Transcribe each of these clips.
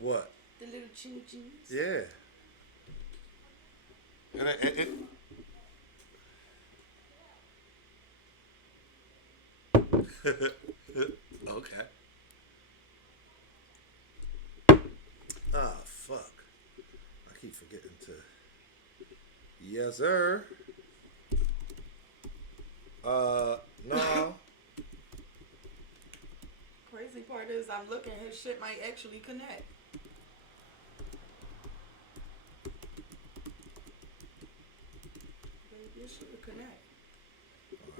What? The little choo choos. Yeah. And okay. Ah, fuck. I keep forgetting to. Yes, sir. No. Crazy part is I'm looking, his shit might actually connect. Baby, it should connect.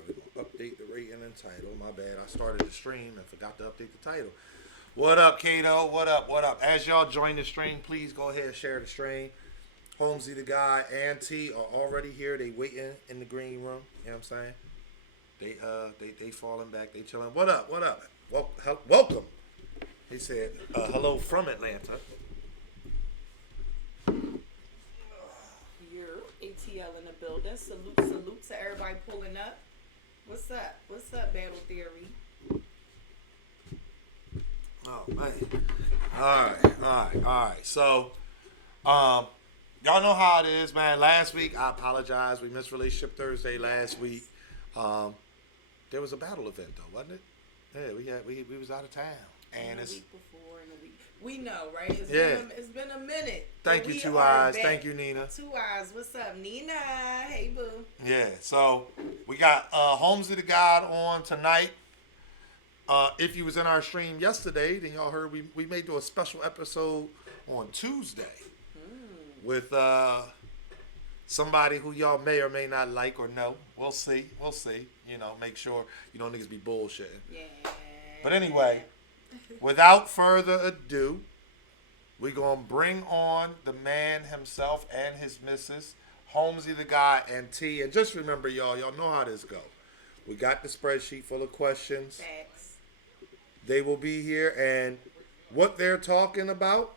We're gonna update the rating and title. My bad. I started the stream and forgot to update the title. What up, Kato? What up? What up? As y'all join the stream, please go ahead and share the stream. Holmzie da God and T are already here. They waiting in the green room. You know what I'm saying? They falling back. They chilling. What up? What up? Welcome. He said hello from Atlanta. You're ATL in the building. Salute to everybody pulling up. What's up? What's up, Battle Theory? Oh man. All right. So, y'all know how it is, man. Last week, I apologize. We missed Relationship Thursday last week. There was a battle event though, wasn't it? Yeah, we was out of town, and a it's week before and a week. We know, right? It's been a minute. Thank you, Two Eyes. Thank you, Nina. Two Eyes. What's up, Nina? Hey, boo. Yeah. So we got Holmzie da God on tonight. If you was in our stream yesterday, then y'all heard we may do a special episode on Tuesday with somebody who y'all may or may not like or know. We'll see. You know, make sure you don't niggas be bullshitting. Yeah. But anyway, without further ado, we're going to bring on the man himself and his missus, Holmzie da God and T. And just remember, y'all know how this go. We got the spreadsheet full of questions. Facts. They will be here, and what they're talking about,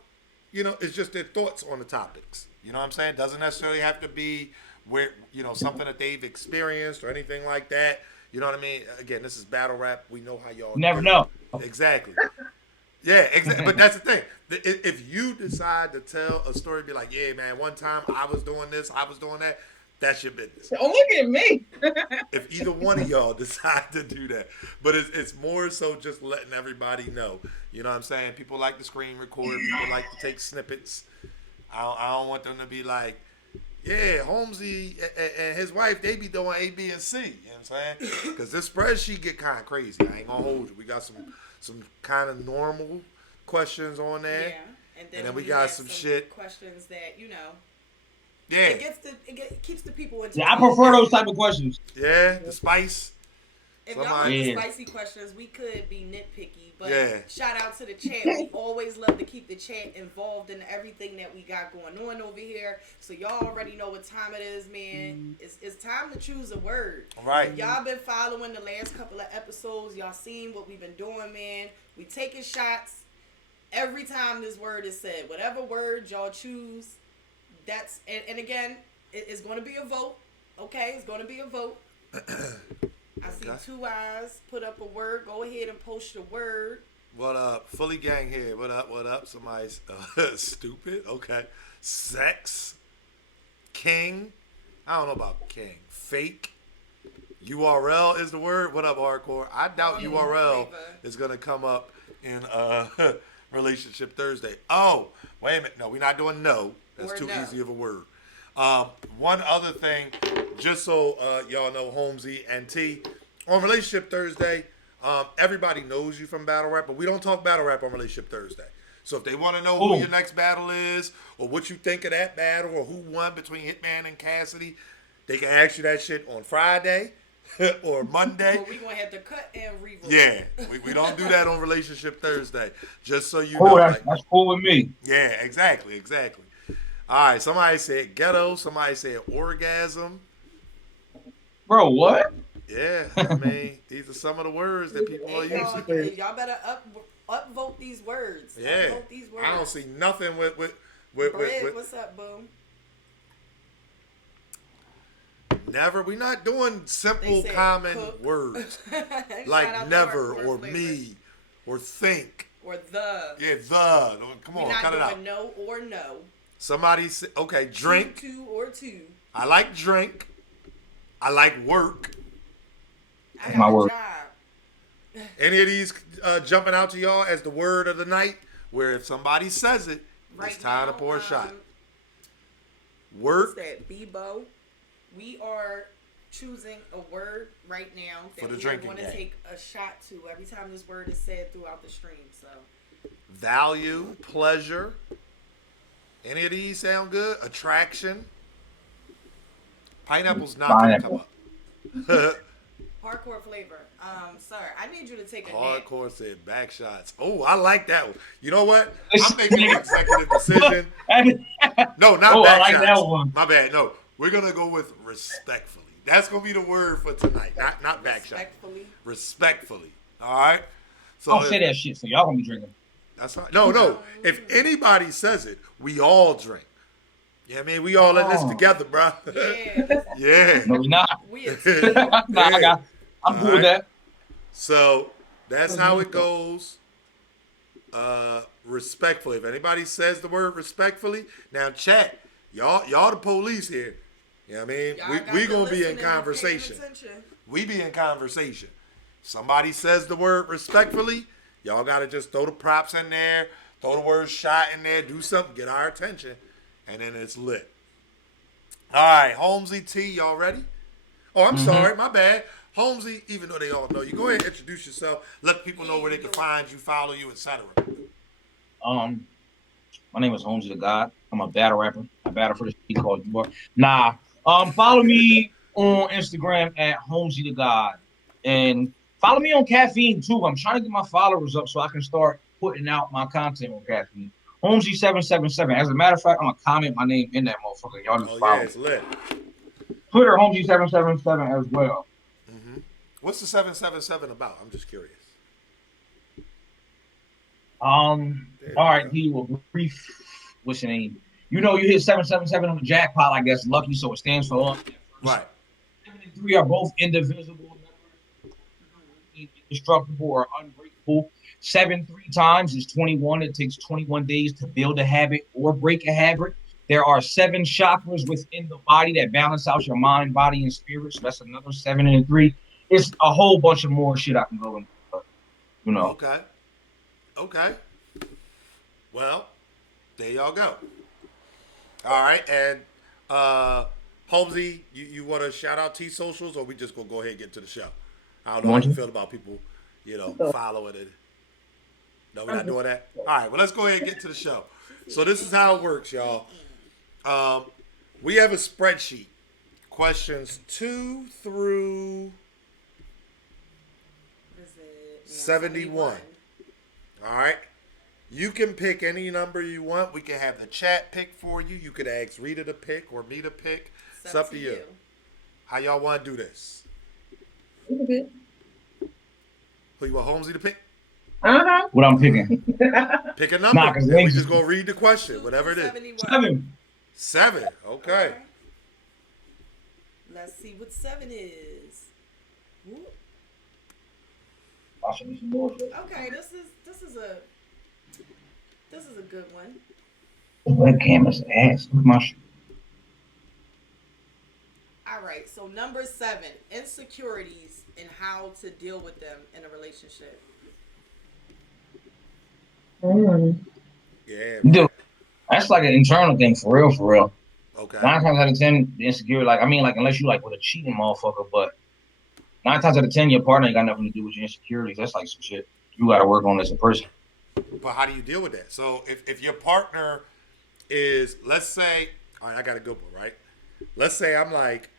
you know, is just their thoughts on the topics. You know what I'm saying? Doesn't necessarily have to be where, you know, something that they've experienced or anything like that. You know what I mean? Again, this is battle rap. We know how y'all never know. Exactly. Yeah, exactly. But that's the thing. If you decide to tell a story, be like, yeah, man, one time I was doing this, I was doing that, that's your business. Don't look at me. If either one of y'all decide to do that. But it's more so just letting everybody know. You know what I'm saying? People like to screen record. People like to take snippets. I don't want them to be like, yeah, Holmzie and his wife, they be doing A, B, and C. You know what I'm saying? Because this spreadsheet get kind of crazy. I ain't going to hold you. We got some kind of normal questions on there. Yeah. And then we got some shit. Questions that, you know. Yeah. It keeps the people in. Yeah, I prefer those type of questions. Yeah, the spice. If y'all want the spicy questions, we could be nitpicky, but shout out to the chat. We always love to keep the chat involved in everything that we got going on over here. So y'all already know what time it is, man. It's time to choose a word. All right. If y'all been following the last couple of episodes, y'all seen what we've been doing, man. We taking shots every time this word is said. Whatever word y'all choose, that's and again, it's going to be a vote. Okay, it's going to be a vote. I see Two Eyes put up a word. Go ahead and post your word. What up? Fully gang here. What up? Somebody's stupid. Okay. Sex. King. I don't know about king. Fake. URL is the word. What up, hardcore? I doubt URL is going to come up in Relationship Thursday. Oh, wait a minute. No, we're not doing no. That's too easy of a word. One other thing, just so y'all know, Holmzie and T, on Relationship Thursday, everybody knows you from battle rap, but we don't talk battle rap on Relationship Thursday. So if they want to know who your next battle is, or what you think of that battle, or who won between Hitman and Cassidy, they can ask you that shit on Friday or Monday. Well, we're going to have to cut and revote. Yeah, we don't do that on Relationship Thursday, just so you know. That's cool with me. Yeah, exactly. All right, somebody said ghetto. Somebody said orgasm. Bro, what? Yeah, I mean, these are some of the words that people are using. Y'all better upvote these words. Yeah, upvote these words. I don't see nothing with what's up, boom? Never. We're not doing simple, common words like never or me or think Or the. Yeah, the. Come on, We're not cut it out. doing no or no. Somebody say, okay, drink. Two or two. I like drink. I like work. I got My a word. job. Any of these jumping out to y'all as the word of the night? Where if somebody says it, it's time to pour a shot. Work. What's that? Bebo. We are choosing a word right now For that the we are drinking going to game. take a shot to every time this word is said throughout the stream. So Value, pleasure. Any of these sound good? Attraction. Pineapple's not going to come up. hardcore flavor. Sir, I need you to take a nap. Hardcore said back shots. Oh, I like that one. You know what? I'm making an executive decision. No, not Oh, back I like shots. that one. My bad. No, we're gonna go with respectfully. That's gonna be the word for tonight. Not back shots. Respectfully. Respectfully. All right. So Don't say that shit, so y'all gonna be drinking. That's right. No. If anybody says it, we all drink. Yeah, I mean, we all in this together, bro. Yeah. Yeah. No, we're not. We a team. Nah, I'm cool with that. So that's how it goes. Respectfully. If anybody says the word respectfully, now chat. Y'all the police here. You know what I mean? Y'all We got gonna to be listen in and conversation. pay attention. We be in conversation. Somebody says the word respectfully, y'all gotta just throw the props in there, throw the word shot in there, do something, get our attention, and then it's lit. All right, Holmzie T, y'all ready? Oh, I'm sorry, my bad. Holmzie, even though they all know you, go ahead and introduce yourself. Let people know where they can find you, follow you, etc. My name is Holmzie da God. I'm a battle rapper. I battle for this city called You Are. Nah. Follow me on Instagram at Holmzie da God. And follow me on Caffeine too. I'm trying to get my followers up so I can start putting out my content on Caffeine. Holmzie777. As a matter of fact, I'm gonna comment my name in that motherfucker. Y'all just follow. Yeah, it's lit. Twitter Holmzie777 as well. What's the 777 about? I'm just curious. All right, he will brief. What's your name? You know, you hit 777 on the jackpot. I guess lucky, so it stands for luck. Right. 7 and 3 are both indivisible numbers, indestructible or unbreakable. 7 3 times is 21. It takes 21 days to build a habit or break a habit. There are 7 chakras within the body that balance out your mind, body, and spirit. So that's another 7 and 3. It's a whole bunch of more shit I can go into. But, you know. Okay. Well, there y'all go. All right, and Holmzie, you want to shout out T socials, or we just gonna go ahead and get to the show? I don't know how you feel about people, following it. No, we're not doing that. All right, well, let's go ahead and get to the show. So this is how it works, y'all. We have a spreadsheet. Questions 2 through 71. All right. You can pick any number you want. We can have the chat pick for you. You could ask Rita to pick or me to pick. It's up to you. How y'all want to do this? Who you want Holmzie to pick? What I'm picking. Pick a number. And we just gonna read the question, whatever it is. 7. Okay. Let's see what 7 is. Woo. Okay, this is a good one. That camera's ass. My shit. All right, so number 7, insecurities and how to deal with them in a relationship. Yeah. Dude, that's like an internal thing for real. Okay. 9 times out of 10, the insecure, unless you with a cheating motherfucker, but 9 times out of 10, your partner ain't got nothing to do with your insecurities. That's like some shit you got to work on as a person. But how do you deal with that? So if your partner is, let's say, all right, I got a good one, right? Let's say I'm like,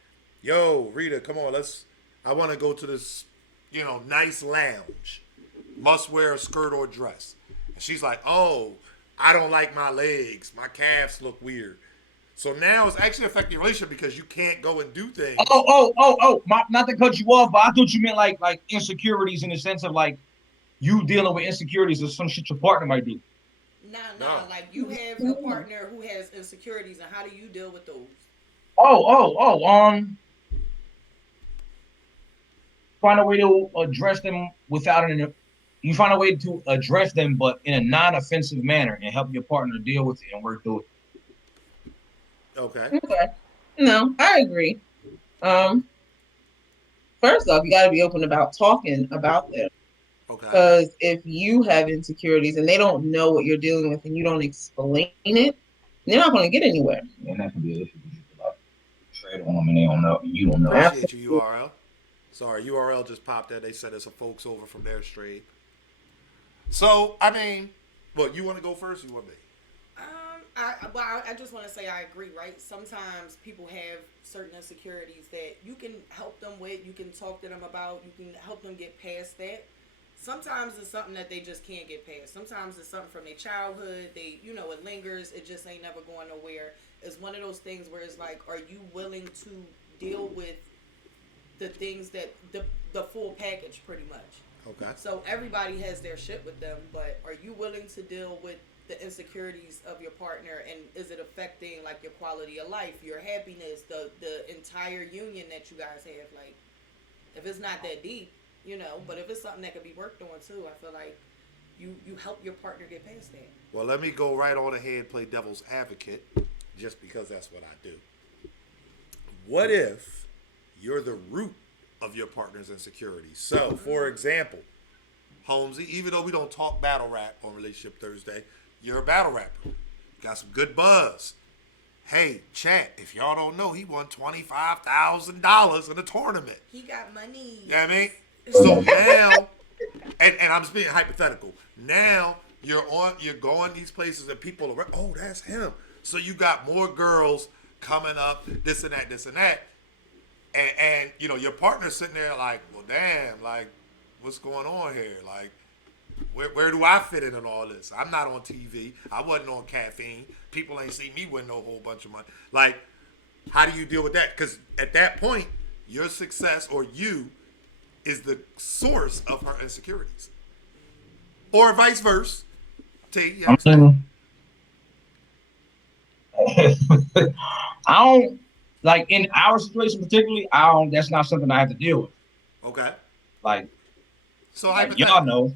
yo, Rita, come on, I want to go to this, nice lounge. Must wear a skirt or dress. And she's like, oh, I don't like my legs. My calves look weird. So now it's actually affecting your relationship because you can't go and do things. Not to cut you off, but I thought you meant like insecurities in the sense of you dealing with insecurities or some shit your partner might do. No. Like you have a partner who has insecurities, and how do you deal with those? Find a way to address them without You find a way to address them, but in a non-offensive manner, and help your partner deal with it and work through it. Okay. Okay. No, I agree. Um, First off, you got to be open about talking about them. Okay. Because if you have insecurities and they don't know what you're dealing with and you don't explain it, you're not going to get anywhere. And that can be an issue because you can like tread on them and they don't know, you don't know. Appreciate you, Absolutely. URL. Sorry, URL just popped there. They said there's some folks over from their stream. So, I mean, what, you want to go first or you want me? I just want to say I agree, right? Sometimes people have certain insecurities that you can help them with, you can talk to them about, you can help them get past that. Sometimes it's something that they just can't get past. Sometimes it's something from their childhood. It lingers. It just ain't never going nowhere. It's one of those things where it's like, are you willing to deal with the things that the full package, pretty much? Okay. So everybody has their shit with them, but are you willing to deal with the insecurities of your partner, and is it affecting like your quality of life, your happiness, the entire union that you guys have? Like, if it's not that deep, but if it's something that could be worked on too, I feel like you help your partner get past that. Well, let me go right on ahead and play devil's advocate, just because that's what I do. What if you're the root of your partner's insecurities? So, for example, Holmzie, even though we don't talk battle rap on Relationship Thursday, you're a battle rapper. Got some good buzz. Hey, chat, if y'all don't know, he won $25,000 in a tournament. He got money. You know what I mean? So now, and I'm just being hypothetical. Now you're going these places and people are, oh, that's him. So you got more girls coming up, this and that, this and that. And your partner's sitting there like, well, damn, like, what's going on here? Like, where do I fit in all this? I'm not on TV. I wasn't on caffeine. People ain't see me win no whole bunch of money. Like, how do you deal with that? Because at that point, your success or you is the source of her insecurities. Or vice versa. T, you understand? I don't like in our situation particularly. That's not something I have to deal with. Okay. Like, so y'all know,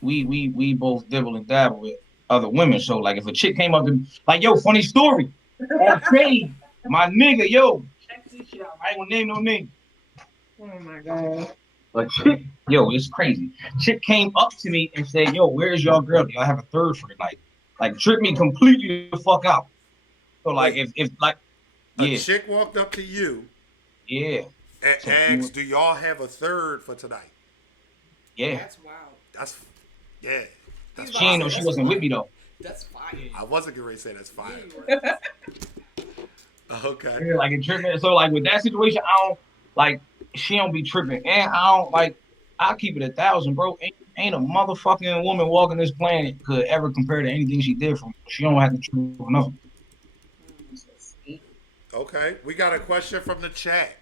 we both dibble and dabble with other women. So like, if a chick came up and like, yo, funny story, okay, my nigga, yo, check this shit out. I ain't gonna name no name. Oh my God. But chick, yo, it's crazy. Chick came up to me and said, yo, where's y'all girl? Do y'all have a third for the night? Like, trip me completely the fuck out. So like, wait, if like, a chick walked up to you, yeah, and so asked, do y'all have a third for tonight? Yeah, That's wild. That's, yeah. That's she ain't know she wasn't with me though. That's fire. I wasn't getting ready to say that's fire. Yeah, Okay. Yeah, like it tripping. So like with that situation, I don't like she don't be tripping, and I don't like. I keep it 1,000, bro. Ain't a motherfucking woman walking this planet could ever compare to anything she did for me. She don't have to trip for nothing. Okay. We got a question from the chat.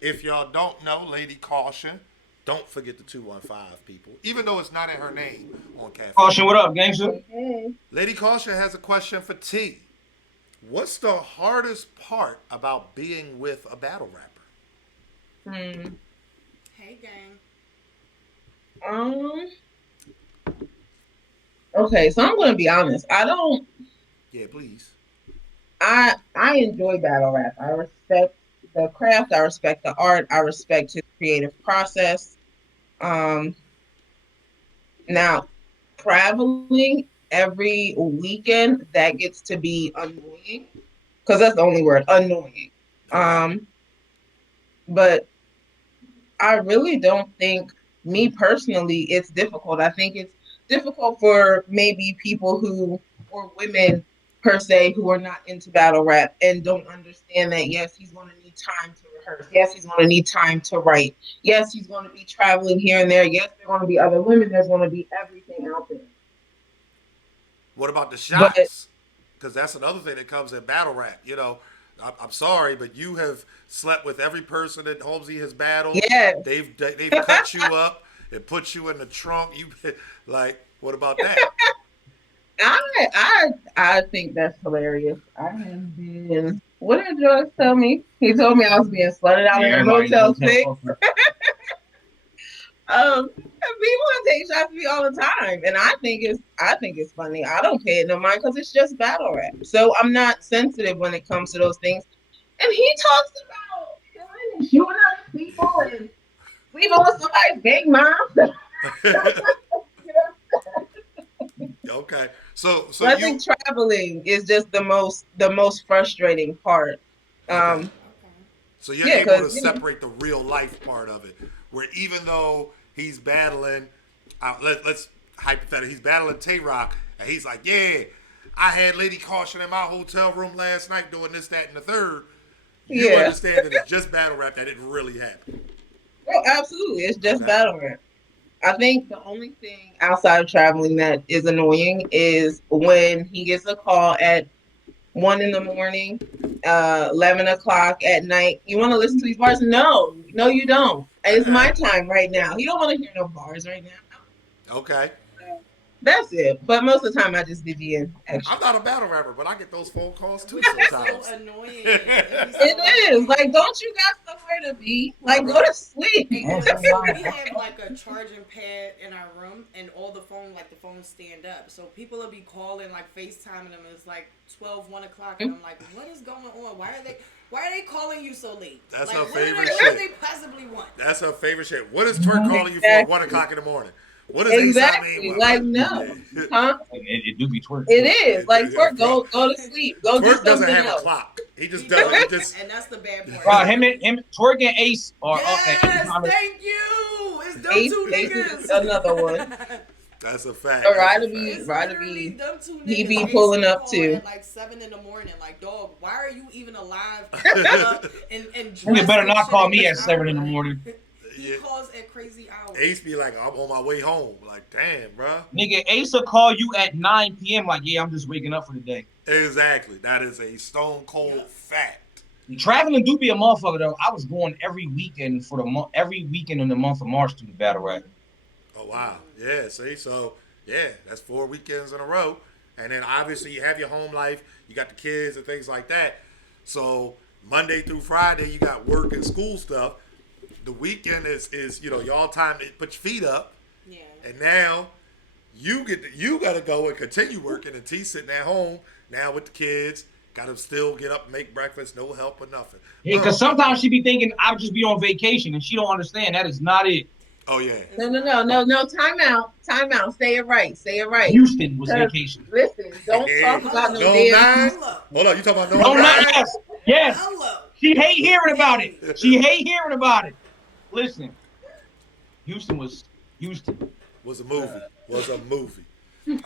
If y'all don't know, Lady Caution, don't forget the 215 people, even though it's not in her name on Cafe. Caution, what up, gangster? Okay. Lady Caution has a question for T. What's the hardest part about being with a battle rapper? Hey, gang. Okay, so I'm gonna be honest. Yeah, please. I enjoy battle rap. I respect the craft. I respect the art. I respect his creative process. Now, traveling every weekend, that gets to be annoying because that's the only word, annoying. Okay. But I really don't think, me personally, it's difficult. I think it's difficult for maybe people who, or women per se, who are not into battle rap and don't understand that, yes, he's going to need time to rehearse. Yes, he's going to need time to write. Yes, he's going to be traveling here and there. Yes, there are going to be other women. There's going to be everything out there. What about the But shots? Because that's another thing that comes in battle rap. I'm sorry, but you have slept with every person that Holmzie has battled. yes, They've cut you up and put you in the trunk. You like, what about that? I think that's hilarious. I have been. What did George tell me? He told me I was being slutted out in a Motel 6. People take shots at me all the time, and I think it's funny. I don't pay it no mind because it's just battle rap. So I'm not sensitive when it comes to those things. And he talks about killing and shooting other people and sleeping with somebody's big mom. Okay. So But I you think traveling is just the most frustrating part. okay. Um, So you're yeah, able to because separate the real life part of it, where even though he's battling, let's hypothetically, he's battling Tay Rock, and he's like, yeah, I had Lady Caution in my hotel room last night doing this, that, and the third. You yeah, understand that it's just battle rap, that didn't really happen. well, absolutely, it's just Okay. battle rap. I think the only thing outside of traveling that is annoying is when he gets a call at 1 in the morning, 11 o'clock at night. You want to listen to these bars? No, no, you don't. It's my time right now. You don't want to hear no bars right now. Okay. That's it. But most of the time, I just be being I'm extra. not a battle rapper, but I get those phone calls too Which is so sometimes. annoying. It be so It is like, annoying. don't you got somewhere to be? Like, go to sleep. And then too, we have like a charging pad in our room, and all the phones stand up. So people will be calling, like FaceTiming them. And it's like 12, 1 o'clock, and I'm like, what is going on? Why are they calling you so late? That's like, her favorite what shit. do they possibly want? That's her favorite shit. What is Twerk calling you for at 1 o'clock in the morning? What does Exactly. mean? Like, no. Huh? It do be twerk. It is. Like, twerk, go to sleep. Go do Twerk doesn't something have else. a clock. He just does it. He just And that's the bad part. Bro, him, Twerk and Ace are up at Yes, time. thank you. It's them Ace- two Ace niggas. is another one. that's a fact. Or That's a Ryder be, It's Ryder literally be. them two niggas. He be Ace pulling will up call too. At like 7 in the morning. Like, dog, why are you even alive? and You better not call me at dressed 7 in the hour? morning. He Yeah. calls at crazy hours. Ace be like, I'm on my way home. Like, damn, bro. Nigga, Ace will call you at 9 p.m. like, yeah, I'm just waking up for the day. Exactly. That is a stone cold fact. Traveling do be a motherfucker though. I was going every weekend for the month, every weekend in the month of March to the battle rap. Oh wow. Yeah, see, so yeah, that's 4 weekends in a row. And then obviously you have your home life, you got the kids and things like that. So Monday through Friday you got work and school stuff. The weekend is y'all time to put your feet up. Yeah. And now you gotta go and continue working, and T sitting at home now with the kids. Gotta still get up and make breakfast, no help or nothing. Yeah, because sometimes she be thinking I'll just be on vacation, and she don't understand that is not it. Oh yeah. No. Time out. Say it right. Houston was 'Cause, vacation. Listen, don't talk about no No damn. 9. Hold on, you talking about no No, 9? not yes. Hello. She hate hearing about it. She hate hearing about it. Listen, Houston was Houston. Was a movie.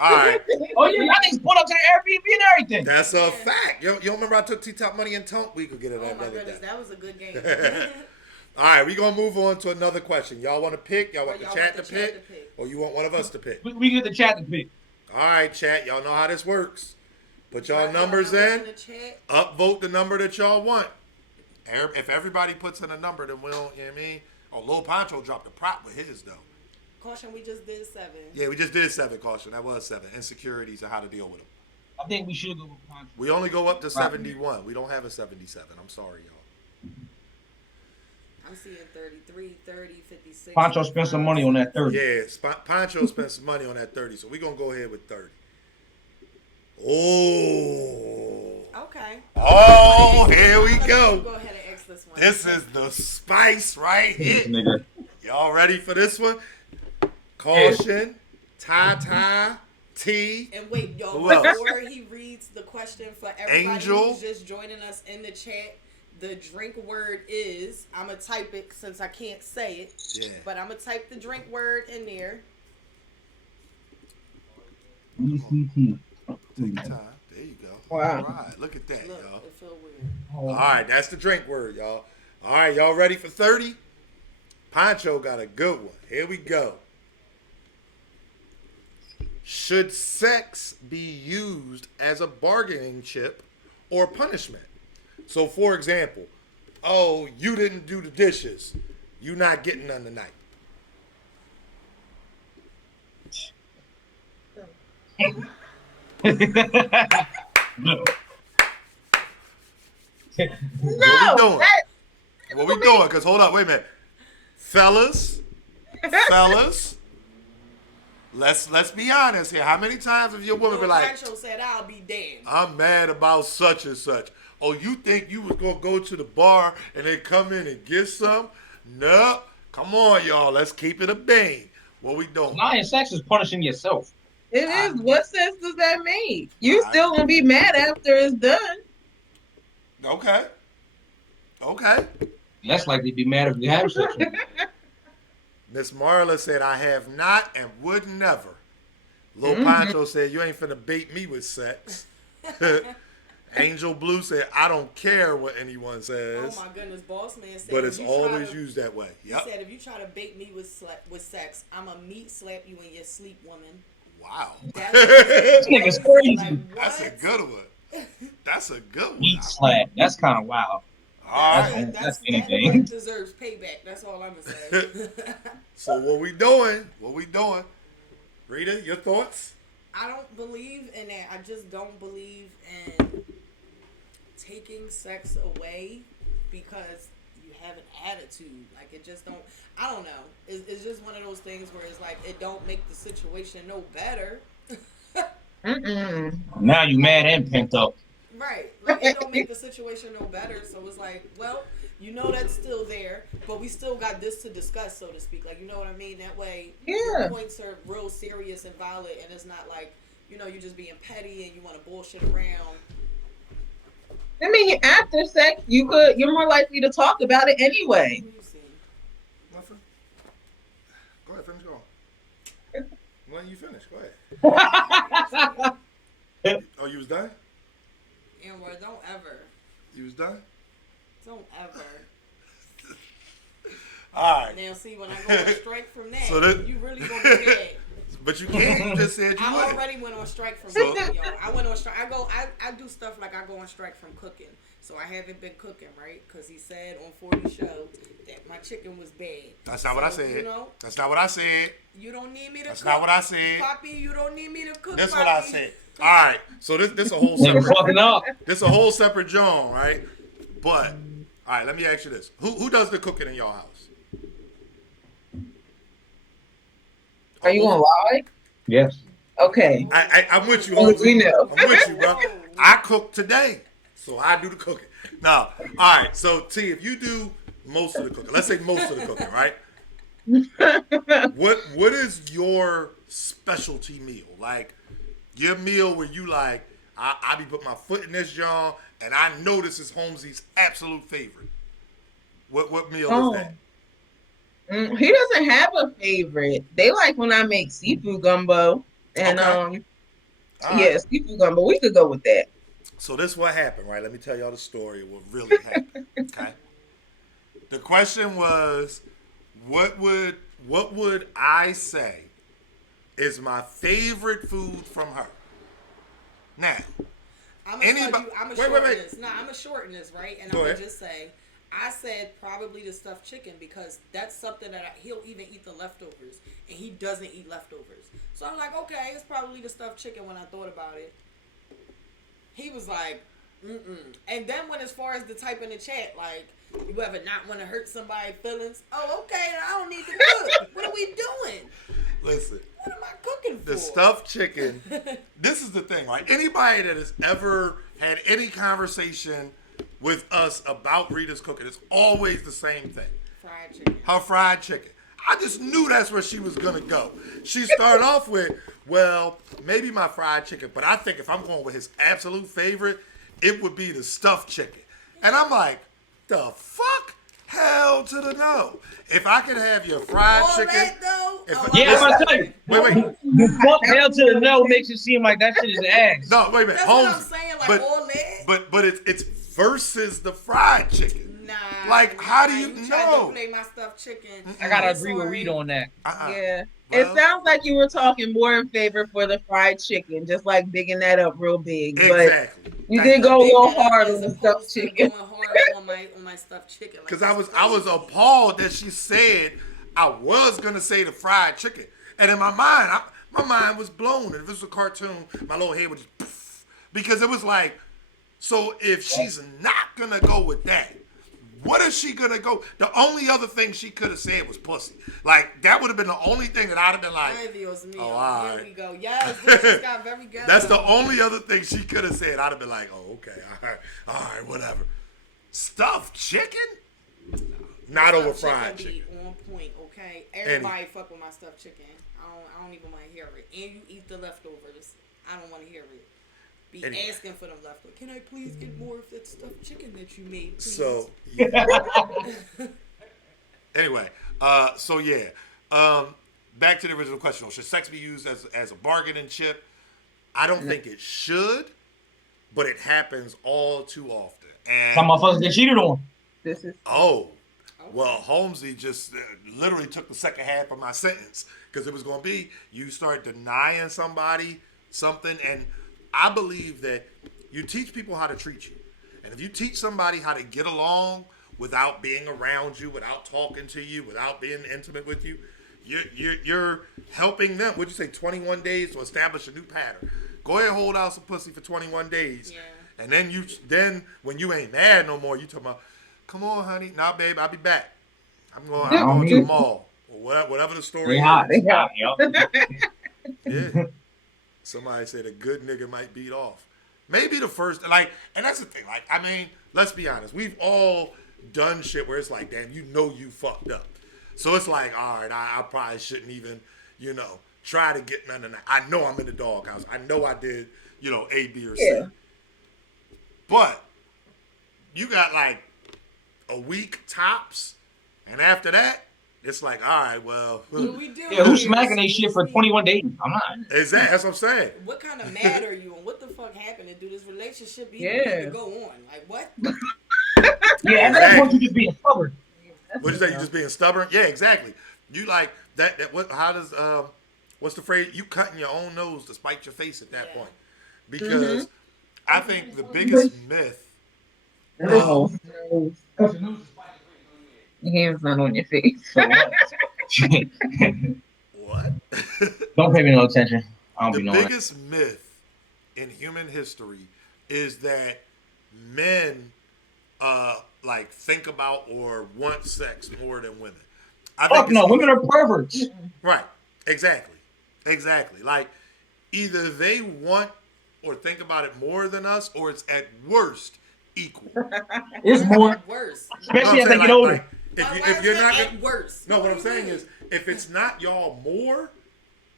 All right. Oh yeah, I think pulled up to the Airbnb and everything. That's a fact. You don't remember I took T-Top money and Tunk? We could get it Oh my another goodness, day. that was a good game. All right, we're going to move on to another question. Y'all want to pick? Y'all want the y'all chat want to the chat pick? to pick? Or you want one of us to pick? We get the chat to pick. All right, chat. Y'all know how this works. Put y'all Drop numbers y'all in. the chat. Upvote the number that y'all want. If everybody puts in a number, then we'll, you know what I mean? Oh, Lil Poncho dropped a prop with his, though. Caution, we just did 7. Yeah, we just did 7, Caution. That was 7. Insecurities and how to deal with them. I think we should go with Poncho. We only go up to 71. We don't have a 77. I'm sorry, y'all. I'm seeing 33, 30, 56. Poncho spent some money on that 30. Yeah, Poncho spent some money on that 30, so we're going to go ahead with 30. Oh. Okay. Oh, here we Go go. ahead and X this one. This is the spice right here. Nigga. Y'all ready for this one? Caution, Ty, T. And wait, y'all, Who else? before he reads the question for everybody Angel. who's just joining us in the chat, the drink word is, I'm going to type it since I can't say it, Yeah. but I'm going to type the drink word in there. ECT. Take your time. There you go. Wow. All right, look at that, Look, y'all. it feel weird. All right, that's the drink word, y'all. All right, y'all ready for 30? Poncho got a good one. Here we go. Should sex be used as a bargaining chip or punishment? So, for example, oh, you didn't do the dishes. You not getting none tonight. No. No. What we doing? Because hold up, wait a minute. Fellas, Fellas, let's be honest here. How many times have your woman been Lil like, Pancho said, "I'll be damned." I'm mad about such and such. Oh, you think you was gonna go to the bar and then come in and get some? No. Come on, y'all. Let's keep it a bean. What we doing? Denying sex is punishing yourself. It I, is. What sense does that make? You I, still gonna be mad after it's done. okay. Okay. Less likely to be mad if you have sex. Miss Marla said, I have not and would never. Lil Mhm. Pancho said, you ain't finna bait me with sex. Angel Blue said, I don't care what anyone Oh says. my goodness, boss man said. But if it's you always try to, used that way. He Yep. said, if you try to bait me with sex, I'ma meat slap you in your sleep, woman. Wow. This nigga's crazy. Like, That's a what? good one. That's a good one. Meat slap. That's kind of wild. All That's- right. that's that anything. one deserves payback. That's all I'm gonna say. So what we doing? What we doing? Rita, your thoughts? I don't believe in that. I just don't believe in taking sex away because you have an attitude. Like, it just don't. I don't know. It's just one of those things where it's like it don't make the situation no better. Mm-mm. Now you mad and pent up. Right. Like, it don't make the situation no better. So it's like, well, you know that's still there, but we still got this to discuss, so to speak. Like, you know what I mean? That way, Yeah. your points are real serious and valid, and it's not like, you know, you're just being petty and you want to bullshit around. I mean, after sex, you're more likely to talk about it anyway. Who you see? Nothing. Go ahead, finish going. When you finish, go ahead. Oh, you was done? And where don't ever. You was done? Don't ever. All right. Now, see, when I go on strike from that, So that- you really gonna be mad. But you can't. You just said you I would. already went on strike from So- cooking, y'all. I went on strike. I do stuff like I go on strike from cooking. So I haven't been cooking, right? Because he said on 40 show that my chicken was bad. That's not what I So, said. You know, That's not what I said. you don't need me to That's cook. not what I said. Poppy, you don't need me to cook. That's Poppy. what I said. All right. So this a whole Nigga separate. fucking up. This a whole separate John, right? But all right, let me ask you this: Who does the cooking in your house? Are you gonna lie? Yes. Okay. I'm with you. Oh, Holmzie. we know. I'm with you, bro. I cook today, so I do the cooking. Now, all right. So T, if you do most of the cooking, let's say most of the cooking, right? What is your specialty meal? Like your meal where you like, I be put my foot in this jar, and I know this is Holmesie's absolute favorite. What meal Oh. is that? He doesn't have a favorite. They like when I make seafood gumbo. And Okay. All yeah, right. seafood gumbo. We could go with that. So this what happened, right? Let me tell y'all the story of what really happened. Okay. The question was, what would I say is my favorite food from her? Now, I'm Anybody- gonna wait, shorten wait. this. Nah, I'm gonna shorten this, right? And Go I'm gonna ahead. just say, I said probably the stuffed chicken because that's something that he'll even eat the leftovers, and he doesn't eat leftovers. So I'm like, okay, it's probably the stuffed chicken when I thought about it. He was like, and then when as far as the type in the chat, like, you ever not want to hurt somebody's feelings? Oh, okay, I don't need to cook. What are we doing? listen, What am I cooking for? the stuffed chicken. This is the thing, right? Anybody that has ever had any conversation with us about Rita's cooking, it's always the same thing. Fried chicken. Her fried chicken. I just knew that's where she was gonna go. She started off with, well, maybe my fried chicken, but I think if I'm going with his absolute favorite, it would be the stuffed chicken. And I'm like, the fuck? Hell to the no. If I could have your fried All chicken. that though? If- Oh, Yeah, I'm Listen, gonna tell you. Wait. Fuck hell to the no makes it seem like that shit is ass. No, wait a minute. That's what I'm Holmes, saying, like but, all that. but it's versus the fried chicken. Nah. Like, how do you tried know? to play my stuffed chicken. I gotta I'm agree with sorry. Reed on that. Yeah. Well- It sounds like you were talking more in favor for the fried chicken, just like bigging that up real big. But Exactly. you did go a Big little that up hard as on the opposed stuffed to chicken. Going hard on my stuffed chicken. Like, Because that's I was crazy. appalled that she said I was gonna say the fried chicken, and in my mind, my mind was blown. And if this was a cartoon, my little head would just poof, because it was like, so if she's not gonna go with that, What is she gonna go? The only other thing she could have said was pussy. Like that would have been the only thing that I'd have been like, Ay, Dios mío. oh, all right. Here we go. Yes, this just got very good. That's the only other thing she could have said. I'd have been like, oh, okay, all right, whatever. Stuffed chicken? Not over fried chicken. Be on point, okay? Everybody fuck with my stuffed chicken. I don't even want to hear it. And you eat the leftovers. I don't want to hear it. Be asking for them leftovers. Can I please get more of that stuffed chicken that you made, please? So, yeah. Anyway, so yeah. Back to the original question. Should sex be used as a bargaining chip? I don't think it should, but it happens all too often. And some motherfuckers get cheated on. This is well, Holmzie just literally took the second half of my sentence because it was going to be you start denying somebody something, and I believe that you teach people how to treat you, and if you teach somebody how to get along without being around you, without talking to you, without being intimate with you, you're helping them. What'd you say? 21 days to establish a new pattern. Go ahead, and hold out some pussy for 21 days, and then when you ain't mad no more, you talking about, come on, honey. Nah, babe, I'll be back. I'm going to the mall. Or whatever the story is. Yeah. Somebody said a good nigga might beat off. Maybe the first, and that's the thing. I mean, let's be honest. We've all done shit where it's like, damn, you fucked up. So it's like, all right, I probably shouldn't even, try to get none of that. I know I'm in the doghouse. I know I did, A, B, or C. But you got a week tops, and after that, it's like, all right, well. Who's smacking they shit for 21 days? I'm not. Exactly, that's what I'm saying. What kind of mad are you, and what the fuck happened to do this relationship even need to go on? Like, what? At that point, you just being stubborn. What'd you say? You just being stubborn? Yeah, exactly. You like that what? How does what's the phrase? You cutting your own nose to spite your face at that point, because I think the biggest myth. No. Your hands not on your face. What? Don't pay me no attention. I don't the be knowing. The biggest myth in human history is that men think about or want sex more than women. Women are perverts. Right. Exactly. Like either they want or think about it more than us, or it's at worst equal. It's more worse. Especially as they get older. If you're not at worse. No, what I'm saying is if it's not y'all more,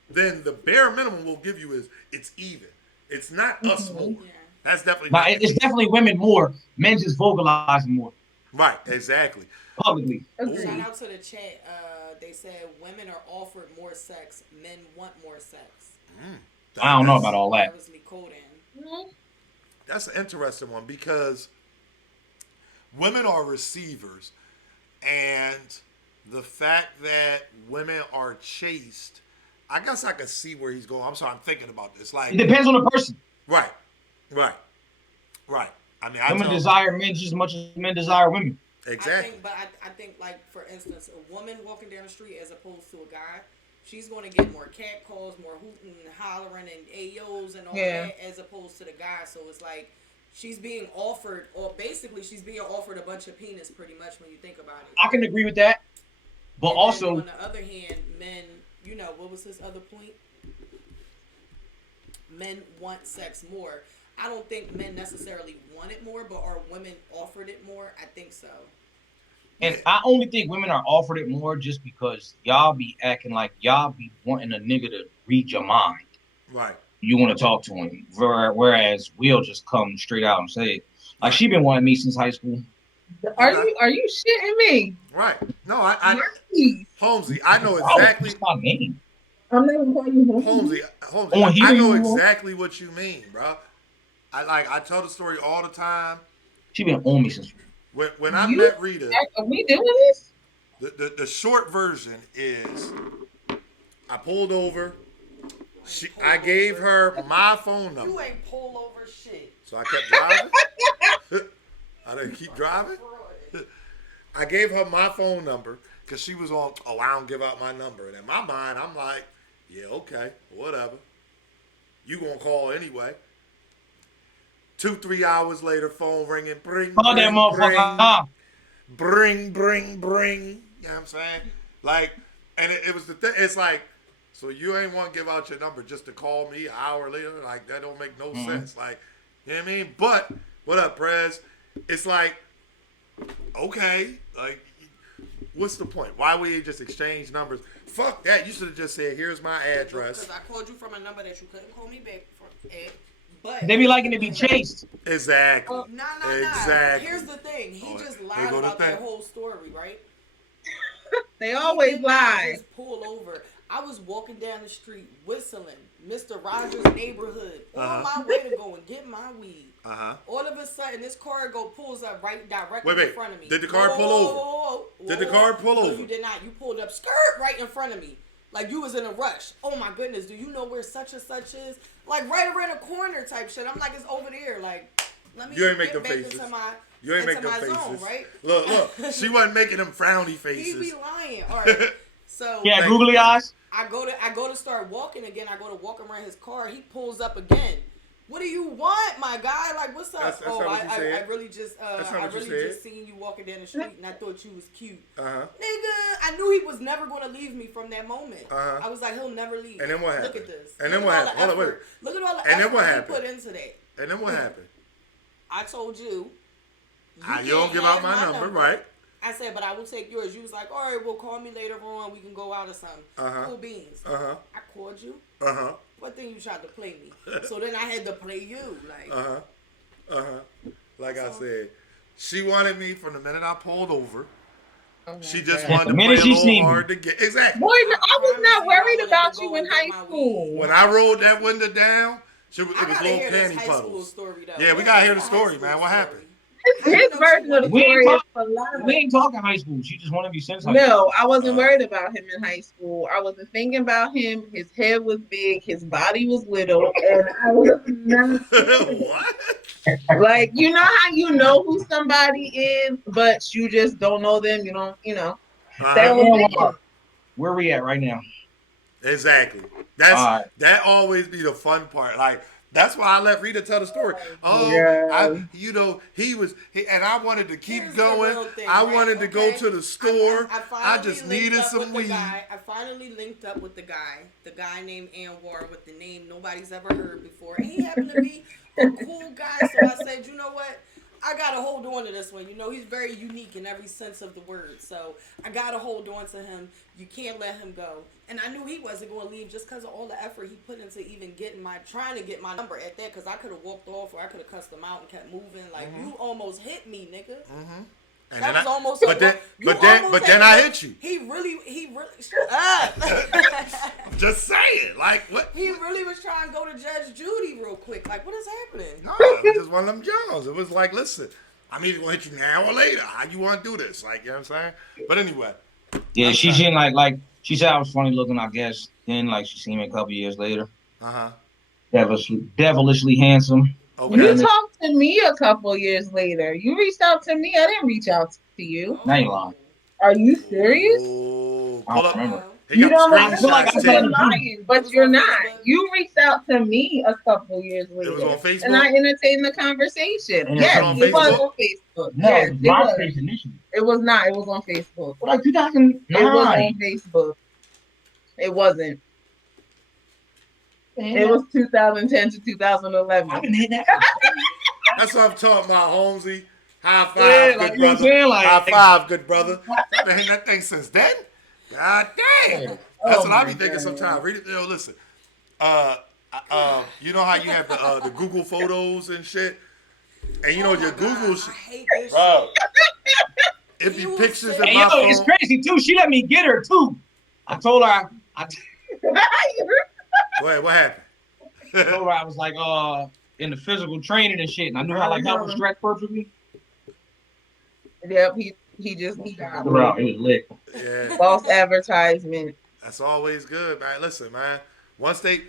then the bare minimum we'll give you is it's even. It's not us more. Yeah. That's definitely it's definitely women more. Men just vocalizing more. Right, exactly. Publicly. Shout out to the chat. They said women are offered more sex. Men want more sex. I don't know about all that. That's an interesting one because women are receivers, and the fact that women are chased, I guess I could see where he's going. I'm sorry, I'm thinking about this. Like it depends on the person. Right. I mean, women desire men just as much as men desire women. Exactly. I think, like, for instance, a woman walking down the street as opposed to a guy, she's going to get more cat calls, more hooting and hollering and ayos and all that, as opposed to the guy. So it's like she's being offered, or basically she's being offered a bunch of penis pretty much when you think about it. I can agree with that. But and also, on the other hand, men, what was his other point? Men want sex more. I don't think men necessarily want it more, but are women offered it more? I think so. And I only think women are offered it more just because y'all be acting like y'all be wanting a nigga to read your mind. Right. You want to talk to him. Whereas we'll just come straight out and say it. Like, she been wanting me since high school. Are you shitting me? Right. No, I Holmzie, I know exactly. My name. I'm not even calling you Holmzie. I know exactly what you mean, bro. I tell the story all the time. She been on me since. When I met Rita, are we doing this? The short version is, I pulled over. I gave her my phone number. You ain't pull over shit. So I kept driving. I didn't keep driving. I gave her my phone number because she was on, I don't give out my number. And in my mind, I'm like, yeah, okay, whatever. You gonna call anyway. 2-3 hours later, phone ringing, bring. Call that motherfucker. bring. You know what I'm saying? Like, and it was the thing. It's like, so you ain't want to give out your number just to call me an hour later? Like, that don't make no sense. Like, you know what I mean? But, what up, Prez? It's like, okay, like, what's the point? Why would you just exchange numbers? Fuck that. You should have just said, here's my address. Because I called you from a number that you couldn't call me back from. But They be liking to be chased. Exactly. Nah. Exactly. Here's the thing. He just here lied go the about that thing. whole story, right? They always He did not lie. just pull over. I was walking down the street whistling Mr. Rogers' Neighborhood on my way to go and get my weed. All of a sudden, this car pulls up directly Wait. in front of me. Did the car pull over? Whoa, Did the car pull No, over? you did not. You pulled up right in front of me. Like you was in a rush. Oh my goodness, do you know where such and such is? Like right around the corner type shit. I'm like, it's over there. Like, let me You ain't make get them back faces. into my You ain't make into them my faces. zone, right? Look. She wasn't making them frowny He faces. be lying. All right. So Yeah, Thank googly you. eyes. I go to start walking again. I go to walk around his car. He pulls up again. What do you want, my guy? Like, what's up? That's not what you said. I really just That's not I what you really said. just seen you walking down the street and I thought you was cute. Uh-huh. Nigga, I knew he was never gonna leave me from that moment. Uh-huh. I was like, he'll never leave. And then what Look happened? at this. And then Look what at all happened? the Hold on, wait. effort. Look at all the And then what effort he happened? put into that. And then what happened? I told you. You don't give out my number, right? I said, but I will take yours. You was like, all right, well, call me later on. We can go out or something. Cool beans. I called you. What thing you tried to play me? So then I had to play you. Like, Like I said, she wanted me from the minute I pulled over. Oh my She just God. wanted The to play minute a she little seen hard to get. Exactly. Boy, I was not worried I about wanted to you go in and get high my school. When I rolled that window down, it was I gotta little hear this panty high school puddles. story, though. Yeah, we Where's gotta hear the high story, school man. What story? happened? His version of the We ain't story is talk- hilarious. We ain't talking high school. She just wanted to be since high No, I wasn't Uh, worried about him in high school. I wasn't thinking about him. His head was big, his body was little, and I was not What? like, you know how you know who somebody is, but you just don't know them. You don't, that was school. it. Where we at right now? Exactly. Alright. That always be the fun part. Like that's why I let Rita tell the story. Oh, Yeah. and I wanted to keep Here's the going. real thing, I right? wanted to go Okay. to the store. I finally just linked needed up some with the weed. guy. I finally linked up with the guy named Anwar with the name nobody's ever heard before. And he happened to be a cool guy, so I said, you know what? I gotta hold on to this one. You know, he's very unique in every sense of the word. So I gotta hold on to him. You can't let him go. And I knew he wasn't gonna leave just because of all the effort he put into even trying to get my number at that. Because I could have walked off or I could have cussed him out and kept moving. Like you almost hit me, nigga. And That then was almost. but then I hit you. He really. Shut up. Just saying, like what? He really was trying to go to Judge Judy real quick. Like, what is happening? No, it was just one of them Jones. It was like, listen, I'm either gonna hit you now or later. How you want to do this? Like, you know what I'm saying? But anyway. Yeah, she seen like she said I was funny looking, I guess. Then like she seen me a couple years later. Devilishly handsome. Okay. You talked to me a couple years later. You reached out to me. I didn't reach out to you. Now you lying. Are you serious? Oh, I pull don't up. remember. He You got don't the remember? I feel like screenshots, I Tim. said You're lying, but was you're on not. Facebook. You reached out to me a couple years later. It was on Facebook? And I entertained the conversation. And Yes, on it was Facebook? on Facebook. No, Yes, it was it was. MySpace initially. It was not. It was on Facebook. Like It was 2009. on Facebook. It wasn't. It was 2010 to I've 2011. been hitting that. That's what I'm talking about, Holmzie. High five, Yeah, good like, you know what I'm brother. saying? Like- High five, good brother. I've been hitting that thing since then. God damn. That's Oh what I be my thinking God. sometimes. Read it. Yo, listen. You know how you have the Google photos and shit, and you know Oh your my God, Google I shit. hate this Bro, shit. it be You pictures said- in Hey, my yo, phone. it's crazy too. She let me get her too. I told her Wait, what happened? I was like in the physical training and shit, and I knew how like that was stretched perfectly. Yep, he got Bro, it was lit. Yeah, false advertisement. that's always good, man. Listen, man. Once they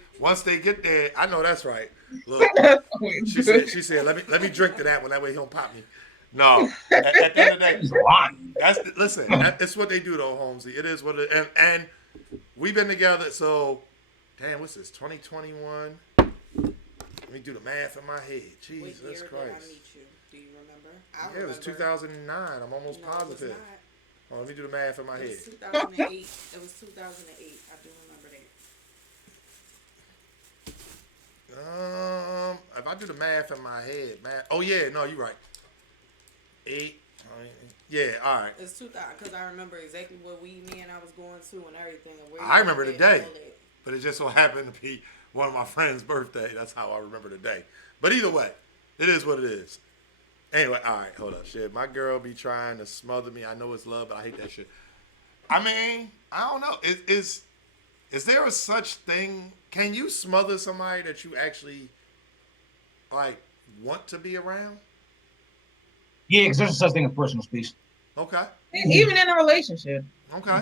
get there, I know that's right. Look, she said, let me drink to that one. That way he don't pop me. No, at the end of the day, It's lying. It's what they do though, Holmesy. It is what it and we've been together. So, damn, what's this? 2021. Let me do the math in my head. What Jesus year did I Christ. meet you? Do you remember? I Yeah, it was remember. 2009. I'm almost No, it was positive. not. Oh, let me do the math in my It head. was 2008. It was 2008. I do remember If I do the math in my head, math. Oh yeah, no, you're right. Eight. Yeah, all right. that. It's 2000 because I remember exactly what me and I was going to and everything and where you I were remember the at day, and all that. but it just so happened to be one of my friend's birthday. That's how I remember the day. But either way, it is what it is. Anyway, all right, hold up, shit. My girl be trying to smother me. I know it's love, but I hate that shit. I mean, I don't know. Is there a such thing? Can you smother somebody that you actually like want to be around? Yeah, because there's such thing as personal space. Okay, Even in a relationship. okay.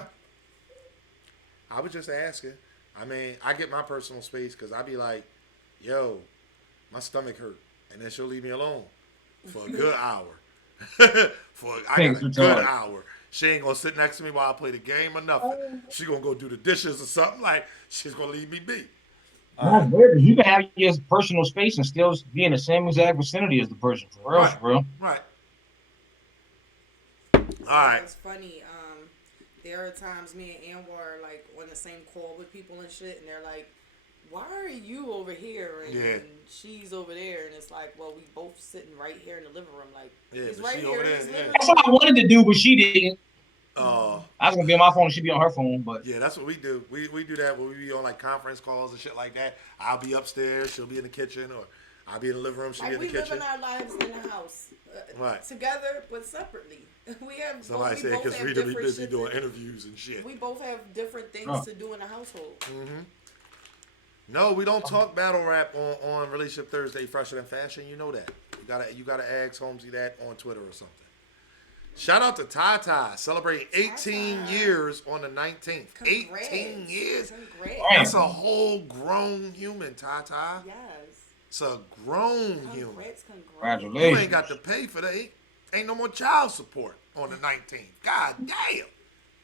I was just asking. I mean, I get my personal space because I be like, yo, my stomach hurt, and then she'll leave me alone for a good hour. I got Things a are good hard. hour. She ain't gonna sit next to me while I play the game or nothing. She gonna go do the dishes or something. Like she's gonna leave me be. All That's right, weird. You can have your personal space and still be in the same exact vicinity as the person. For real, right, for real. right. All Yeah, right. it's funny. There are times me and Anwar are like on the same call with people and shit, and they're like, "Why are you over here and, Yeah. and she's over there?" And it's like, "Well, we both sitting right here in the living room. Like Yeah, he's but right she here over in there, his yeah. living That's what I room." wanted to do, but she didn't. Uh, I was gonna be on my phone and she'd be on her phone, but yeah, that's what we do. We do that when we be on like conference calls and shit like that. I'll be upstairs, she'll be in the kitchen, or I'll be in the living room, she'll be Like in we the kitchen. living our lives in the house, Right. together but separately. We have Somebody we said both because have Rita be different busy shit doing to- interviews and shit. We both have different things Oh. to do in the household. No, we don't talk battle rap on Relationship Thursday Fresher Than Fashion. You know that. You gotta ask Holmzie that on Twitter or something. Shout out to Tata celebrating 18 Tata. years on the 19th. Congrats. 18 years. Congrats. That's a whole grown human, Tata. Yes. It's a grown human. Congrats. congratulations. You ain't got to pay for that. Ain't no more child support on the 19th. God damn.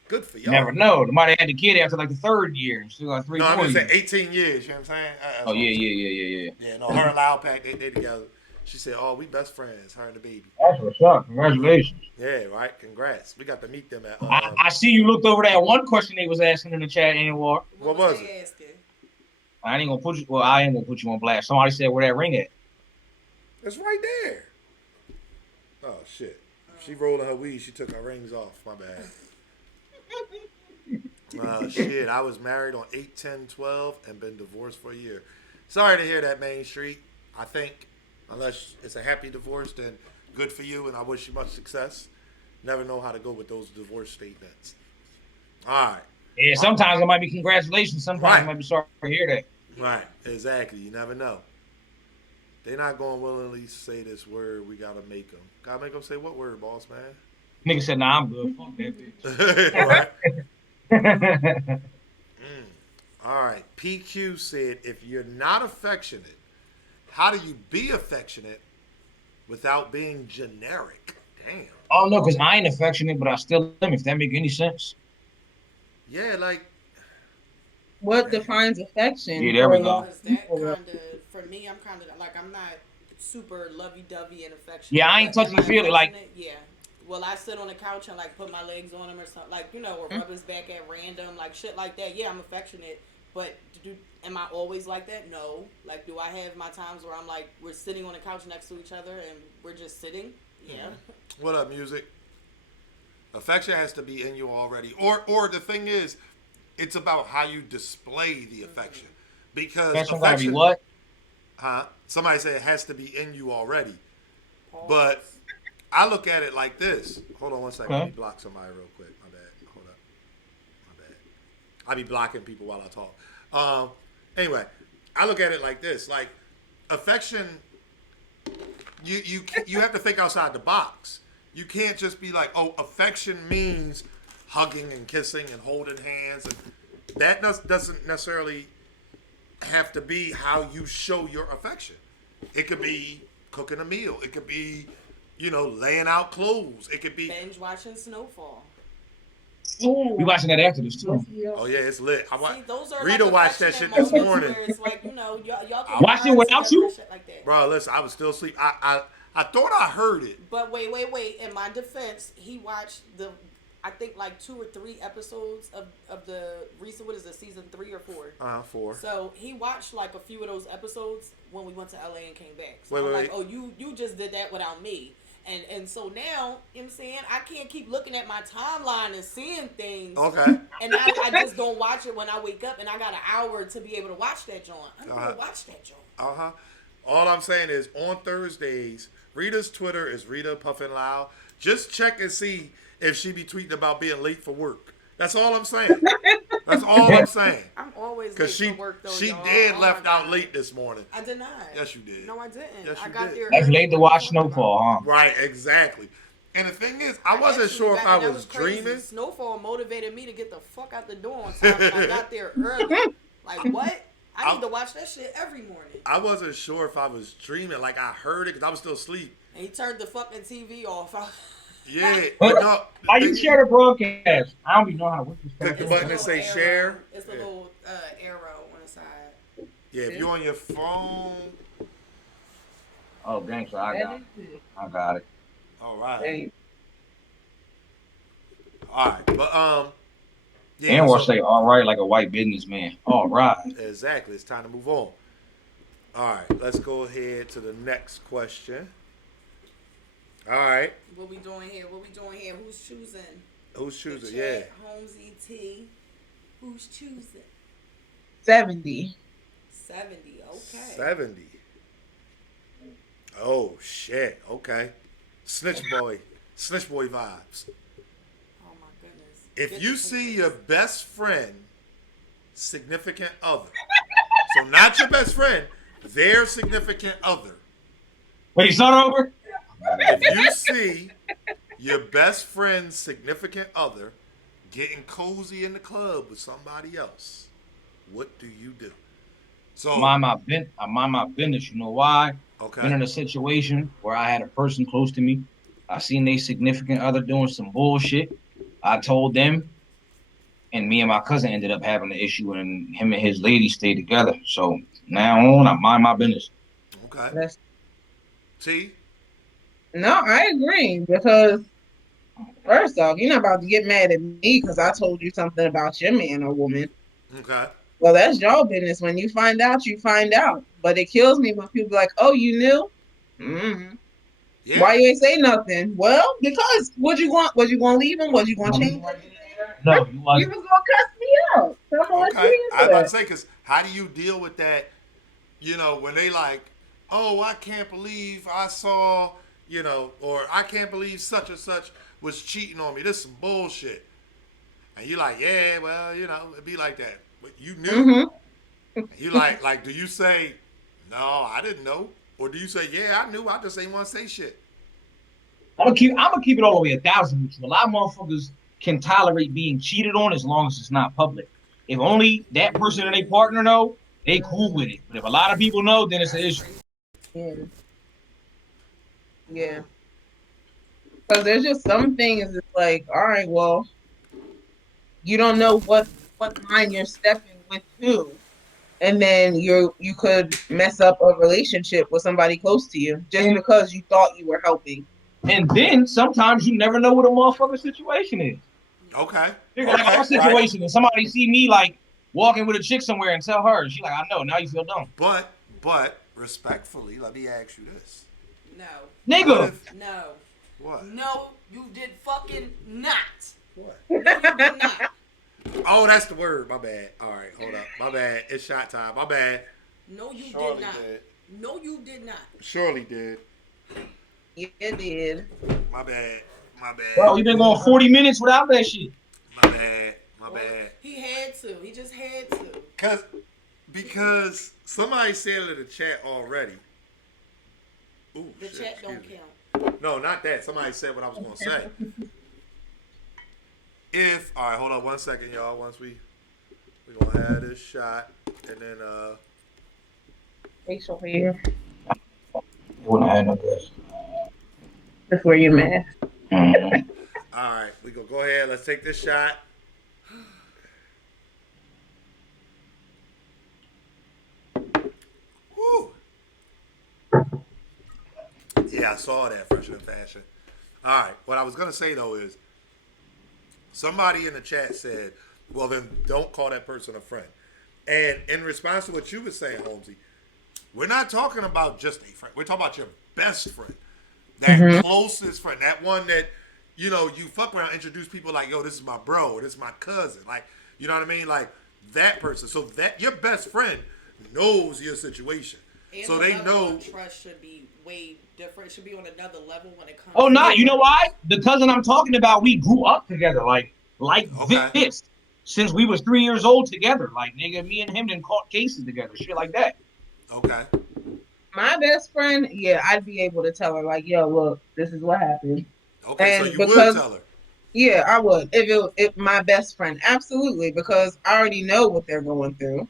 Good for y'all. Never know. They might have had the kid after like the third year. and Still got three No, I'm more just saying years. 18 years. You know what I'm saying? That's Oh what I'm yeah, saying. yeah. Yeah, no, her and Loud Pack, they together. She said, "Oh, we best friends, her and the baby." That's what's up. Congratulations. Yeah, right. Congrats. We got to meet them at. I see you looked over that one question they was asking in the chat anymore. What was they it? asking? I ain't gonna put you. Well, I ain't gonna put you on blast. Somebody said where that ring at. It's right there. Oh shit! She rolling her weed. She took her rings off. My bad. Shit. I was married on 8/10/12 and been divorced for a year. Sorry to hear that, Main Street. I think unless it's a happy divorce, then good for you, and I wish you much success. Never know how to go with those divorce statements. All right. Yeah, sometimes it might be congratulations. Sometimes Right. it might be sorry to hear that. Right, exactly. You never know. They're not going to willingly say this word. We got to make them. Got to make them say what word, boss man? Nigga said, "Nah, I'm good. Fuck that Right. bitch." All right. PQ said, if you're not affectionate, how do you be affectionate without being generic? Damn. Oh no, because I ain't affectionate, but I still am. If that make any sense. Yeah, like, What defines affection? Yeah, there we for a go. lot Because of that people? kind of, for me, I'm kind of like, I'm not super lovey-dovey and affectionate. Yeah, I ain't but am touchy feely, like- affectionate? Yeah. Well, I sit on the couch and like put my legs on him or something, like, you know, or rub his back at random, like shit like that. Yeah, I'm affectionate, but am I always like that? No. Like, do I have my times where I'm like, we're sitting on the couch next to each other and we're just sitting? Yeah. what up, music? Affection has to be in you already. Or the thing is, it's about how you display the affection. Because Affection gotta be affection, what? huh? Somebody said it has to be in you already. Pause. But I look at it like this. Hold on one second. Okay. Let me block somebody real quick. My bad. Hold up. My bad. I be blocking people while I talk. Anyway, I look at it like this. Like, affection, you have to think outside the box. You can't just be like, oh, affection means hugging and kissing and holding hands. And that doesn't necessarily have to be how you show your affection. It could be cooking a meal. It could be, laying out clothes. It could be, binge watching Snowfall. We watching that after this too. oh yeah, it's lit. See, those are Rita like watched that affectionate shit this moments morning. where it's like, y'all can Watched it vibe without together you? and shit like that. Bro, listen, I was still asleep. I I thought I heard it. But wait. In my defense, he watched I think like 2 or 3 episodes of the recent, what is it, season 3 or 4? 4. So he watched like a few of those episodes when we went to LA and came back. So Wait, I'm wait, like, wait. oh, you just did that without me. And so now, you know what I'm saying, I can't keep looking at my timeline and seeing things. Okay. And I just don't watch it when I wake up, and I got an hour to be able to watch that joint. I'm going to watch that joint. All I'm saying is on Thursdays, Rita's Twitter is Rita Puffin Loud. Just check and see if she be tweeting about being late for work. That's all I'm saying. That's all I'm saying. I'm always late Because for work, though, she y'all. did Oh, left my out God. late this morning. I did not. Yes, you did. No, I didn't. Yes, I you got did. there. That's early. late to watch snowfall, huh? Right, exactly. And the thing is, I wasn't Actually, sure if I that was crazy. dreaming. Snowfall motivated me to get the fuck out the door on time. And I got there early. Like, what? I need to watch that shit every morning. I wasn't sure if I was dreaming. Like, I heard it because I was still asleep. And he turned the fucking TV off. Yeah. But no, How you share the broadcast? I don't even know how to work this Click the thing. button that say arrow. share. It's a little arrow on the side. Yeah, if you're on your phone. Oh, dang, so I got it. All right. Hey, All right. But, yeah. And we'll say, all right, like a white businessman. All right. Exactly. It's time to move on. All right. Let's go ahead to the next question. All right. What we doing here? Who's choosing? Who's choosing? The Yeah. chat, Holmzie T. Who's choosing? 70. 70. Okay. 70. Oh, shit. Okay. Snitch boy vibes. Oh my goodness. If you see your best friend, significant other, so not your best friend, their significant other. Wait, you start over? If you see your best friend's significant other getting cozy in the club with somebody else, what do you do? So I mind my business. You know why? okay. Been in a situation where I had a person close to me. I seen their significant other doing some bullshit. I told them, and me and my cousin ended up having an issue, and him and his lady stayed together. So now on, I mind my business. Okay. That's, See? no, I agree because first off, you're not about to get mad at me because I told you something about your man or woman. Okay. Well, that's your business. When you find out, you find out. But it kills me when people be like, "Oh, you knew? Mm-hmm. Yeah. Why you ain't say nothing?" Well, because what you want? Was you gonna leave him? Was you gonna change? No, You was gonna cuss me out. So I'm gonna let Okay. you I was about to answer. say, because how do you deal with that, when they like, oh, I can't believe I saw, or I can't believe such and such was cheating on me. This is some bullshit. And you like, yeah, well, it'd be like that. But you knew. Mm-hmm. You like, do you say, no, I didn't know? Or do you say, yeah, I knew, I just ain't want to say shit? I'm gonna keep it all the way 1,000 with you. A lot of motherfuckers can tolerate being cheated on as long as it's not public. If only that person and their partner know, they cool with it. But if a lot of people know, then it's an issue. Yeah. Yeah. Because there's just some things it's like, all right, well, you don't know what line you're stepping with who. And then you could mess up a relationship with somebody close to you just because you thought you were helping. And then sometimes you never know what a motherfucker's situation is. Okay. Like our situation, and somebody see me like walking with a chick somewhere and tell her, she like, I know, now you feel dumb. But respectfully, let me ask you this. No. Nigga. No. What? No, you did fucking not. What? No, you did not. Oh, that's the word. My bad. All right, hold up. My bad. It's shot time. My bad. No, you Surely did not. did. No, you did not. Surely did. You did. My bad. My bad. Bro, you been going 40 minutes without that shit. My bad. My bad. He had to. He just had to. Because somebody said it in the chat already. Ooh, The shit, chat don't excuse me. count. No, not that. Somebody said what I was going to say. All right, hold on 1 second, y'all. Once we're going to have this shot. And then, Facial hair. You wouldn't have had no good. That's where you're mad. Mm-hmm. all right, we going to go ahead. Let's take this shot. Woo. Yeah, Yeah, I saw that Fresh and Fashion. All right. What I was gonna say though is somebody in the chat said, "Well, then don't call that person a friend." And in response to what you were saying, Holmesy, we're not talking about just a friend. We're talking about your best friend, that closest friend, that one that you fuck around, introduce people like, "Yo, this is my bro, this is my cousin," like, you know what I mean, like that person. So that your best friend knows your situation, And so the they level know. of trust should be way different. It should be on another level when it comes. Oh, to not. You know why? The cousin I'm talking about, we grew up together, like Okay. this, since we was 3 years old together. Like, nigga, me and him done caught cases together, shit like that. Okay. My best friend, yeah, I'd be able to tell her like, yo, look, this is what happened. Okay. So And you would because tell her. yeah, I would. If my best friend, absolutely, because I already know what they're going through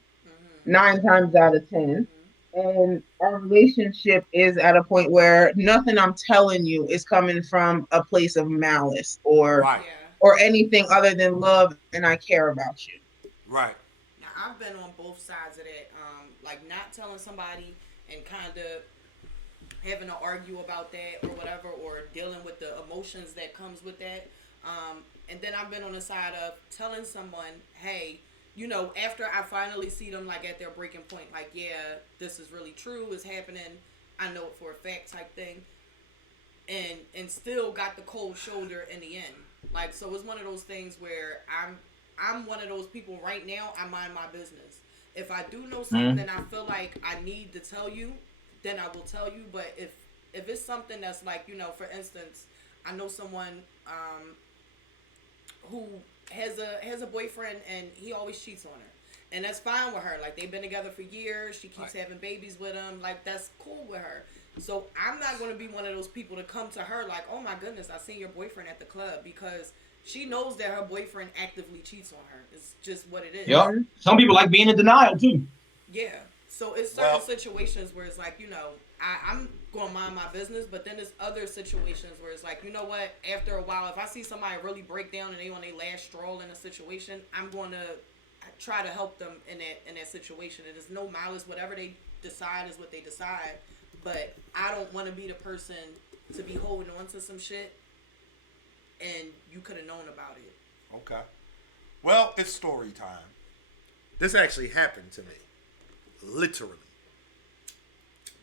9 times out of 10. And our relationship is at a point where nothing I'm telling you is coming from a place of malice Right. Yeah. or anything other than love and I care about you. Right. Now I've been on both sides of that. Like not telling somebody and kind of having to argue about that or whatever, or dealing with the emotions that comes with that. And then I've been on the side of telling someone, hey, after I finally see them like at their breaking point, like, yeah, this is really true, it's happening, I know it for a fact type thing, and still got the cold shoulder in the end. Like, so it's one of those things where I'm one of those people right now. I mind my business. If I do know something and I feel like I need to tell you, then I will tell you. But if it's something that's like, for instance, I know someone who has a boyfriend and he always cheats on her. And that's fine with her. Like, they've been together for years. She keeps having babies with him. Like, that's cool with her. So I'm not going to be one of those people to come to her like, oh my goodness, I seen your boyfriend at the club, because she knows that her boyfriend actively cheats on her. It's just what it is. Yep. Some people like being in denial too. Yeah. So it's certain situations where it's like, I'm going to mind my business, but then there's other situations where it's like, you know what, after a while, if I see somebody really break down and they on their last straw in a situation, I'm going to try to help them in that situation. And there's no malice. Whatever they decide is what they decide. But I don't want to be the person to be holding on to some shit and you could have known about it. Okay. Well, it's story time. This actually happened to me. Literally.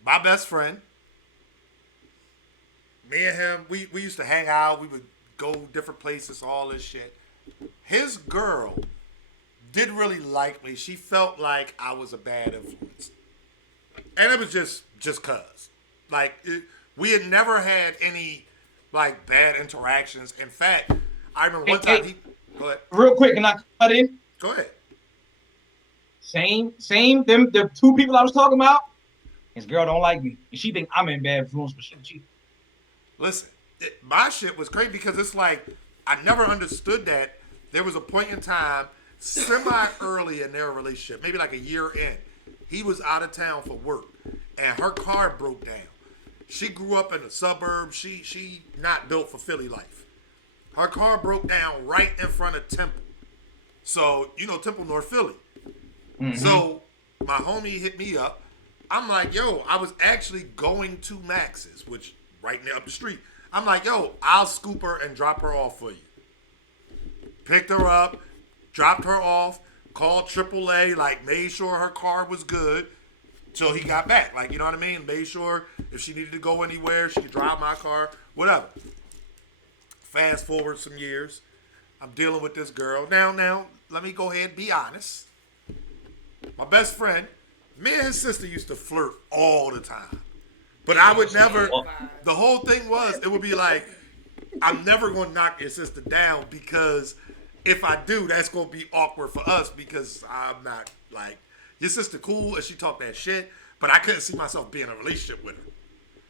My best friend, me and him, we used to hang out. We would go different places, all this shit. His girl didn't really like me. She felt like I was a bad influence. And it was just cuz. Like, we had never had any, like, bad interactions. In fact, I remember one time go ahead. Real quick, can I cut in? Go ahead. Same. The two people I was talking about, his girl don't like me. And she think I'm in bad influence, but she. Listen, my shit was crazy because it's like, I never understood that. There was a point in time, semi-early in their relationship, maybe like a year in. He was out of town for work, and her car broke down. She grew up in the suburbs. She not built for Philly life. Her car broke down right in front of Temple. So, Temple, North Philly. Mm-hmm. So, my homie hit me up. I'm like, yo, I was actually going to Max's, which right near up the street. I'm like, yo, I'll scoop her and drop her off for you. Picked her up, dropped her off, called AAA, like made sure her car was good till he got back. Like, you know what I mean? Made sure if she needed to go anywhere, she could drive my car, whatever. Fast forward some years, I'm dealing with this girl. Now, let me go ahead and be honest. My best friend, me and his sister used to flirt all the time. But I would never, the whole thing was, it would be like, I'm never going to knock your sister down because if I do, that's going to be awkward for us because I'm not like, your sister cool and she talk that shit, but I couldn't see myself being in a relationship with her.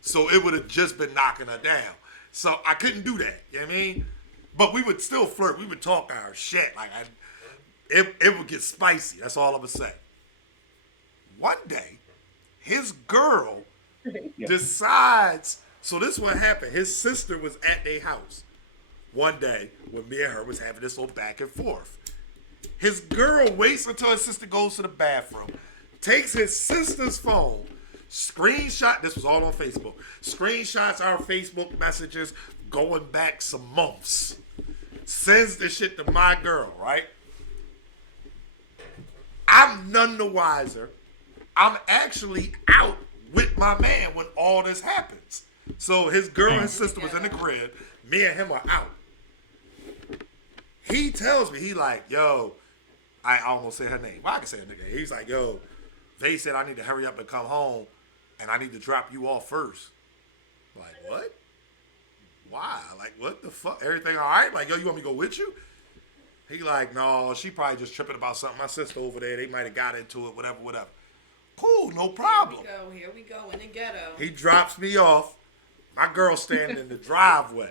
So it would have just been knocking her down. So I couldn't do that, you know what I mean? But we would still flirt. We would talk our shit. Like, it would get spicy. That's all I'm going to say. One day, his girl decides, so this is what happened. His sister was at their house one day when me and her was having this little back and forth. His girl waits until his sister goes to the bathroom, takes his sister's phone, Screenshot. This was all on Facebook. Screenshots our Facebook messages going back some months. Sends this shit to my girl, right? I'm none the wiser. I'm actually out with my man when all this happens. So his girl and sister was in the crib. Me and him are out. He tells me, he like, yo, I almost said her name. Well, I can say her name. He's like, yo, they said I need to hurry up and come home, and I need to drop you off first. I'm like, what? Why? Like, what the fuck? Everything all right? Like, yo, you want me to go with you? He like, no, she probably just tripping about something. My sister over there, they might have got into it, whatever. Cool, no problem. Here we go, in the ghetto. He drops me off. My girl standing in the driveway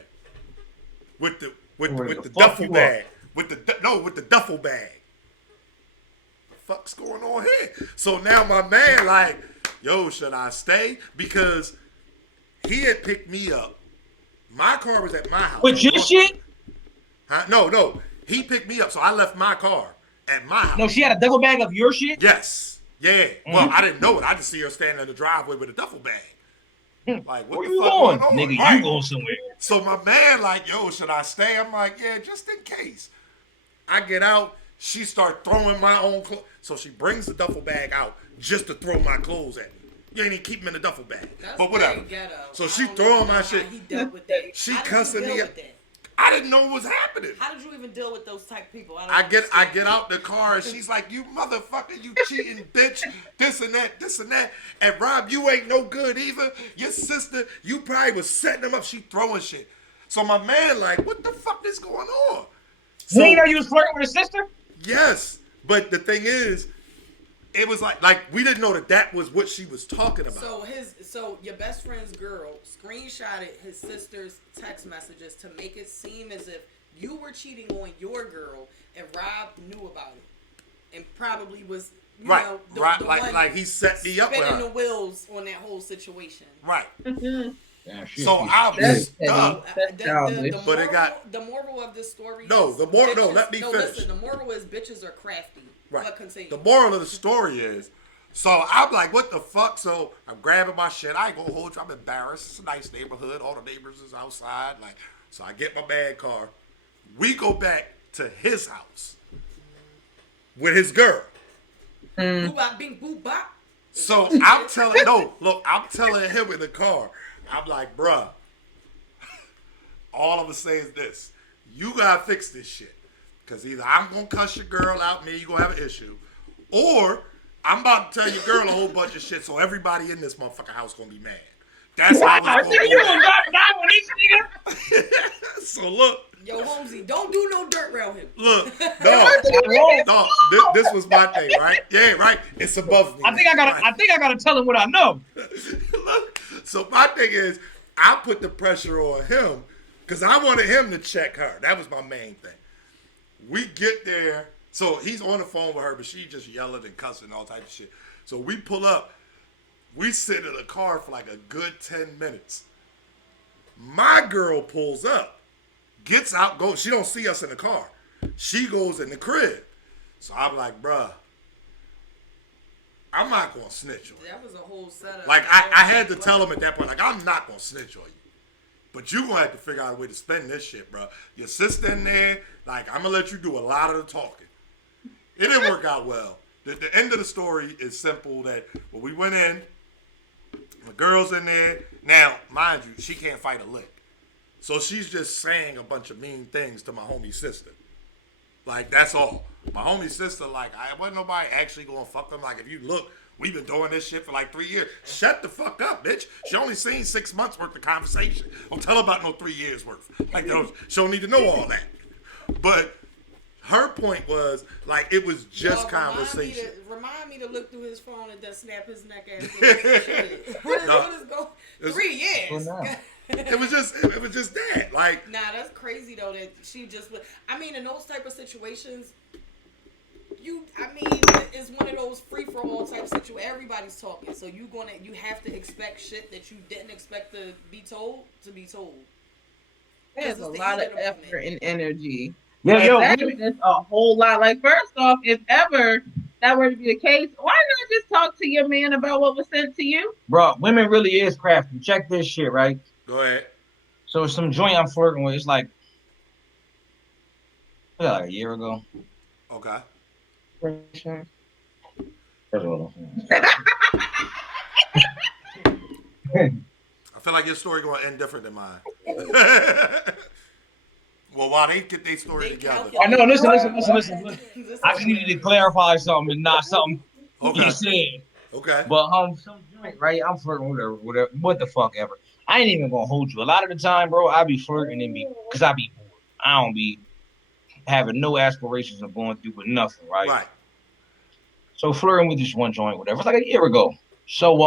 with the duffel bag. With the duffel bag. What the fuck's going on here? So now my man like, yo, should I stay? Because he had picked me up. My car was at my house. With your shit? Huh? No. He picked me up, so I left my car at my house. No, she had a duffel bag of your shit? Yes. Yeah. Well, I didn't know it. I just see her standing in the driveway with a duffel bag. Like, what Where the you fuck going? on? Nigga, Right. you going somewhere. So my man like, yo, should I stay? I'm like, yeah, just in case. I get out. She start throwing my own clothes. So she brings the duffel bag out just to throw my clothes at me. You ain't even keep them in the duffel bag. That's but whatever. Ghetto. So she throwing my shit. He dealt with that. She How did cussing you deal me. with that? I didn't know what was happening. How did you even deal with those type of people? I get out the car and she's like, you motherfucker, you cheating bitch, this and that. And Rob, you ain't no good either. Your sister, you probably was setting them up. She throwing shit. So my man like, what the fuck is going on? You ain't know you was flirting with his sister? Yes. But the thing is, it was like we didn't know that was what she was talking about. So your best friend's girl screenshotted his sister's text messages to make it seem as if you were cheating on your girl and Rob knew about it and probably was you know the one like he set me up with spinning her. the wheels on that whole situation. Right. Yeah, shit, So I was stuck. The moral of this story. No, is the moral. No, bitches- let me no, finish. Listen, the moral is bitches are crafty. Right. But continue. The moral of the story is, so I'm like, what the fuck? So I'm grabbing my shit. I ain't gonna hold you. I'm embarrassed. It's a nice neighborhood. All the neighbors is outside. Like, so I get my bad car. We go back to his house with his girl. Boo bop, bing, boo bop. So I'm telling, I'm telling him in the car. I'm like, bruh, all I'm gonna say is this. You gotta fix this shit. Cause either I'm gonna cuss your girl out, me, you gonna have an issue. Or I'm about to tell your girl a whole bunch of shit, so everybody in this motherfucking house gonna be mad. That's how it's gonna go. So look. Yo, Holmzie, don't do no dirt around him. Look, this was my thing, right? Yeah, right. It's above me. I think I gotta tell him what I know. Look, so my thing is, I put the pressure on him because I wanted him to check her. That was my main thing. We get there, so he's on the phone with her, but she just yelling and cussing and all types of shit. So we pull up. We sit in the car for like a good 10 minutes. My girl pulls up. Gets out, goes. She don't see us in the car. She goes in the crib. So I'm like, bruh, I'm not gonna snitch on you. That was a whole setup. Like I had to tell him at that point, like I'm not gonna snitch on you, but you gonna have to figure out a way to spend this shit, bruh. Your sister in there, like I'm gonna let you do a lot of the talking. It didn't work out well. The end of the story is simple. That when we went in, the girl's in there. Now, mind you, she can't fight a lick. So she's just saying a bunch of mean things to my homie sister. Like, that's all. My homie sister, like, I wasn't nobody actually going to fuck them. Like, if you look, we've been doing this shit for like 3 years. Shut the fuck up, bitch. She only seen 6 months worth of conversation. Don't tell her about no 3 years worth. Like, she don't need to know all that. But her point was, like, it was just conversation. Remind me to look through his phone and then snap his neck ass. What is going? 3 years. It was just that. Like, nah, that's crazy though that she just. I mean, in those type of situations, it's one of those free for all type situations. Everybody's talking, so you have to expect shit that you didn't expect to be told. There's a lot of effort and energy. Yo, that is just a whole lot. Like, first off, if ever that were to be the case, why not just talk to your man about what was sent to you? Bro, women really is crafty. Check this shit, right? Go ahead. So some joint I'm flirting with. It's like a year ago. Okay. For sure. First of all, I feel like your story gonna end different than mine. Well, while they get their story They together. I know. Listen. Listen. I just needed to clarify something and not something Okay. you said. Okay. But some joint, right? I'm flirting with her, whatever, what the fuck ever. I ain't even gonna hold you. A lot of the time, bro, I be flirting and because I be bored. I don't be having no aspirations of going through with nothing, right? Right. So flirting with this one joint, whatever. It's like a year ago. So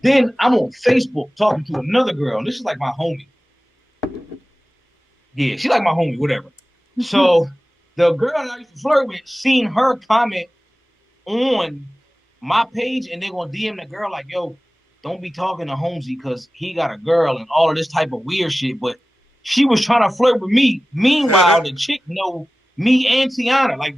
then I'm on Facebook talking to another girl. And this is like my homie. Yeah, she like my homie, whatever. So the girl that I used to flirt with seen her comment on my page, and they're gonna DM the girl like, "Yo, don't be talking to Holmzie because he got a girl and all of this type of weird shit." But she was trying to flirt with me. Meanwhile, the chick know me and Tiana. Like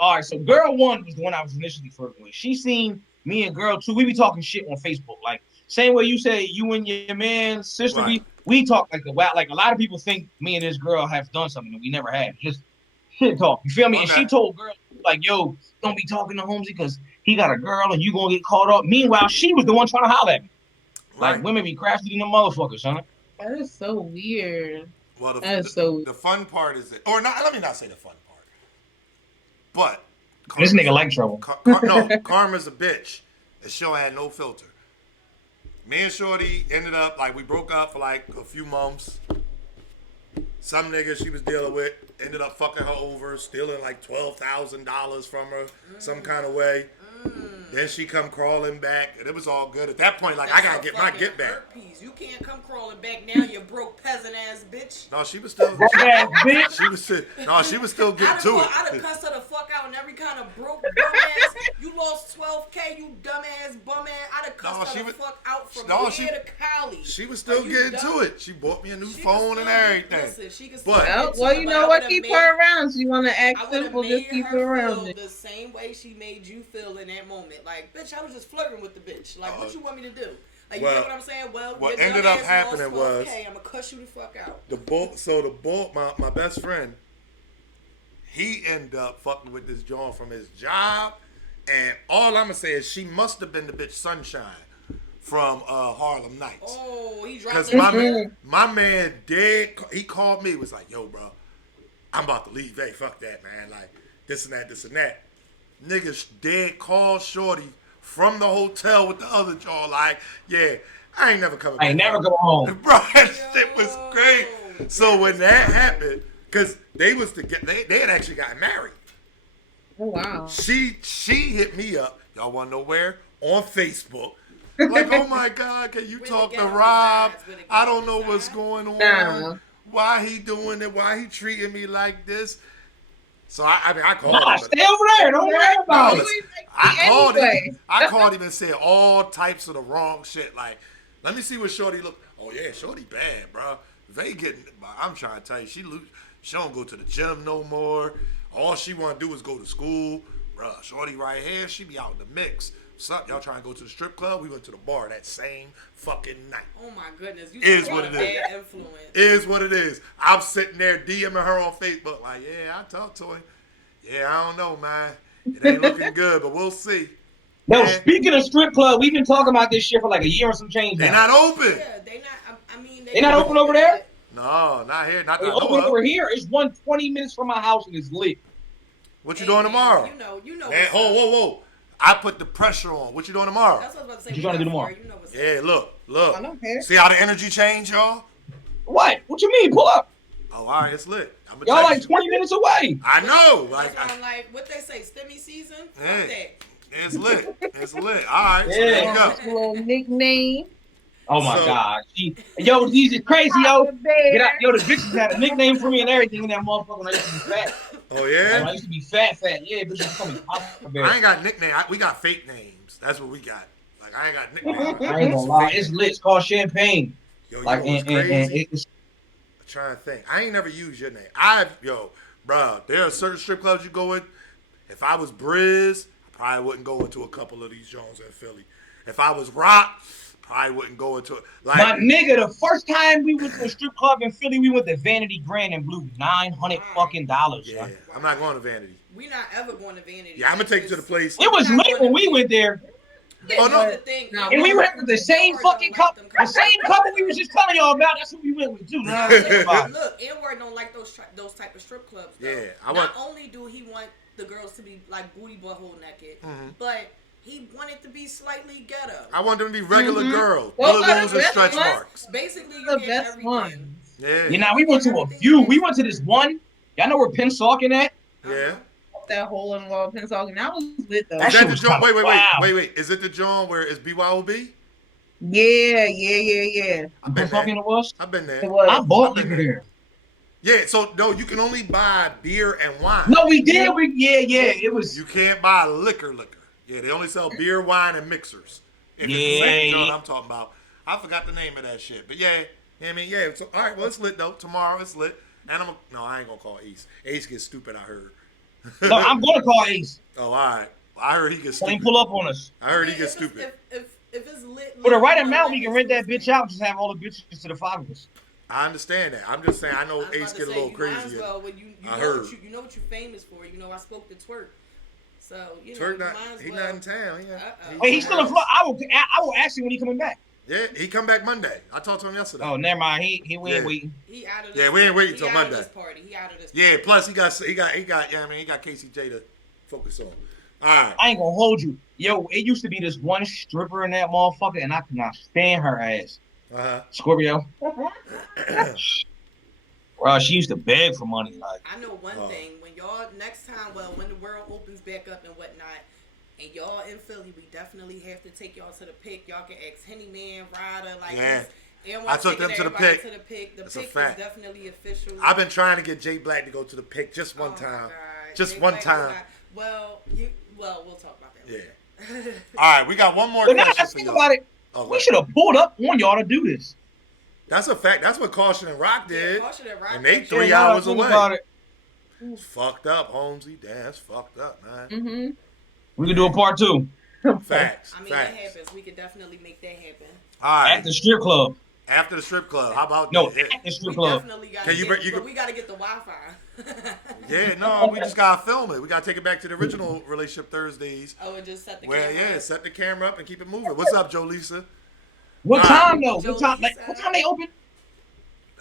all right, so girl one was the one I was initially flirting with. She seen me and girl two. We be talking shit on Facebook, like same way you say you and your man's sister Right. we talk like the wow. Like a lot of people think me and this girl have done something that we never had. Just shit talk. You feel me? And Okay. she told girl like, "Yo, don't be talking to Holmzie because he got a girl and you gonna get caught up." Meanwhile, she was the one trying to holler at me. Like Right. women be crafty than them motherfuckers, huh? That is so weird. Well, That is so weird. the fun part is that, or not. Let me not say the fun part, but This nigga like trouble. no, Karma's a bitch. The show had no filter. Me and Shorty ended up like we broke up for like a few months. Some nigga she was dealing with ended up fucking her over, stealing like $12,000 from her some kind of way. Then she come crawling back, and it was all good. At that point, like I gotta get my get back. Herpes. You can't come crawling back now, you broke peasant ass bitch. No, she was still. Bad bitch. She was still getting to I'd it. have cussed her the fuck out and every kind of broke bum ass. You lost 12K, you dumb ass bum ass. I'd have cussed her the fuck out from here to Cali. She was still getting to it. She bought me a new She phone and everything. Listen, she could still But- get to Well, it, you but know I what? would've Keep made- her around. You want to act I would have simple, made just keep her her around. feel the same way she made you feel in that moment. Like, bitch, I was just flirting with the bitch. Like, what you want me to do? Like, you know what I'm saying? Well, what your ended dumb up ass happening lost was 12K, I'm gonna cuss you the fuck out. My best friend, he ended up fucking with this John from his job, and all I'm gonna say is she must have been the bitch Sunshine from Harlem Nights. Oh, he dropped Because it. my man dead, he called me, was like, "Yo, bro, I'm about to leave. Hey, fuck that, man. Like, this and that. Niggas dead called Shorty from the hotel with the other jaw, like, yeah, I ain't never coming back. I ain't never come home. Bro, that shit was great. So when that happened, because they had actually gotten married. Oh, wow. She hit me up. Y'all want to know where? On Facebook. Like, oh my God, can you talk to Rob? I don't know what's going on. Nah. Why he doing it? Why he treating me like this? So I called Nah, him. stay over there. Don't worry about it. I called him and said all types of the wrong shit. Like, let me see what Shorty look. Oh yeah, Shorty bad, bro. They getting. I'm trying to tell you, she don't go to the gym no more. All she want to do is go to school, bro. Shorty right here, she be out in the mix. What's up? Y'all trying to go to the strip club? We went to the bar that same fucking night. Oh my goodness, you Is talking what about it is. bad influence. Is what it is. I'm sitting there DMing her on Facebook like, yeah, I talked to him. Yeah, I don't know, man. It ain't looking good, but we'll see. No, Man, speaking of strip club, we've been talking about this shit for like a year and some change they now. not open. Yeah, they not. I mean, They not open over there? No, not here. Not They that I open know of. over here. It's 20 minutes from my house and it's lit. What you doing tomorrow? You know. Man, what's up. whoa. I put the pressure on. What you doing tomorrow? That's what I was about to say. What you trying to do tomorrow? You know what's Yeah, up. look. I don't care. See how the energy change, y'all? What? What you mean? Pull up. Oh, all right, it's lit. I'ma Y'all text like you. 20 minutes away. I know. That's Like, why I'm like, what they say, stimmy season? Fuck Hey. that. it's lit. It's lit. All right, so Yeah. there you go. Little nickname. Oh my So- God. Yo, these is crazy, yo. Papa Bear. Get out. Yo, the bitches had a nickname for me and everything in that motherfucker when I used to be fat. Oh, Like, yeah? I used to be fat. Yeah, bitches call me Papa Bear. I ain't got nickname. We got fake names. That's what we got. Like, I ain't got nicknames. I ain't gonna lie. It's lit. It's called champagne. Yo, you Like, know what's and crazy? it's I'm trying to think. I ain't never used your name. Bro, there are certain strip clubs you go in, If I was Briz, I probably wouldn't go into a couple of these Jones in Philly. If I was Rock, probably wouldn't go into it. Like, My nigga, the first time we went to a strip club in Philly, we went to Vanity Grand and blew $900 fucking dollars. yeah, Son. I'm not going to Vanity. We not ever going to Vanity. Yeah, I'm gonna take you to the place. It was We're not late going when to we went there, Oh, no. The thing. No, and we went with the same N-word fucking don't like couple. them The same couple we was just telling y'all about. That's what we went with too. Nah, Look, N-word don't like those type of strip clubs. Though. Yeah, Not only do he want the girls to be like booty butthole naked, but he wanted to be slightly ghetto. I want them to be regular girls, Well, Billy-Woos and that's stretch what- marks. Basically, you The get best everything. one. Yeah, You know, we went to a few. We went to this one. Y'all know where Pensauken at? yeah. That hole in the wall Pensauken. That was lit though. That Is shit that the was joint? kinda wild. Wait. Is it the joint where it's BYOB? Yeah. I've been Pensauken there. it was. I've been It there. was. I bought I've been liquor there. there. Yeah, so no, you can only buy beer and wine. No, we did. Yeah. It was. You can't buy liquor. Yeah, they only sell beer, wine, and mixers. If it's the Yeah. same joint I'm talking about. I forgot the name of that shit. But yeah, I mean, yeah. So, all right, well, it's lit, though. Tomorrow, it's lit. And no, I ain't going to call Ace. Ace gets stupid, I heard. No, I'm gonna call Ace. Oh, all right. I heard he gets Let him stupid. pull up on us. I heard he if gets it's- stupid. If it's lit, For the right you know, amount, let we can Ace rent do that his bitch thing. out. Just have all the bitches to the five of us. I understand that. I'm just saying, I know I was about Ace to get a say, little you crazy. might as well, when you I know heard. you know what you're famous for. You know, I spoke to Twerk, so you know, Twerk you not, might as he well. not in town. Yeah. Uh-oh. Wait, he's still in Florida. I will ask you when he coming back. Yeah, he come back Monday. I talked to him yesterday. Oh, never mind. We ain't Yeah. waiting. He out of Yeah, this we ain't waiting he till out Monday. Of this party. He out of this. Yeah, Party. plus he got. Yeah, I mean, he got KCJ to focus on. All right. I ain't gonna hold you. Yo, it used to be this one stripper in that motherfucker, and I could not stand her ass. Scorpio. Bro, she used to beg for money. Like, I know one thing. When y'all next time, when the world opens back up and whatnot, and y'all in Philly, we definitely have to take y'all to the pick. Y'all can ask Henny Man, Ryder, like Yeah. and I took them to the everybody pick. To the pick. The That's a pick fact. is definitely official. I've been trying to get Jay Black to go to the pick just Oh one my time. God. Just Jay one Black is time. not- we'll talk about that. Yeah. Later. All right, we got one more but now question I for think y'all. about it. Oh, We should have pulled up on y'all to do this. That's a fact. That's what Caution and Rock did. Caution and Rock And they did. 3 Yeah, now I hours think away. about it. It's fucked up, Holmzie. Damn, it's fucked up, man. Mm-hmm. We can do a part two Facts. I mean, facts. that happens. We could definitely make that happen. All right. at the strip club. After the strip club. How about No, that? Yeah. at the strip We club. definitely got Can to you get, bring- you but could- we got to get the Wi-Fi. Yeah, no, we just gotta film it. We gotta take it back to the original Relationship Thursdays. Oh, and just set the Where camera. set the camera up and keep it moving. What's up, Joe Lisa? What All time right. though? Joe What time? Lisa. What time they open?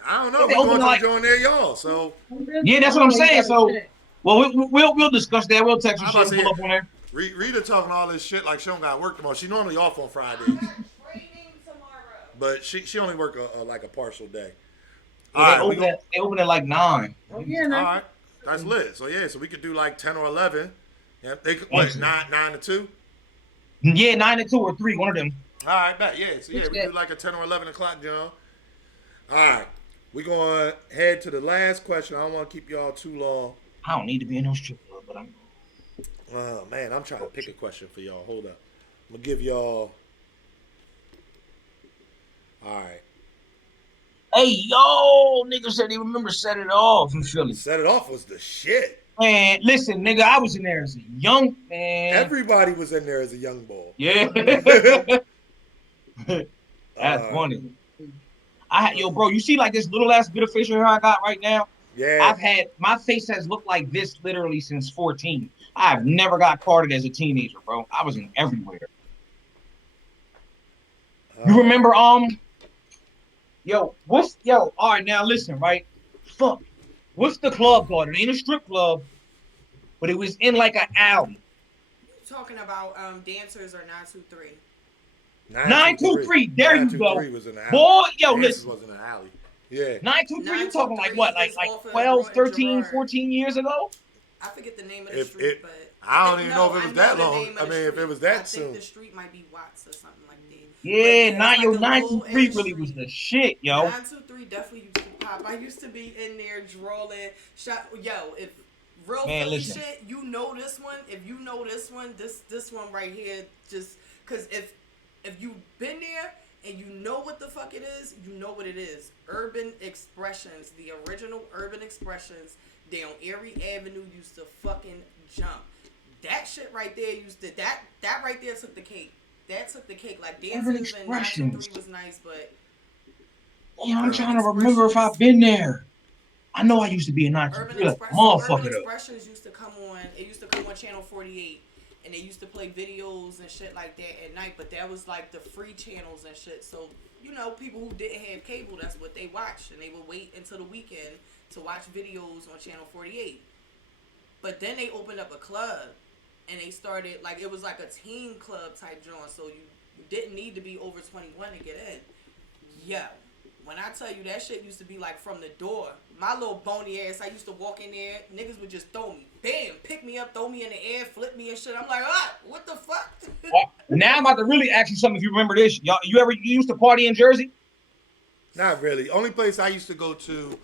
I don't know. They We're going open to like- the joint near y'all. So Yeah, that's what I'm saying. So, well, we'll discuss that. We'll text you I'm about shit to and pull say- up on there. Rita talking all this shit like she don't got work tomorrow. She normally off on Fridays, Training tomorrow. but she only work like a partial day. Yeah, All right, they open at like 9. Oh, yeah, all no. right, that's lit. So yeah, so we could do like 10 or 11. Yeah, they could Excellent. 9 to 2. Yeah, 9 to 2 or 3, one of them. All right, bet. Yeah, so yeah, we do like a 10 or 11 o'clock, John. All right, we're going to head to the last question. I don't want to keep y'all too long. I don't need to be in no strip club, but I'm. Oh, man, I'm trying to pick a question for y'all. Hold up. I'm going to give y'all. All right. Hey, yo, nigga said he remember set it off in Philly. Set it off was the shit. Man, listen, nigga, I was in there as a young man. Everybody was in there as a young boy. Yeah. That's funny. Yo, bro, you see like this little ass bit of facial hair I got right now? Yeah. My face has looked like this literally since 14. I've never got carded as a teenager, bro. I was in everywhere. You remember, all right, now listen, right? Fuck. What's the club called? It ain't a strip club, but it was in like an alley. You talking about dancers or 923? 923, there you go. 923 was in the alley. Boy, yo, Dances listen. was in the alley. Yeah. 923, you talking like what? Like 923 12, is off of 13, Broad and 14 years ago? I forget the name of the If street, it- but I don't even know if it was that the long. name of I the mean, if street. it was that I soon. think the street might be Watts or something like that. Yeah, But it's like a 923 low-ass really was street. the shit, yo. 923 definitely used to pop. I used to be in there drawing. If real Man, Philly listen. shit, you know this one. If you know this one, this one right here, just because if you've been there and you know what the fuck it is, you know what it is. Urban Expressions, the original Urban Expressions down Erie Avenue used to fucking jump. that shit right there that right there took the cake. That took the cake. Like Urban dances and 923 Expressions. was nice, but Damn, I'm Urban trying to remember if I've Expressions. been there. I know I used to be a 923 like a Urban motherfucker though. Expressions used to come on. It used to come on Channel 48, and they used to play videos and shit like that at night. But that was like the free channels and shit. So people who didn't have cable, that's what they watched, and they would wait until the weekend to watch videos on Channel 48. But then they opened up a club, and they started like it was like a teen club type joint. So you didn't need to be over 21 to get in. Yo, when I tell you that shit used to be like from the door, my little bony ass, I used to walk in there, niggas would just throw me, bam, pick me up, throw me in the air, flip me and shit. I'm like, what the fuck? Well, now I'm about to really ask you something. If you remember this, y'all, you used to party in Jersey? Not really. Only place I used to go to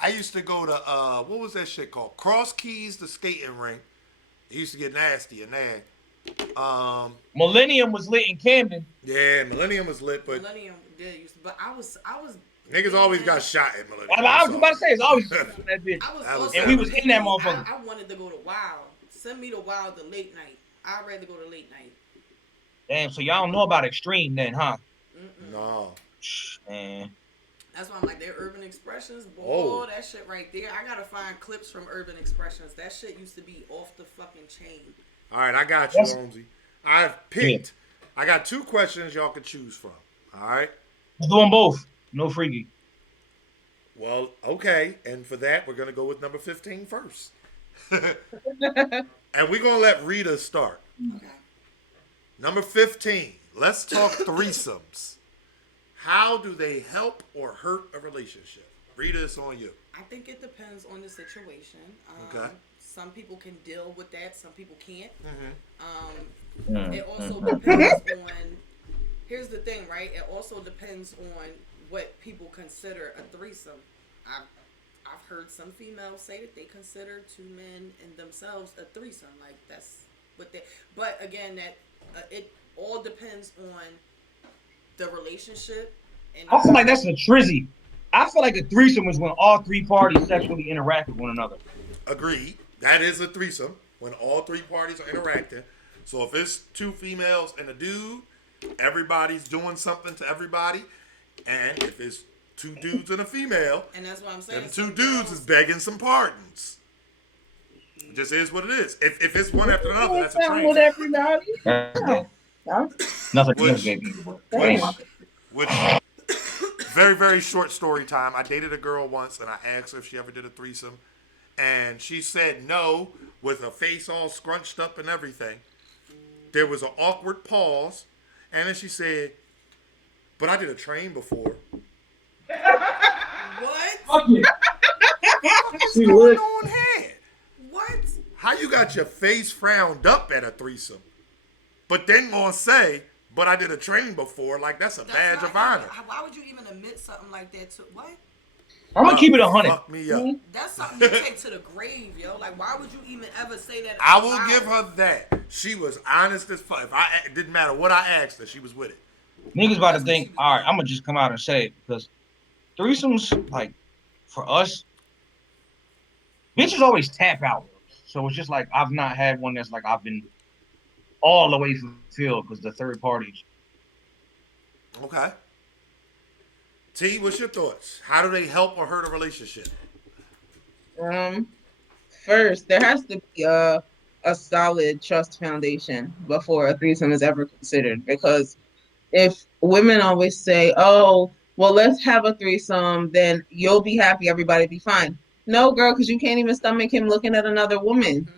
what was that shit called? Cross Keys, the skating rink. It used to get nasty in there. Millennium was lit in Camden. Yeah, Millennium was lit, but Millennium did used to, but I was niggas always got shot at Millennium. I was about to say it's always that bitch. I was That was also And we was in that motherfucker. I wanted to go to Wild. Send me to Wild the late night. I'd rather go to late night. Damn, so y'all don't know about Extreme then, huh? No. Man. That's why I'm like, they're Urban Expressions. Boy, Oh. that shit right there. I gotta find clips from Urban Expressions. That shit used to be off the fucking chain. All right, I got you, Holmzie. I've picked. I got 2 questions y'all could choose from. All right. Let's do them both. No freaky. Well, okay. And for that, we're going to go with number 15 first. And we're going to let Rita start. Okay. Number 15. Let's talk threesomes. How do they help or hurt a relationship? Rita, it's on you. I think it depends on the situation. Okay. Some people can deal with that. Some people can't. Mm. It also depends on. Here's the thing, right? It also depends on what people consider a threesome. I've heard some females say that they consider 2 men and themselves a threesome. Like that's what they. But again, that it all depends on the relationship. And I feel like that's a trizzy. I feel like a threesome is when all 3 parties sexually interact with one another. Agreed. That is a threesome when all 3 parties are interacting. So if it's 2 females and a dude, everybody's doing something to everybody. And if it's 2 dudes and a female, and that's what I'm saying. them 2 dudes is begging some pardons. It just is what it is. If it's one after another, that's a train. With everybody. Nothing Which- gay people. But anyway. Which, very, very short story time. I dated a girl once, and I asked her if she ever did a threesome. And she said no, with her face all scrunched up and everything. There was an awkward pause. And then she said, but I did a train before. What? Okay. What's going on here? What? How you got your face frowned up at a threesome, but then gonna say, but I did a train before? Like, that's a badge not of honor. even- Why would you even admit something like that to what? I'm gonna keep it 100. Fuck me up. That's something you take to the grave, yo. Like, why would you even ever say that? I out will loud? give her that. She was honest as fuck. It didn't matter what I asked her, she was with it. Niggas about to think, all right, I'm gonna just come out and say it because threesomes, like, for us, bitches always tap out. So it's just like I've not had one that's like I've been all the way fulfilled because the third parties. Okay. T, what's your thoughts? How do they help or hurt a relationship? First, there has to be a solid trust foundation before a threesome is ever considered. Because if women always say, "Oh, well, let's have a threesome, then you'll be happy, everybody be fine." No, girl, because you can't even stomach him looking at another woman.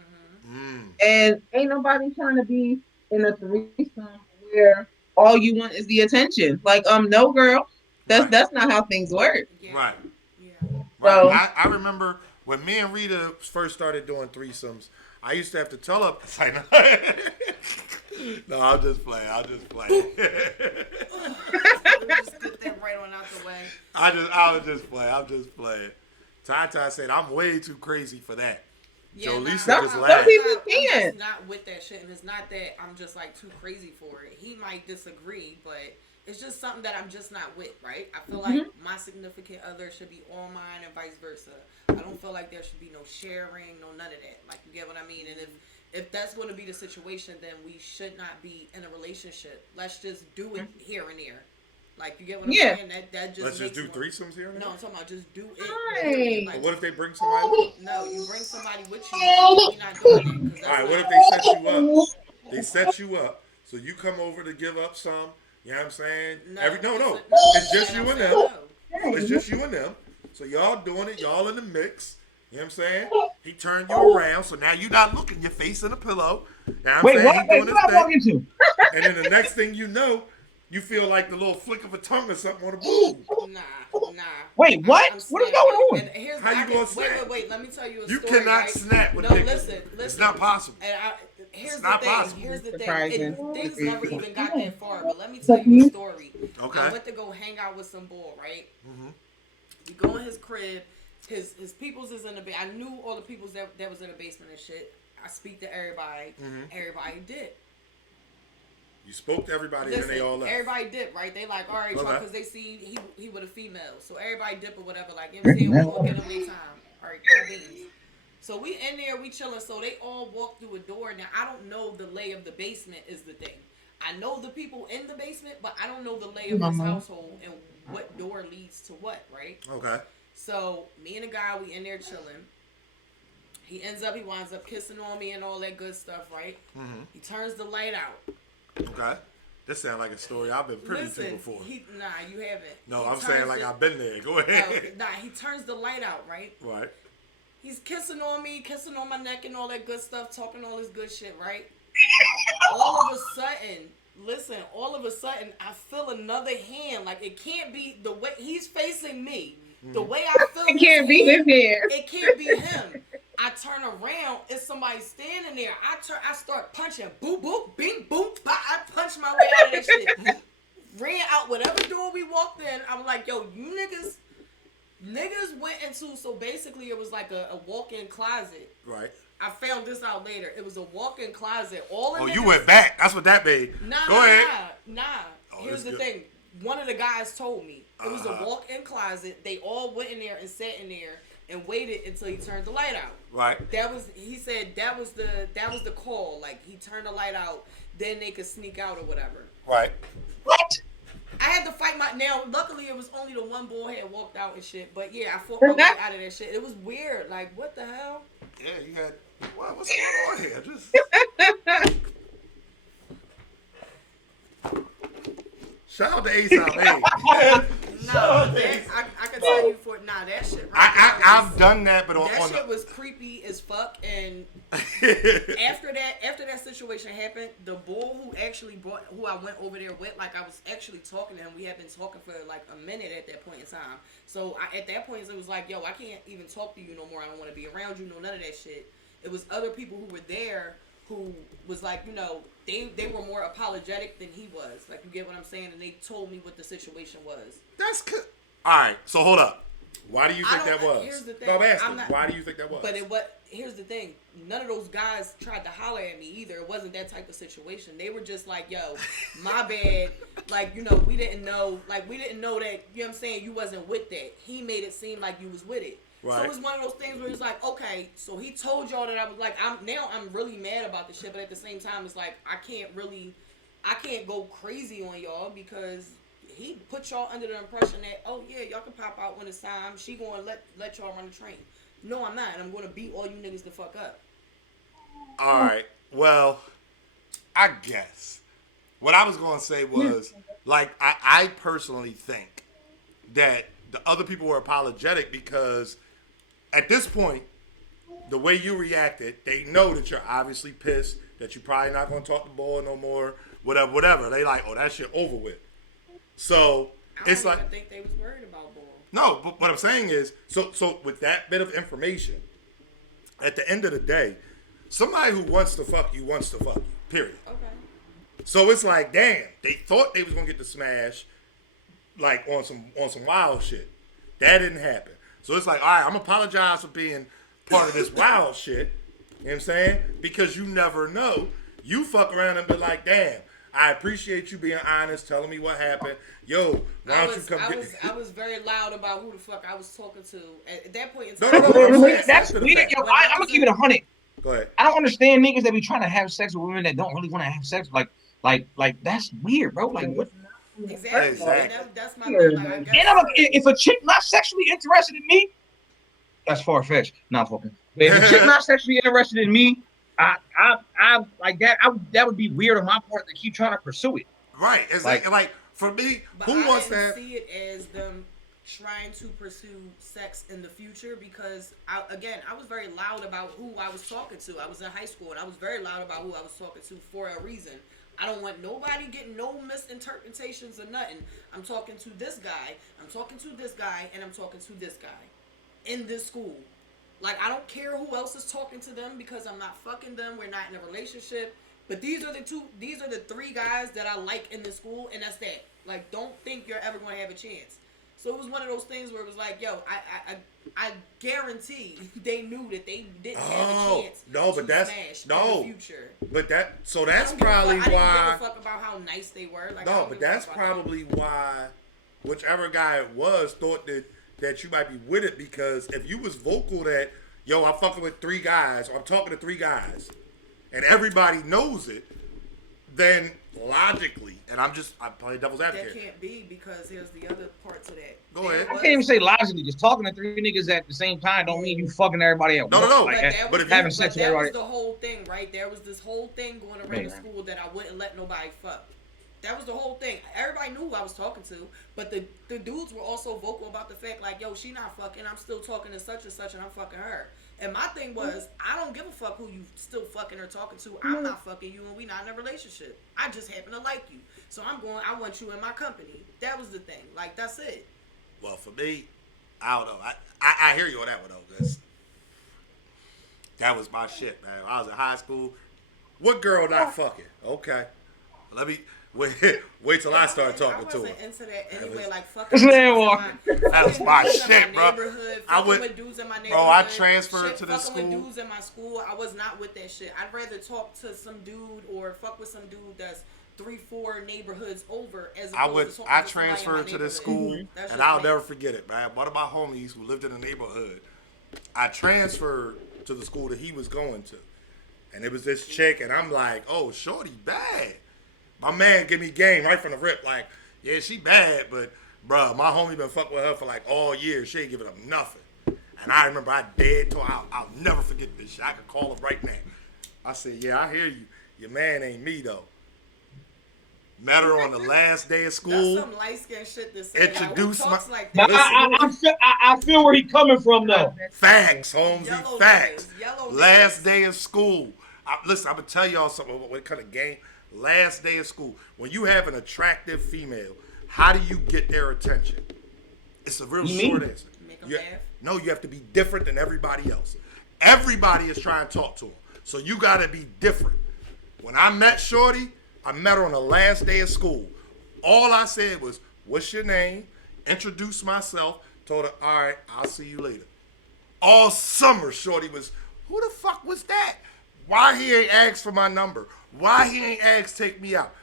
And ain't nobody trying to be in a threesome where all you want is the attention. Like, no, girl, that's not how things work. Yeah. Right. Yeah. Right. So- I remember when me and Rita first started doing threesomes, I used to have to tell her, no, I'll just play. Just get that right on out the way. I would just play. I'm just playing. Ty said, I'm way too crazy for that. Yeah, Joe nah, Lisa Some- just some laughed. people I'm can't. just not with that shit, and it's not that I'm just like too crazy for it. He might disagree, but it's just something that I'm just not with, right? I feel like my significant other should be all mine and vice versa. I don't feel like there should be no sharing, no none of that. Like, you get what I mean? And if that's going to be the situation, then we should not be in a relationship. Let's just do it here and there. Like, you get what I'm saying? That just Let's just do makes threesomes here and there? No, I'm talking about just do it. Right. Like, But what if they bring somebody with them? no, you bring somebody with you. We're not doing that. Cause All that's right, what not, if they set you up? They set you up, so you come over to give up some. You know what I'm saying? No, No. it's It's just you I'm and saying them. no. No, it's just you and them. So y'all doing it. Y'all in the mix. You know what I'm saying? He turned you around, so now you're not looking. Your face in a pillow. You know what I'm Wait, saying? what? He Wait, doing what his am I walking thing. to? And then the next thing you know, you feel like the little flick of a tongue or something on the boob. Nah. Wait, what? I'm What is snapping. going on? And here's How you gonna snap? wait. Let me tell you a You story. cannot right? snap with No, a nigga. listen. It's not possible. And here's It's the not thing. possible. Here's the thing. Surprising. Things never even got that far. But let me tell you a story. Okay. I went to go hang out with some boy, right? Mm-hmm. We go in his crib. His peoples is in the basement. I knew all the peoples that was in the basement and shit. I speak to everybody. Mm-hmm. Everybody did. You spoke to everybody and then they all left. Everybody dip, right? They like, all right, Okay. because they see he with a female. So everybody dip or whatever. Like, you know what I'm saying? We all get them their time. All right, cool beans. So we in there, we chilling. So they all walk through a door. Now, I don't know the lay of the basement is the thing. I know the people in the basement, but I don't know the lay of his household and what door leads to what, right? Okay. So me and the guy, we in there chilling. He winds up kissing on me and all that good stuff, right? Mm-hmm. He turns the light out. Okay. This sounds like a story I've been privy to before. Nah, you haven't. No, He I'm saying like I've been there. Go ahead. Nah, he turns the light out, right? Right. He's kissing on me, kissing on my neck and all that good stuff, talking all this good shit, right? all of a sudden, I feel another hand. Like, it can't be the way he's facing me. The way I feel It can't be his hair. It can't be him. I turn around, it's somebody standing there. I start punching. Boop, boop, bing, boop. I punch my way out of that shit. Ran out whatever door we walked in. I was like, yo, you niggas went into, so basically it was like a walk-in closet. Right. I found this out later. It was a walk-in closet. You went back. That's what that made. Go ahead. Nah. Oh, Here's the good. thing. One of the guys told me. It was a walk-in closet. They all went in there and sat in there and waited until he turned the light out. Right. He said that was the call. Like, he turned the light out, then they could sneak out or whatever. Right. What? I had to fight luckily it was only the one boy had walked out and shit. But yeah, I fought my way out of that shit. It was weird. Like, what the hell? Yeah, you had. What's going on here? Just. Shout out to Ace out, hey. I can tell you that shit. Right I've done that, but that shit was creepy as fuck. And after that situation happened, the boy who I went over there with, like, I was actually talking to him. We had been talking for like a minute at that point in time. So at that point, it was like, yo, I can't even talk to you no more. I don't want to be around you. No, none of that shit. It was other people who were there who was like, you know, they were more apologetic than he was. Like, you get what I'm saying? And they told me what the situation was. That's good. All right, so hold up. Why do you think that was? Here's the thing. No, I'm asking. Why do you think that was? But here's the thing. None of those guys tried to holler at me either. It wasn't that type of situation. They were just like, yo, my bad. Like, you know, we didn't know that, you know what I'm saying, you wasn't with that. He made it seem like you was with it. Right. So it was one of those things where he's like, okay, so he told y'all that I was like, I'm really mad about the shit, but at the same time, it's like, I can't go crazy on y'all because he put y'all under the impression that, oh yeah, y'all can pop out when it's time. She gonna let y'all run the train. No, I'm not, and I'm gonna beat all you niggas the fuck up. All right. Well, I guess what I was gonna say was, like, I personally think that the other people were apologetic because at this point, the way you reacted, they know that you're obviously pissed, that you're probably not going to talk to boy no more, whatever. They like, oh, that shit over with. So it's like, I don't even think they was worried about boy. No, but what I'm saying is, so with that bit of information, at the end of the day, somebody who wants to fuck you wants to fuck you. Period. Okay. So it's like, damn, they thought they was gonna get the smash, like on some wild shit. That didn't happen. So it's like, all right, I'm gonna apologize for being part of this wild shit. You know what I'm saying? Because you never know. You fuck around and be like, damn, I appreciate you being honest, telling me what happened. Yo, why don't you come get me? I was very loud about who the fuck I was talking to. At that point in No, time. I'm saying That's after the weird. fact. Yo, I'm gonna keep it 100. Go ahead. I don't understand niggas that be trying to have sex with women that don't really want to have sex. Like that's weird, bro. Like what? Exactly. And Exactly. that's my thing. Like I And guess if a chick not sexually interested in me, that's far fetched. Not fucking. But if a chick not sexually interested in me, I like that. That would be weird on my part to keep trying to pursue it. Right. Exactly. Like for me, but who I wants didn't that? see it as them trying to pursue sex in the future because I was very loud about who I was talking to. I was in high school and I was very loud about who I was talking to for a reason. I don't want nobody getting no misinterpretations or nothing. I'm talking to this guy, I'm talking to this guy, and I'm talking to this guy in this school. Like I don't care who else is talking to them because I'm not fucking them. We're not in a relationship. But these are the three guys that I like in this school, and that's that. Like, don't think you're ever going to have a chance. So it was one of those things where it was like, yo, I guarantee they knew that they didn't have a chance to smash in the future. But that's probably I didn't why. give a fuck about how nice they were. Like, No, but that's probably why whichever guy it was thought that you might be with it, because if you was vocal that, yo, I'm fucking with three guys, or I'm talking to three guys, and everybody knows it, then logically, and I'm playing devil's advocate. That can't be, because here's the other part to that. Go ahead. I can't even say logically. Just talking to three niggas at the same time don't mean you fucking everybody at once. No. Like, But if having sex with that everybody. was the whole thing, right? There was this whole thing going around the school that I wouldn't let nobody fuck. That was the whole thing. Everybody knew who I was talking to, but the dudes were also vocal about the fact, like, yo, she not fucking, I'm still talking to such and such, and I'm fucking her. And my thing was, I don't give a fuck who you still fucking or talking to. I'm not fucking you, and we not in a relationship. I just happen to like you. So I want you in my company. That was the thing. Like, that's it. Well, for me, I don't know. I hear you on that one, though, because that was my shit, man. When I was in high school, what girl not fucking? Okay. Let me... Wait till I start talking to her. I wasn't into that anyway. was, like fucking. That was my shit, bro. I went with dudes in my neighborhood. Bro, I transferred to the school. school. With dudes in my school, I was not with that shit. I'd rather talk to some dude or fuck with some dude that's 3-4 neighborhoods over. I transferred to the school, and I'll never forget it, man. One of my homies who lived in the neighborhood, I transferred to the school that he was going to, and it was this chick, and I'm like, oh, shorty bad. My man give me game right from the rip, like, yeah, she bad, but, bruh, my homie been fucking with her for, like, all year. She ain't giving up nothing. And I remember I dead told her, I'll never forget this shit. I could call her right now. I said, yeah, I hear you. Your man ain't me, though. Met her on the last day of school. That's some light-skinned shit to say. Introduced my... Like I feel where he coming from, though. Facts, Holmzie, facts. Last days. day of school. Listen, I'm going to tell y'all something about what kind of game... Last day of school. When you have an attractive female, how do you get their attention? It's a real short answer. Make them laugh? No, you have to be different than everybody else. Everybody is trying to talk to them. So you got to be different. When I met Shorty, I met her on the last day of school. All I said was, what's your name? Introduced myself. Told her, all right, I'll see you later. All summer, Shorty was, who the fuck was that? Why he ain't asked for my number? Why he ain't asked take me out?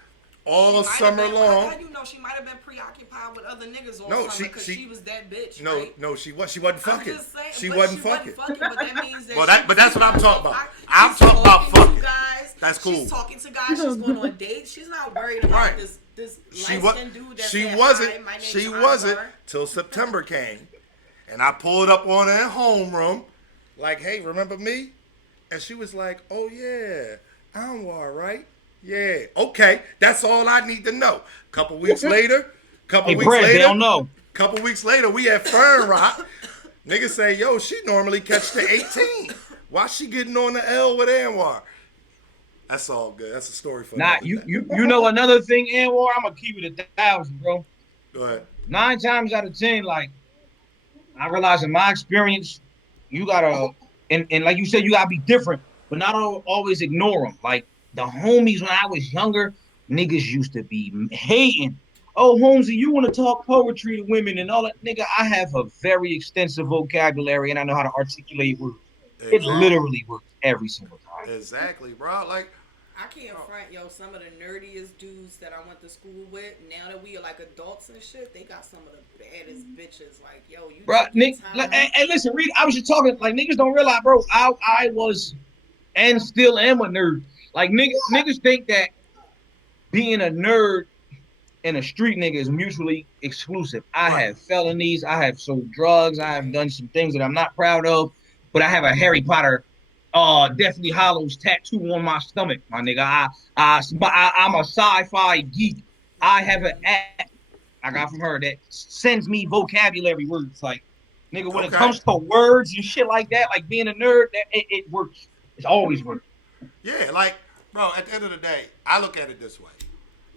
All summer long. How you know she might have been preoccupied with other niggas all summer because she was that bitch, right? No, she wasn't fucking. Saying, she wasn't fucking. But that means that but that's what I'm talking about. I'm talking about fucking. Guys. That's cool. She's talking to guys. She's going on dates. She's not worried about this light-skinned dude that's She wasn't till September came. And I pulled up on her in homeroom like, hey, remember me? And she was like, oh, yeah, Anwar, right? Yeah, okay, that's all I need to know. Couple weeks later, they don't know. Couple weeks later, we at Fern Rock. Niggas say, yo, she normally catch the 18. Why she getting on the L with Anwar? That's all good. That's a story for you know another thing, Anwar, I'm going to keep it 1,000, bro. Go ahead. 9 times out of 10, like, I realize in my experience, you got to, and like you said, you got to be different, but not always ignore them. Like, the homies when I was younger, niggas used to be hating. Oh, Holmzie, you want to talk poetry to women and all that? Nigga, I have a very extensive vocabulary and I know how to articulate words. Exactly. It literally works every single time. Exactly, bro. Like, I can't front, yo, some of the nerdiest dudes that I went to school with, now that we are like adults and shit, they got some of the baddest bitches. Like, yo, you bro, Nick, and listen, Reed, I was just talking, like, niggas don't realize, bro, and still am a nerd. Like niggas think that being a nerd and a street nigga is mutually exclusive. I Right. have felonies. I have sold drugs. I have Right. done some things that I'm not proud of. But I have a Harry Potter, Deathly Hollows tattoo on my stomach, my nigga. I'm a sci-fi geek. I have an Mm-hmm. app I got from her that sends me vocabulary words. Like, nigga, when it Okay. comes to words and shit like that, like being a nerd, it works. It's always worked. Yeah, like, bro, at the end of the day, I look at it this way.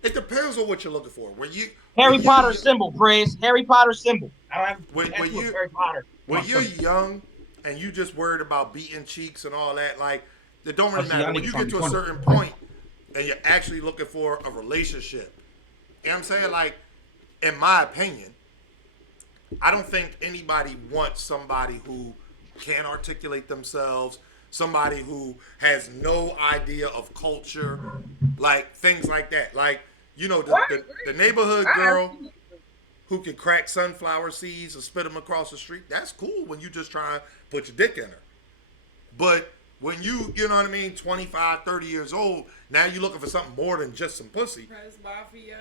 It depends on what you're looking for. When Harry Potter you symbol, praise. Harry Potter symbol. I don't have when, a when tattoo of you Harry Potter on my when you're stomach. young and you just worried about beating cheeks and all that, like, it don't Oh, really see, matter. y'all When niggas you trying get to be to a funny. certain point and you're actually looking for a relationship, you know what I'm saying? Like, in my opinion, I don't think anybody wants somebody who can't articulate themselves, somebody who has no idea of culture, like things like that. Like, Well, I the agree. neighborhood I girl absolutely who can crack sunflower seeds and spit them across the street. That's cool when you just try and put your dick in her. But when you know what I mean, 25, 30 years old, now you're looking for something more than just some pussy. Press Mafia.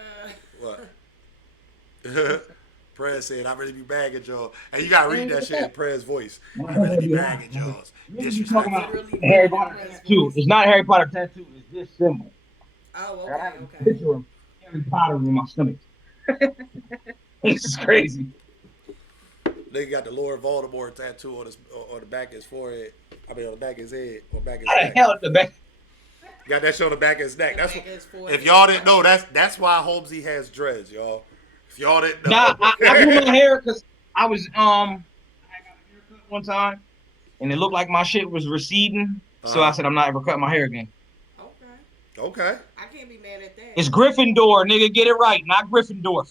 What? Prez said, I really be bagging y'all. And you gotta read that shit in Prez's voice. I really be bagging y'all's. Niggas be talking about Disrespectful. Literally Harry reading in Potter Press tattoo. voice. It's not a Harry Potter tattoo. It's this symbol. Oh, And I okay, have a okay. picture of Harry Potter in my stomach. It's crazy. Nigga got the Lord Voldemort tattoo on the back of his forehead. I mean, on the back of his head, or back of his How the neck. hell is the back? Got that shit on the back of his neck. The That's back what. of his forehead. If y'all didn't know, that's why Holmzie has dreads, y'all. If y'all didn't know. Nah, I grew my hair because I was I got a haircut one time and it looked like my shit was receding. So I said I'm not ever cutting my hair again. Okay. Okay. I can't be mad at that. It's Gryffindor, nigga. Get it right, not Gryffindor.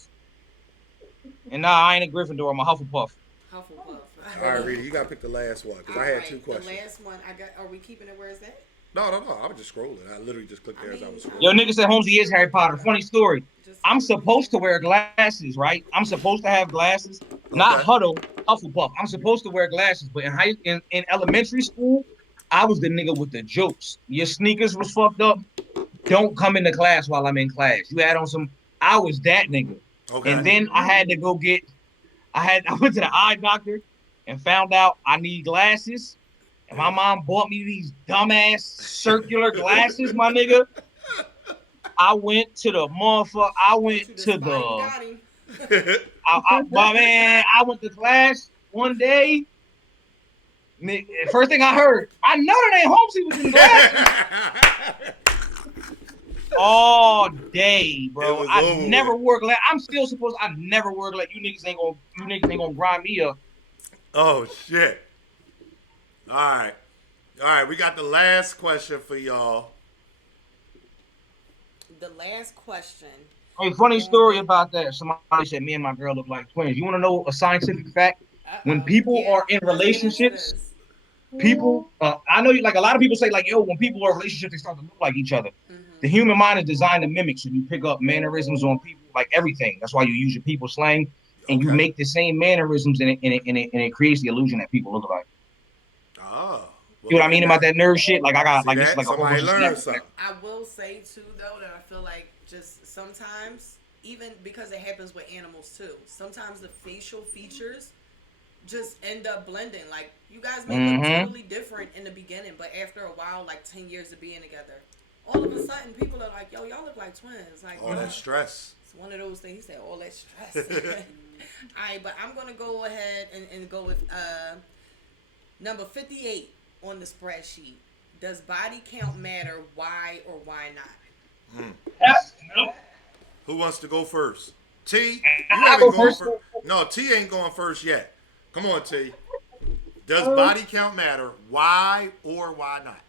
And nah, I ain't a Gryffindor. I'm a Hufflepuff. Hufflepuff. All right, Rita, you gotta pick the last one because I had two questions. The last one I got. Are we keeping it? Where is that? No. I was just scrolling. I literally just clicked there as I was Yo, scrolling. nigga said Holmesy is Harry Potter. Funny story. Just I'm supposed to wear glasses, right? I'm supposed to have glasses, not Okay. Hufflepuff. I'm supposed to wear glasses, but in elementary school, I was the nigga with the jokes. Your sneakers was fucked up. Don't come into class while I'm in class. You had on some. I was that nigga, and Okay. then I had to go get. I went to the eye doctor and found out I need glasses. And my mom bought me these dumbass circular glasses, my nigga. I went to the motherfucker. I went went to the to spine the. got him. My man, I went to class one day. First thing I heard, I know that ain't Holmesy was in glasses all day, bro. I never wore glasses. I'm still supposed. I never wore glasses. You niggas ain't gonna grind me up. Oh shit. All right. All right, we got the last question for y'all. The last question. Hey, funny story about that. Somebody said me and my girl look like twins. You want to know a scientific fact? When people Yeah, are in let's get into relationships, this. people, I know, like a lot of people say, like, yo, when people are in relationships, they start to look like each other. The human mind is designed to mimic, so you pick up mannerisms on people, like everything. That's why you use your people slang, and you Okay. make the same mannerisms, and it creates the illusion that people look like. Oh. You know what I mean about that nerd shit? Like I got, See like this is that? like a whole Somebody bunch of learned snap. something. I will say too though that I feel like just sometimes even because it happens with animals too. Sometimes the facial features just end up blending. Like you guys may look totally different in the beginning, but after a while, like 10 years of being together, all of a sudden people are like, "Yo, y'all look like twins." Like All that stress. it's one of those things. He said, "All that stress." All right, but I'm gonna go ahead and go with number 58 on the spreadsheet. Does body count matter? Why or why not? Who wants to go first? T, you I'll haven't go gone first. first. No, T ain't going first yet. Come on, T. Does body count matter? Why or why not?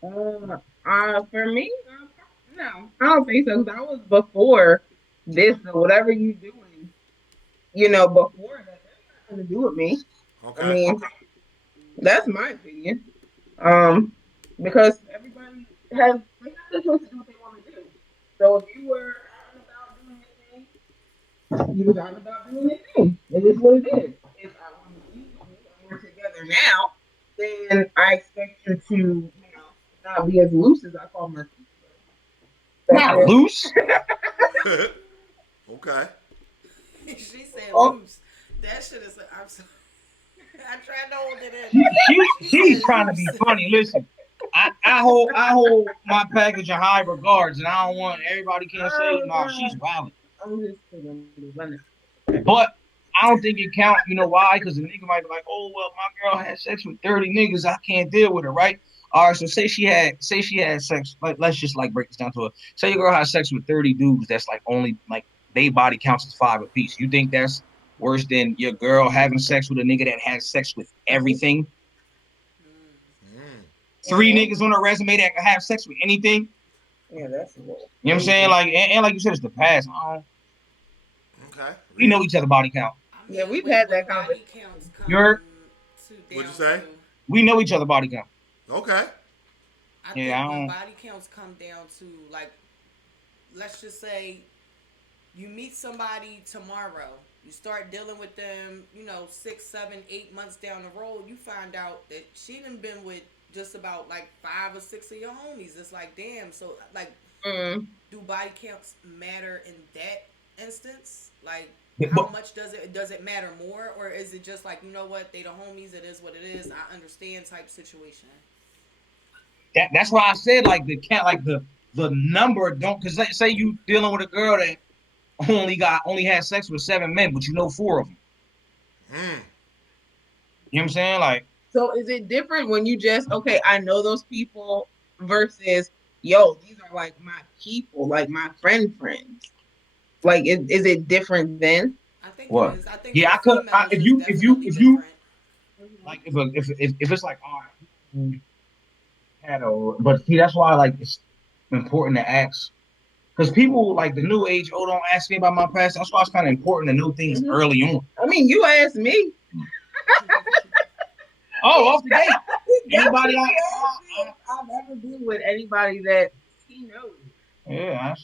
For me, no, I don't think so. 'Cause that was before this or whatever you doing. Before that, that's nothing to do with me. Okay. I mean, that's my opinion. Because everybody has they have the choice to do what they want to do. So if you were out and about doing your thing, you was out and about doing your thing. It is what it is. If I want to be with you and we're together now, then I expect you to, not be as loose as I call my Not sister. loose. Okay. She said Oh, loose. That shit is. I'm sorry. I tried to hold it in. She She's said trying to be loose. funny. Listen, I hold my package in high regards, and I don't want everybody can't say oh no. She's God. wild, I'm just kidding. I'm just running. but I don't think it count. You know why? Because the nigga might be like, oh well, my girl had sex with 30 niggas. I can't deal with her, right? All right, so say she had sex. Like let's just like break this down to it. Say your girl had sex with 30 dudes. That's like only like they body counts as five apiece. You think that's worse than your girl having sex with a nigga that has sex with everything? Mm. Three Yeah, niggas on her resume that can have sex with anything. yeah, that's a little You know what I'm saying? crazy. Like, and like you said, it's the past. Okay. We Rita. know each other body count. I Yeah, mean, we've when had when that body conversation. counts come You're to What'd you down say? to, we know each other body count. Okay. I Yeah, think I when don't. body counts come down to like, let's just say you meet somebody tomorrow. You start dealing with them, 6, 7, 8 months down the road. You find out that she done been with just about like 5 or 6 of your homies. It's like, damn. So, like, Mm. do body counts matter in that instance? Like, how But much does it matter more, or is it just like, you know what, they the homies, it is what it is, I understand type situation? that's why I said like the count, like the number don't because say you dealing with a girl that only had sex with 7 men, but you know four of them. Mm. You know what I'm saying? Like, So is it different when you just okay? I know those people versus yo, these are like my people, like my friends. Like, is it different then? I think it what? is. I think Yeah, for I could. females, If it's you definitely if you different. like if it's like all right, had a but see that's why like it's important to ask because people like the new age, oh, don't ask me about my past. That's why it's kind of important to know things Mhm. early on. I mean, you asked me. Oh, He off the gate. Anybody? definitely asked me if I've ever been with anybody that he knows. Yeah.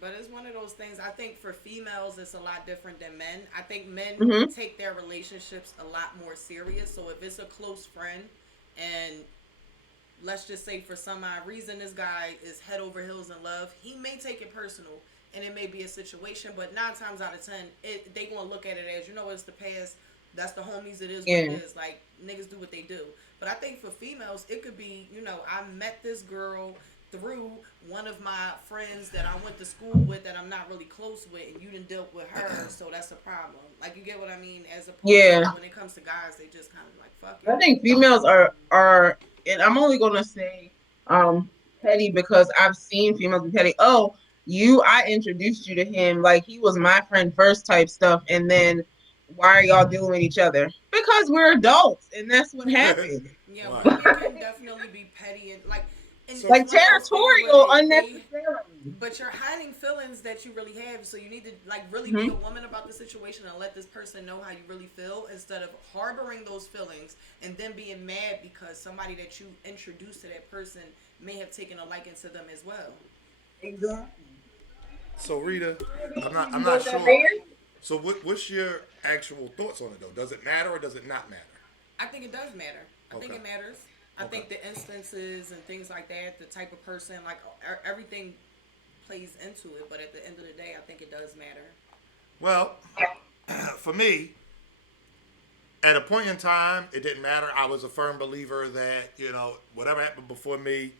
But it's one of those things. I think for females, it's a lot different than men. I think men Mm-hmm. take their relationships a lot more serious. So if it's a close friend, and let's just say for some odd reason this guy is head over heels in love, he may take it personal, and it may be a situation. But 9 times out of 10, they gonna look at it as, it's the past. That's the homies. It is what it Yeah. is. Like, niggas do what they do. But I think for females, it could be, I met this girl through one of my friends that I went to school with that I'm not really close with, and you didn't deal with her, so that's a problem. Like, you get what I mean? As opposed to Yeah. when it comes to guys, they just kind of like, fuck I it. think females are, and I'm only gonna say petty because I've seen females be petty. Oh, I introduced you to him like he was my friend first type stuff, and then why are y'all dealing with each other? Because we're adults, and that's what happened. Yeah, Right. women can definitely be petty and like, and So it's Like one of those things where territorial they unnecessarily. but you're hiding feelings that you really have, so you need to like really be a Hmm. woman about the situation and let this person know how you really feel instead of harboring those feelings and then being mad because somebody that you introduced to that person may have taken a liking to them as well. Exactly. so Rita, I'm not I'm You not want that sure. man? So what's your actual thoughts on it though? Does it matter or does it not matter? I think it does matter. I think Okay. it matters. I Okay. think the instances and things like that, the type of person, like everything plays into it. But at the end of the day, I think it does matter. Well, for me, at a point in time, it didn't matter. I was a firm believer that, whatever happened before me,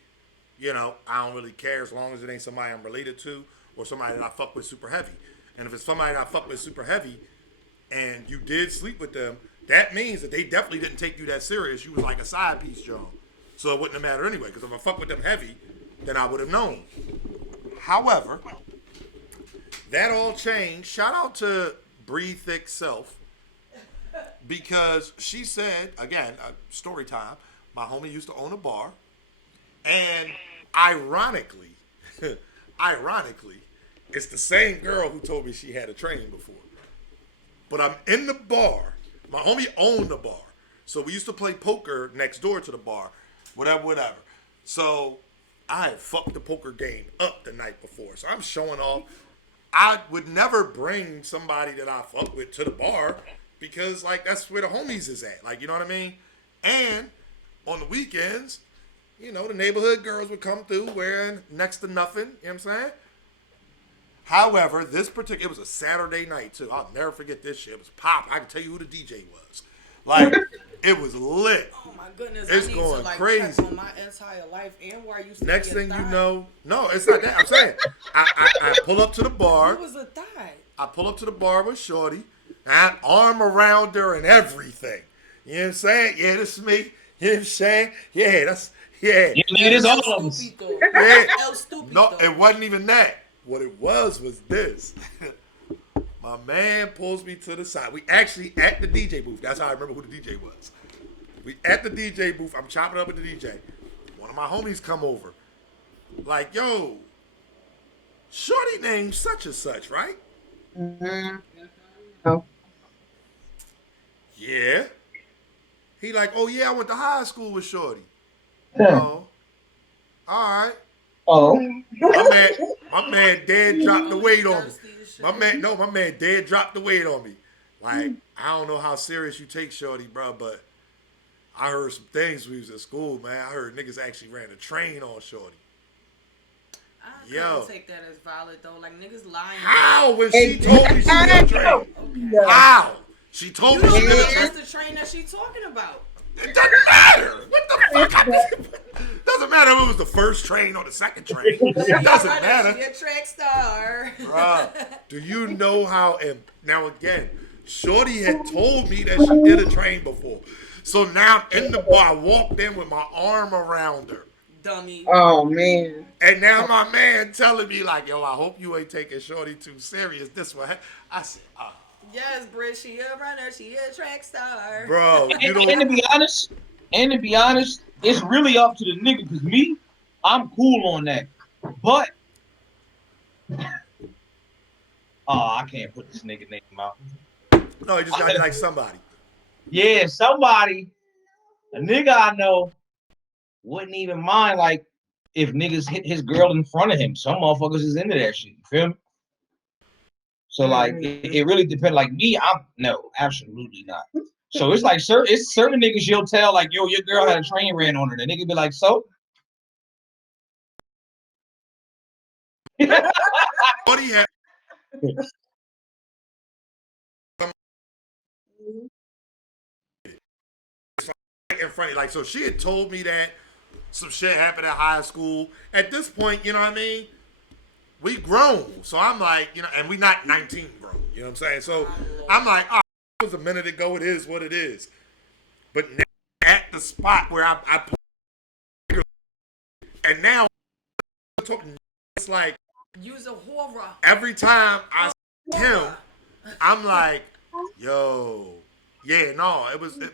I don't really care as long as it ain't somebody I'm related to or somebody that I fuck with super heavy. And if it's somebody that I fuck with super heavy and you did sleep with them, that means that they definitely didn't take you that serious. You was like a side piece, Joe. So it wouldn't have mattered anyway, because if I fuck with them heavy, then I would have known. However, that all changed. Shout out to Breathe Thick Self because she said, again, story time, my homie used to own a bar. And ironically, ironically, it's the same girl who told me she had a training before. But I'm in the bar. My homie owned the bar. So we used to play poker next door to the bar. Whatever, whatever. So I had fucked the poker game up the night before. So I'm showing off. I would never bring somebody that I fuck with to the bar because like that's where the homies is at. Like, you know what I mean? And on the weekends, you know, the neighborhood girls would come through wearing next to nothing. You know what I'm saying? However, this particular, it was a Saturday night too. I'll never forget this shit. It was pop. I can tell you who the DJ was. Like, it was lit. Oh my goodness! It's I need going to, like, crazy. check on my entire life and where you. Next thing you know, no, it's not that. I'm saying, I pull up to the bar. It was a thigh. I pull up to the bar with Shorty. And I arm around her and everything. You know what I'm saying? Yeah, this is me. You know what I'm saying? Yeah, that's yeah. You need his El all. Stupito. Yeah. El Stupito. No, it wasn't even that. What it was this. My man pulls me to the side. We actually at the DJ booth. That's how I remember who the DJ was. We at the DJ booth. I'm chopping up with the DJ. One of my homies come over. Like, yo, Shorty named such and such, right? Mm-hmm. Oh. Yeah. He like, oh yeah, I went to high school with Shorty. Yeah. Oh. All right. Oh. My man dead dropped the weight on me. My man dead dropped the weight on me. Like, I don't know how serious you take Shorty, bro, but I heard some things when we was at school, man. I heard niggas actually ran a train on Shorty. I couldn't take that as valid though. Like, niggas lying. How? When she told me she did a train? Okay. How? She told me You she don't did know a train. that's the train that she talking about. It doesn't matter. What the fuck? Doesn't matter if it was the first train or the second train. It doesn't matter. She a track star. Bruh, do you know how? Now again, Shorty had told me that she did a train before. So now in the bar, I walked in with my arm around her. Dummy. Oh man. And now my man telling me like, yo, I hope you ain't taking Shorty too serious. This one, I said, Yes, Britt, she a runner, she a track star. bro, you And don't. to be honest, it's really up to the nigga. Cause me, I'm cool on that. But I can't put this nigga name out. No, you just gotta be like somebody. Yeah, somebody, a nigga I know, wouldn't even mind like if niggas hit his girl in front of him. Some motherfuckers is into that shit. You feel me? So like it really depends. Like me, no, absolutely not. So it's like it's certain niggas you'll tell like, yo, your girl had a train ran on her. The nigga be like, so? Shorty had in front of, like, so she had told me that some shit happened at high school. At this point, you know what I mean? We grown. So I'm like, you know, and we not 19 grown. You know what I'm saying? So I'm like, all right, it was a minute ago. It is what it is. But now at the spot where I and now I'm talking, it's like Use a horror. every time I see him, I'm like, yo, yeah, no,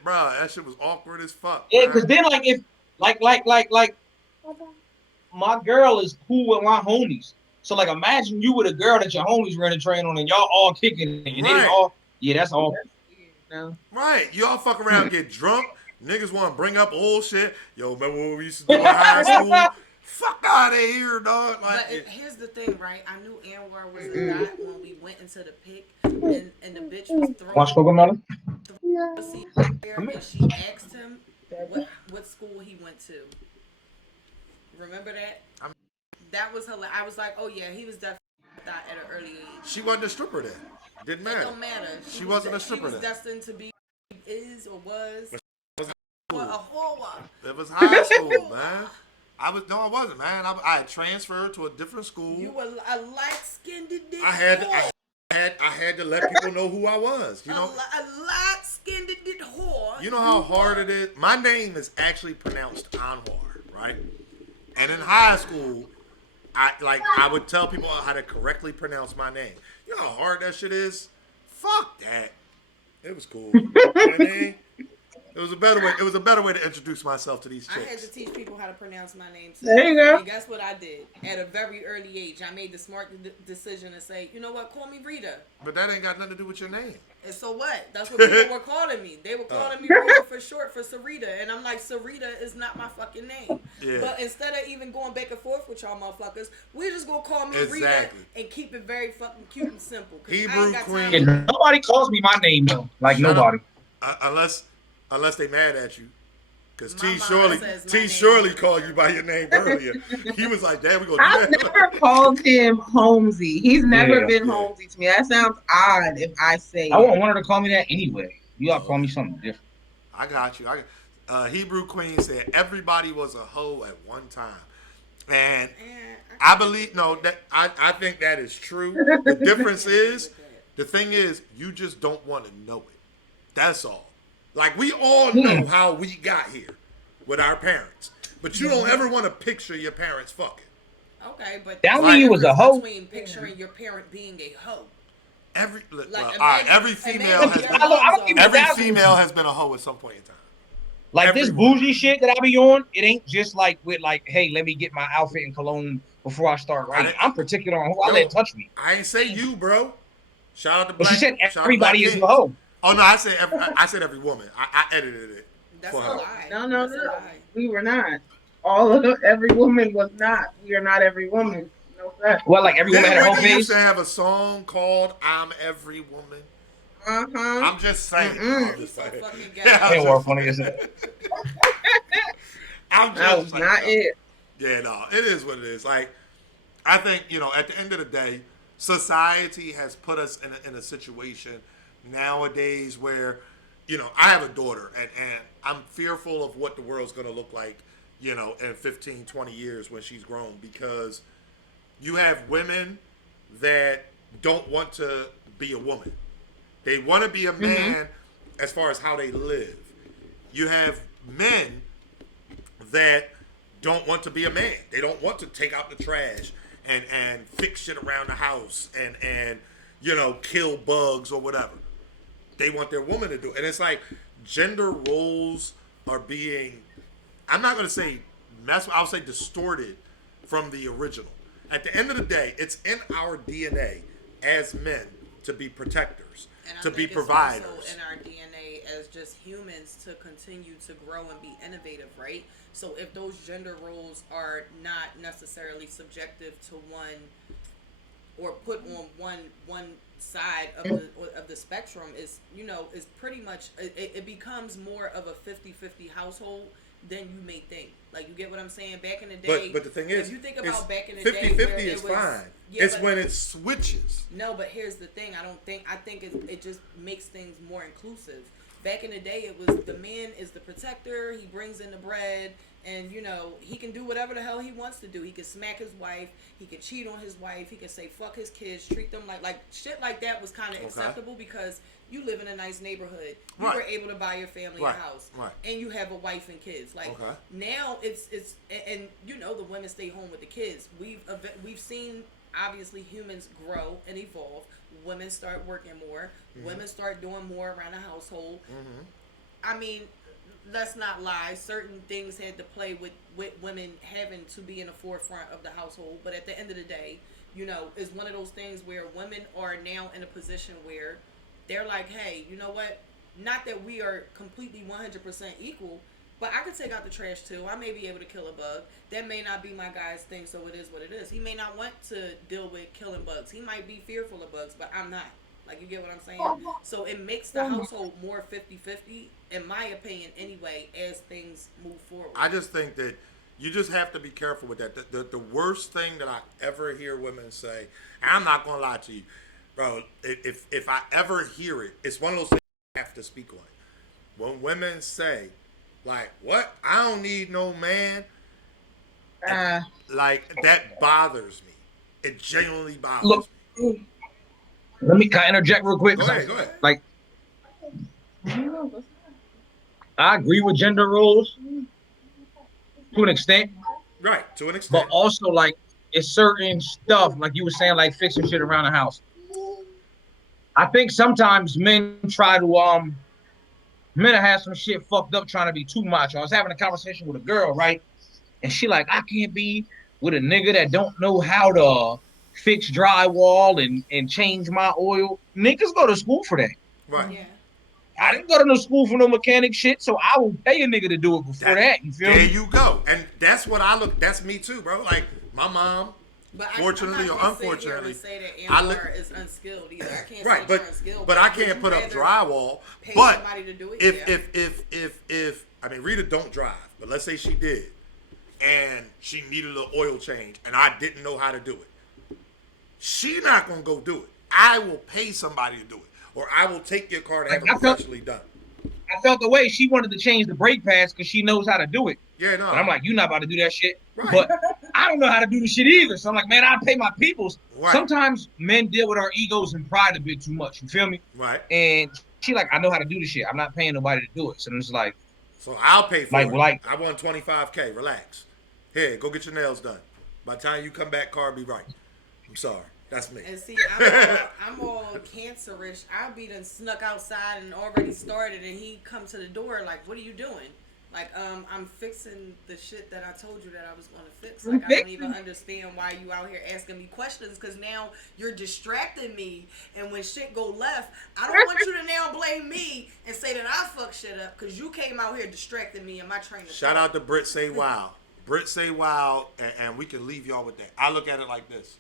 bro, that shit was awkward as fuck. Yeah, man. cause then like if like my girl is cool with my homies. So like imagine you with a girl that your homies ran a train on and y'all all kicking and Right. they all that's all. No. Right, y'all fuck around, get drunk. Niggas want to bring up old shit. Yo, remember what we used to do in high school? Fuck out of here, dog. Like, But here's the thing, right? I knew Anwar was a guy when we went into the pic, and the bitch was throwing Watch Cocomelon? pussy there, and she asked him what school he went to. Remember that? That was hilarious. I was like, oh yeah, he was definitely that at an early age. she wasn't a stripper then. Didn't It matter. don't matter. She wasn't a stripper She was then. destined to be, is or was, was or a whore. It was high school, man. I wasn't, man. I had transferred to a different school. You were a light-skinned dick I had whore. I had to let people know who I was. You know, a light-skinned dick whore. you know how hard it is. My name is actually pronounced Anwar, right? And in high school, I would tell people how to correctly pronounce my name. You know how hard that shit is? Fuck that. It was cool. You know what I mean? It It was a better way. It was a better way to introduce myself to these I had to chicks. teach people how to pronounce my name too. There you go. And guess what I did? At a very early age, I made the smart decision to say, you know what, call me Rita. But that ain't got nothing to do with your name. And so what? That's what people were calling me. They were calling me Rita for short for Sarita. And I'm like, Sarita is not my fucking name. Yeah. But instead of even going back and forth with y'all motherfuckers, we just gonna call me Exactly. Rita and keep it very fucking cute and simple. 'Cause Hebrew I ain't got time queen. for And that. nobody calls me my name though. Like Shut nobody. Unless they mad at you. Because My mama says my T name. Shirley called you by your name earlier. He was like, Dad, we gonna I've do that. never called him Holmzie. He's never Yeah. been Yeah. Holmzie to me. That sounds odd if I say I it. want her to call me that anyway. You gotta call me something different. I got you. Hebrew Queen said everybody was a hoe at one time. And I believe I think that is true. The difference is the thing is you just don't want to know it. That's all. Like we all know how we got here with our parents. But you don't ever want to picture your parents fucking. Okay, but That mean you was a hoe? between picturing your parent being a hoe. Every Like, every imagine female your has been, mom's I don't a even- hoe. every That's- female has been a hoe at some point in time. Like this Everyone. bougie shit that I be on, it ain't just like with like, hey, let me get my outfit and cologne before I start writing. I'm particular on who I let touch me. I ain't say you, bro. Shout out to But Black. she said shout out to everybody Black is a Kings. hoe. Oh no, I said every woman. I edited it That's for a her. lie. No. That's a lie. We were not. Every woman was not. We are not every woman. No fact. Well, like every woman Didn't had her own Whitney used face. to have a song called "I'm Every Woman"? Uh-huh. I'm just saying. Mm-mm. I'm just So saying. fucking gay. Yeah, I'm Ain't more just funny saying. as hell. I'm That just was saying. not it. Yeah, no, it is what it is. Like, I think, at the end of the day, society has put us in a situation nowadays where, I have a daughter and I'm fearful of what the world's going to look like, in 15, 20 years when she's grown, because you have women that don't want to be a woman. They want to be a man as far as how they live. You have men that don't want to be a man. They don't want to take out the trash and fix shit around the house and kill bugs or whatever. They want their woman to do it. And it's like gender roles are being, I'm not going to say I'll say distorted from the original. At the end of the day, it's in our DNA as men to be protectors, And I to be think it's providers. also in our DNA as just humans to continue to grow and be innovative, right? So if those gender roles are not necessarily subjective to one or put on one side of the spectrum, is pretty much it becomes more of a 50-50 household than you may think. Like, you get what I'm saying? Back in the day, But the thing is, if you think about back in the 50-50 day, where is it was, fine. Yeah, It's but- when it switches. No, but here's the thing. I think it just makes things more inclusive. Back in the day, it was the man is the protector. He brings in the bread, and he can do whatever the hell he wants to do. He can smack his wife. He can cheat on his wife. He can say fuck his kids, treat them like shit like that was kind of acceptable because you live in a nice neighborhood. You Right. were able to buy your family Right. a house, Right. and you have a wife and kids. Like Okay. now, it's and the women stay home with the kids. We've seen. Obviously, humans grow and evolve. Women start working more. Women start doing more around the household. I mean, let's not lie. Certain things had to play with women having to be in the forefront of the household. But at the end of the day, it's one of those things where women are now in a position where they're like, hey, you know what? Not that we are completely 100% equal, but I could take out the trash too. I may be able to kill a bug. That may not be my guy's thing, so it is what it is. He may not want to deal with killing bugs. He might be fearful of bugs, but I'm not. Like, you get what I'm saying? So it makes the household more 50-50, in my opinion, anyway, as things move forward. I just think that you just have to be careful with that. The worst thing that I ever hear women say, and I'm not going to lie to you, bro, if I ever hear it, it's one of those things I have to speak on. When women say, like, what? I don't need no man. Like, that bothers me. It genuinely bothers Look, me. let me kind of interject real quick. Go ahead. Like, I agree with gender roles to an extent, Right, to an extent. but also like it's certain stuff, like you were saying, like fixing shit around the house. I think sometimes men try to Man, I had some shit fucked up trying to be too macho. I was having a conversation with a girl, right? And she like, I can't be with a nigga that don't know how to fix drywall and change my oil. Niggas go to school for that. Right. Yeah. I didn't go to no school for no mechanic shit, so I will pay a nigga to do it before That that. You feel there me? you go, and that's what I look. That's me too, bro. Like my mom. But Fortunately I'm or not gonna sit here unfortunately, and say that I Amber is unskilled either. I can't right, say you're unskilled. but I would can't you put up rather drywall. pay But somebody to do it? if Yeah. if I mean Rita don't drive, but let's say she did, and she needed an oil change, and I didn't know how to do it, she not gonna go do it. I will pay somebody to do it, or I will take your car to have Like it professionally done. I felt the way she wanted to change the brake pads because she knows how to do it. Yeah, But I'm no, like, you're not about to do that shit. right, But I don't know how to do the shit either. So I'm like, man, I'll pay my peoples. right, Sometimes men deal with our egos and pride a bit too much. You feel me? right. And she like, I know how to do the shit. I'm not paying nobody to do it. So it's So I'll pay for it. like I want 25K. Relax. Here, go get your nails done. By the time you come back, car be right. I'm sorry. That's me. And see, I'm all cancerish. I'll be done snuck outside and already started, and he come to the door like, "What are you doing?" Like, I'm fixing the shit that I told you that I was gonna fix. Like, I don't even understand why you out here asking me questions, because now you're distracting me. And when shit go left, I don't want you to now blame me and say that I fucked shit up, because you came out here distracting me and my train of Shout thought. out to Brit Say Wow. Brit Say Wow, and we can leave y'all with that. I look at it like this.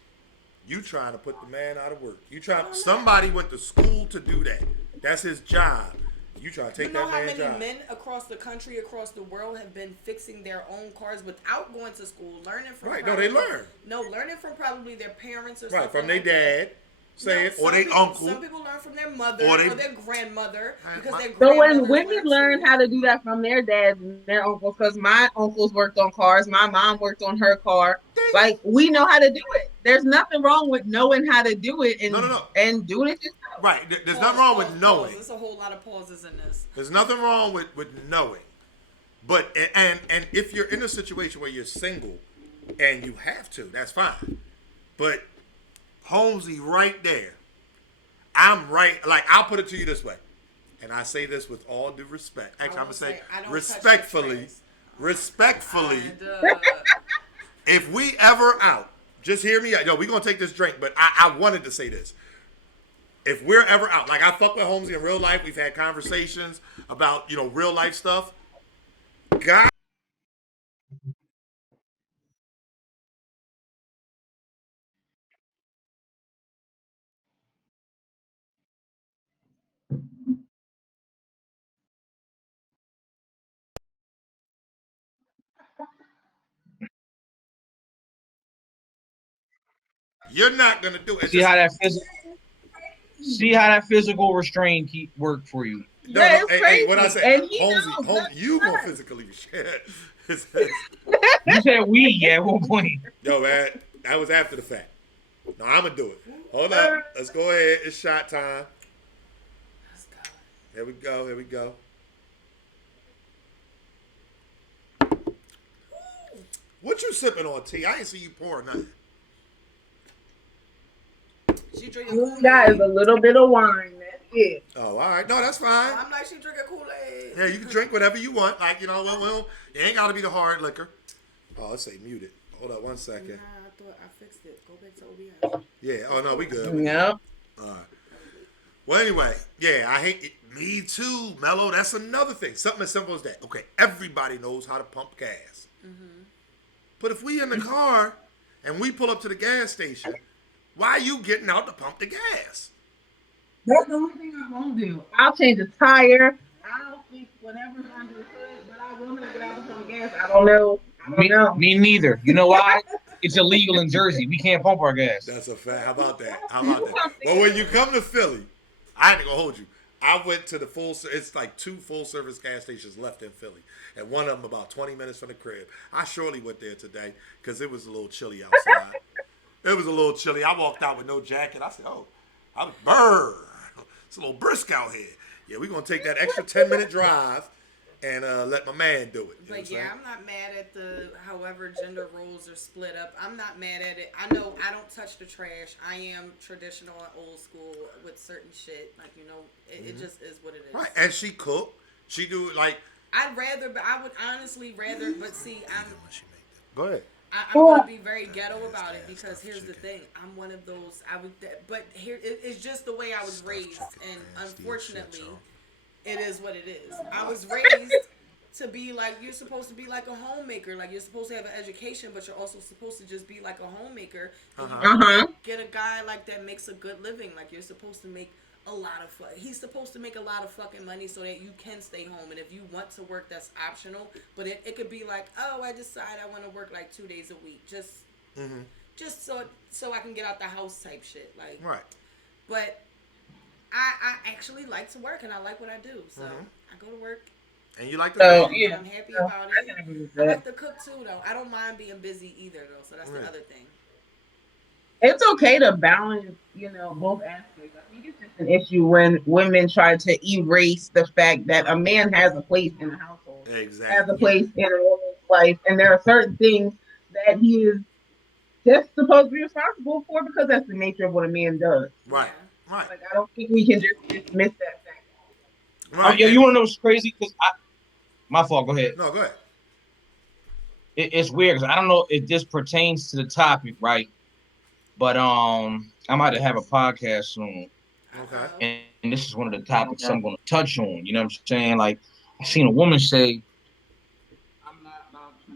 You trying to put the man out of work. You trying. Somebody went to school to do that. That's his job. You trying to take You know that how man's many job. men across the country, across the world, have been fixing their own cars without going to school, learning from Right, no, they probably- learn. No, learning from probably their parents or Right, something from their like that. dad, say it, No, or some their people- uncle. Some people learn from their mother Or or, they- their grandmother because my- their So when grandmothers women went learn to- how to do that from their dads and their uncles, because my uncles worked on cars, my mom worked on her car. Like, we know how to do it. There's nothing wrong with knowing how to do it and No. and doing it yourself. Right, there's Pause, nothing wrong pause, with knowing. pause. There's a whole lot of pauses in this. There's nothing wrong with knowing. But and if you're in a situation where you're single and you have to, that's fine. But Holmzie right there, I'm right. Like, I'll put it to you this way, and I say this with all due respect. Actually, I'm gonna say I don't touch respectfully, the respectfully. And, If we ever out, just hear me out. Yo, we gonna take this drink, but I wanted to say this. If we're ever out, like I fuck with Holmzie in real life, we've had conversations about, real life stuff. God. You're not gonna do it. It's see how that physical restraint work for you. No, Yeah, no, it's hey, crazy. what I say, And he Holmzie, knows. you gonna physically shit. You said we at one point. Yo, man, that was after the fact. No, I'm gonna do it. Hold up, let's go ahead. It's shot time. let's go. Here we go. Here we go. What you sipping on, T? I ain't see you pouring nothing. She drinking All Kool-Aid. that is a little bit of wine. That's it. Oh, all right. No, that's fine. I'm like, she drinking Kool-Aid. Yeah, you can drink whatever you want. Like, well, it ain't gotta be the hard liquor. Oh, let's say muted. Hold up one second. Nah, I thought I fixed it. Go back to OBS. Yeah. Oh no, we good. Yep. All right. Well, anyway, yeah, I hate it. Me too, Mello. That's another thing. Something as simple as that. Okay, everybody knows how to pump gas. But if we in the car and we pull up to the gas station, why are you getting out to pump the gas? That's the only thing I won't do. I'll change a tire. I'll fix whatever's under the hood, but I will not get out from gas. I don't know. Me neither. You know why? It's illegal in Jersey. We can't pump our gas. That's a fact. How about that? Well, when you come to Philly, I ain't gonna hold you. I went to the it's like 2 full service gas stations left in Philly. And one of them about 20 minutes from the crib. I surely went there today because it was a little chilly outside. It was a little chilly. I walked out with no jacket. I said, I'm burr. It's a little brisk out here. Yeah, we're going to take that extra 10-minute drive and let my man do it. You know what But I'm yeah, saying? I'm not mad at however gender roles are split up. I'm not mad at it. I know I don't touch the trash. I am traditional and old school with certain shit. Like, it just is what it is. Right. And she cooked. She do like. I'd rather, but I would honestly rather. But see, Go ahead. I'm gonna be very ghetto about it because here's the thing. I'm one of those. But here it's just the way I was raised, and unfortunately, it is what it is. I was raised to be like you're supposed to be like a homemaker. Like you're supposed to have an education, but you're also supposed to just be like a homemaker. And you get a guy like that makes a good living. Like you're supposed to make a lot of he's supposed to make a lot of fucking money so that you can stay home. And if you want to work, that's optional. But it could be like, oh, I decide I want to work like 2 days a week, just so I can get out the house type shit. Like right. But I actually like to work and I like what I do. So I go to work. And you like to So, cook. yeah. I'm happy about it. I like to cook too, though. I don't mind being busy either, though. So that's the other thing. It's okay to balance, both aspects. I think it's just an issue when women try to erase the fact that a man has a place in the household, Exactly. has a place in a woman's life, and there are certain things that he is just supposed to be responsible for because that's the nature of what a man does. Right. Right. Like I don't think we can just dismiss that fact. Right. Yo, you want to know what's crazy? Because my fault. Go ahead. No, go ahead. It's weird because I don't know if this pertains to the topic, right? But I might have a podcast soon. Okay. And this is one of the topics I'm going to touch on. You know what I'm saying? Like, I seen a woman say, "I'm not about to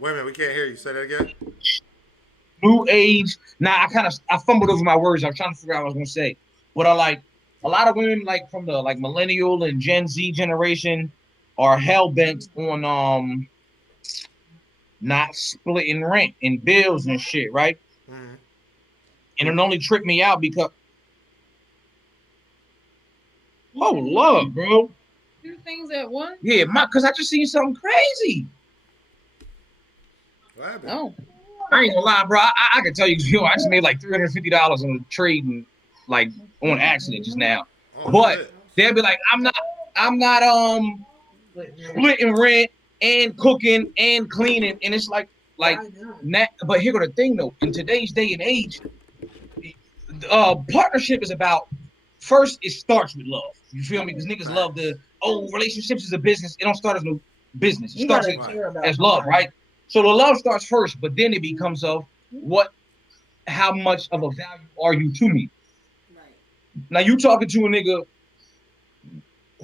Wait a minute, we can't hear you. Say that again. new age." Now I fumbled over my words. I was trying to figure out what I was going to say. What I like, a lot of women like from the like millennial and Gen Z generation are hell bent on not splitting rent and bills and shit, right? Mm-hmm. And it only tripped me out because, oh love, bro. Two things at once? Yeah, because I just seen something crazy. What happened? Oh. I ain't gonna lie, bro. I can tell you, I just made like $350 on trading, like on accident just now. Oh, But shit. they'll be like, I'm not splitting rent and cooking and cleaning, and it's like but here go the thing though. In today's day and age, partnership is about first. It starts with love. You feel me? Because niggas love relationships is a business. It don't start as no business. It starts as love, right? So the love starts first, but then it becomes how much of a value are you to me? Right. Now you talking to a nigga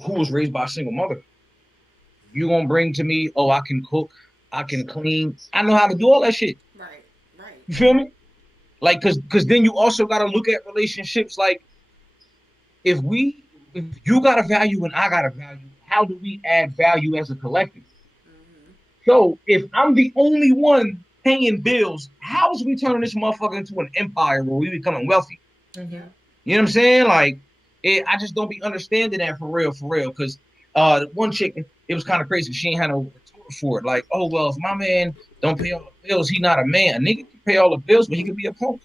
who was raised by a single mother. You gonna bring to me, oh, I can cook, I can clean, I know how to do all that shit. Right. You feel me? Like, cause then you also gotta look at relationships like if you got a value and I got a value, how do we add value as a collective? So if I'm the only one paying bills, how is we turning this motherfucker into an empire where we becoming wealthy? You know what I'm saying? Like, I just don't be understanding that for real. Because one chick, it was kind of crazy. She ain't had no retort for it. Like, oh well, if my man don't pay all the bills, he not a man. A nigga can pay all the bills, but he could be a punk.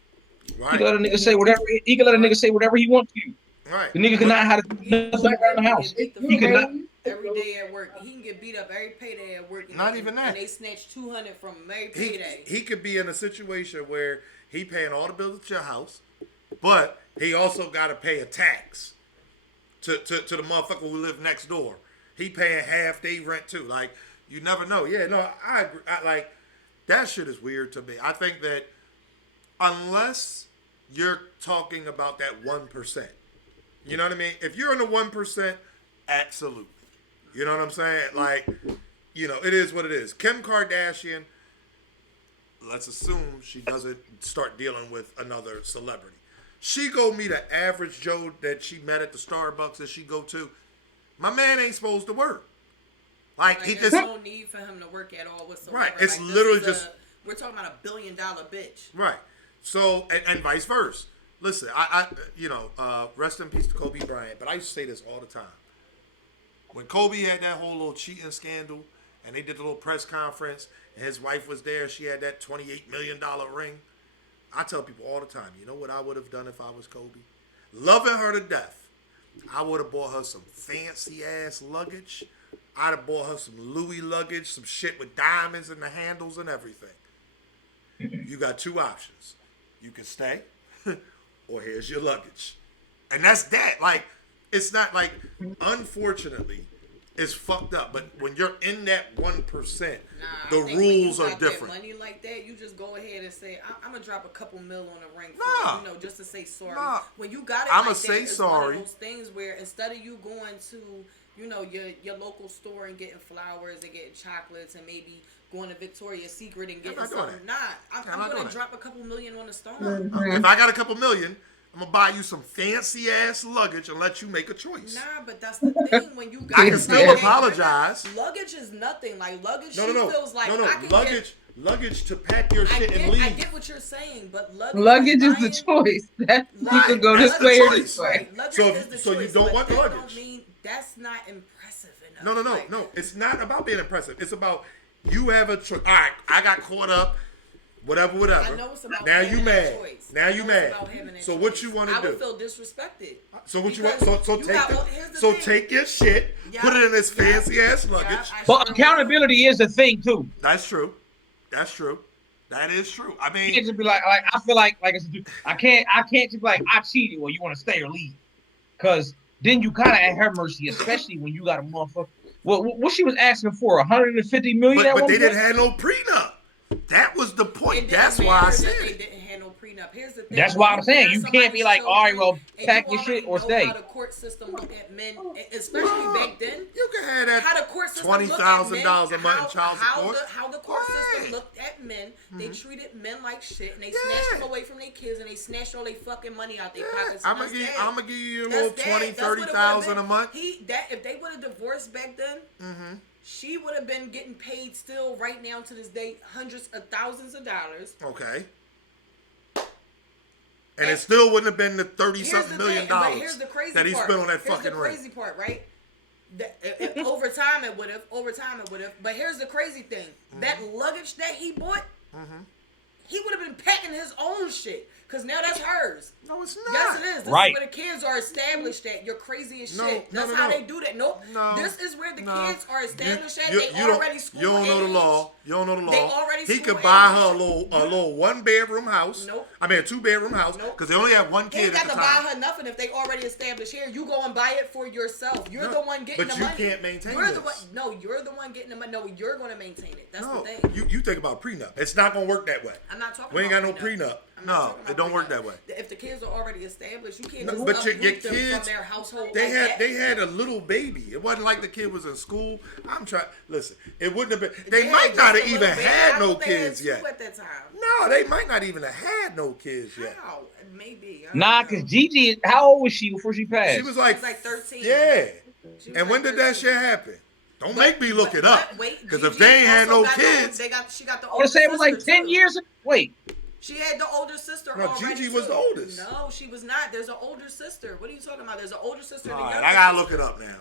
Right. He can let a nigga say whatever. He can let a nigga say whatever he wants to you. Right. The nigga cannot have to do nothing around the house. He cannot. Every day at work, he can get beat up every payday at work. Not even that. And they snatch $200 from him every payday. He could be in a situation where he paying all the bills at your house, but he also got to pay a tax to the motherfucker who live next door. He paying half day rent too. Like, you never know. Yeah, no, I agree. Like, that shit is weird to me. I think that unless you're talking about that 1%, you know what I mean? If you're in the 1%, absolutely. You know what I'm saying? Like, it is what it is. Kim Kardashian, let's assume she doesn't start dealing with another celebrity. She go meet an average Joe that she met at the Starbucks that she go to. My man ain't supposed to work. Like he there's just no need for him to work at all whatsoever. Right. It's like, literally just we're talking about $1 billion bitch. Right. So and vice versa. Listen, I rest in peace to Kobe Bryant, but I used to say this all the time. When Kobe had that whole little cheating scandal and they did the little press conference and his wife was there, she had that $28 million ring. I tell people all the time, you know what I would have done if I was Kobe? Loving her to death. I would have bought her some fancy ass luggage. I'd have bought her some Louis luggage, some shit with diamonds in the handles and everything. You got two options. You can stay, or here's your luggage. And that's that. Like, it's not like, unfortunately, it's fucked up. But when you're in that 1%, Nah, the I think rules when are you got different. That money like that, you just go ahead and say, "I'm gonna drop a couple mil on the ring Nah. for you know, just to say sorry." Nah. When you got it I'ma like say that, it's sorry. one of those things where instead of you going to, you know, your local store and getting flowers and getting chocolates and maybe going to Victoria's Secret and getting not doing something, that. I'm I'm not gonna doing drop a couple million on the stone. If I got a couple million, I'm gonna buy you some fancy ass luggage and let you make a choice. Nah, but that's the thing. When you got I can it still like that, apologize. luggage is nothing. Like luggage, No, she no, no, feels like no, no. I can Luggage, luggage to pack your shit and leave. I get what you're saying, but Luggage is the choice. That you Right, could go that's this the way or choice. this way. Right, luggage So is the so you choice, don't but want the that luggage. don't mean that's not impressive enough. No, no, no, Like, no. It's not about being impressive. It's about you have a choice. All right, I got caught up. Whatever. I know it's about Now having you that mad. choice. Now I you know mad. it's about having that So choice. what you want to I do? would feel disrespected. So what you want? So You take got- the, well, here's the so thing. take your shit, Yeah, put it in this yeah, fancy ass yeah, luggage. I But sure accountability is a thing too. That's true. That's true. That is true. I You mean, can't just be like I feel like I can't just be like I cheated. Well, you want to stay or leave? Because then you kind of at her mercy, especially when you got a motherfucker. What she was asking for, 150 million. but they didn't have no prenup. That was the It point. didn't That's matter why I that said they it. didn't have no prenup. Here's the thing. That's when why I'm saying bear you can't be somebody's like, all right, children well, and pack you your shit already or know stay. How the court system look at men, especially back then. You can have that How the court system looked at men, $20,000 a month in child how support. how the court system looked at men. They treated men like shit, and they snatched them away from their kids, and they snatched all their fucking money out their pockets. I'm gonna give you a little That's 20, that. That's what it would've 30,000 been. a month. If they would have divorced back then, she would have been getting paid still right now to this day hundreds of thousands of dollars. Okay. And it still wouldn't have been the Here's $30-something the million thing, but here's the crazy that he part. spent on that Here's fucking the ring. crazy part, right? Over time it would have. Over time it would have. But here's the crazy thing: that luggage that he bought, he would have been packing his own shit. Cause now that's hers. No, it's not. Yes, it is. This Right. is where the kids are established at. You're crazy as No, shit. no, That's no, how no. they do that. Nope. No, This is where the no. kids are established at. You They don't- already school You don't know the age. law. You don't know the law. They already he school could buy age. her a little 1-bedroom house. Nope. I mean a 2-bedroom house. Nope. Because they only have one He kid ain't at got the to time. buy her nothing if they already established here. You go and buy it for yourself. You're No, the one getting but the you money. can't maintain you're the this. one. No, you're the one getting the money. No, you're going to maintain it. That's No, the thing. you think about prenup. It's not gonna work that way. I'm not talking. We ain't about got no prenup. I'm not No, talking about it don't work prenup. that way. If the kids are already established, you can't No, just but your uproot them kids, from their household. they like had that. they had a little baby. It wasn't like the kid was in school. I'm trying. Listen, it wouldn't have been. They had might just not a have little even baby. had I no thought they had kids two yet. at that time. No, they might not even have had no kids yet. How? Maybe. I don't Nah, know. because Gigi, how old was she before she passed? She was like, She was like 13. Yeah. She was And when like did that 13. shit happen? Don't make me look it up. Because if Gigi they ain't had also no got the- kids, she got the I older want to say it was like sister, 10 too. years. Wait, She had the older sister No, already. Gigi was too. the oldest. No, she was not. There's an older sister. What are you talking about? There's an older sister. all and a right, younger I gotta sister. look it up now.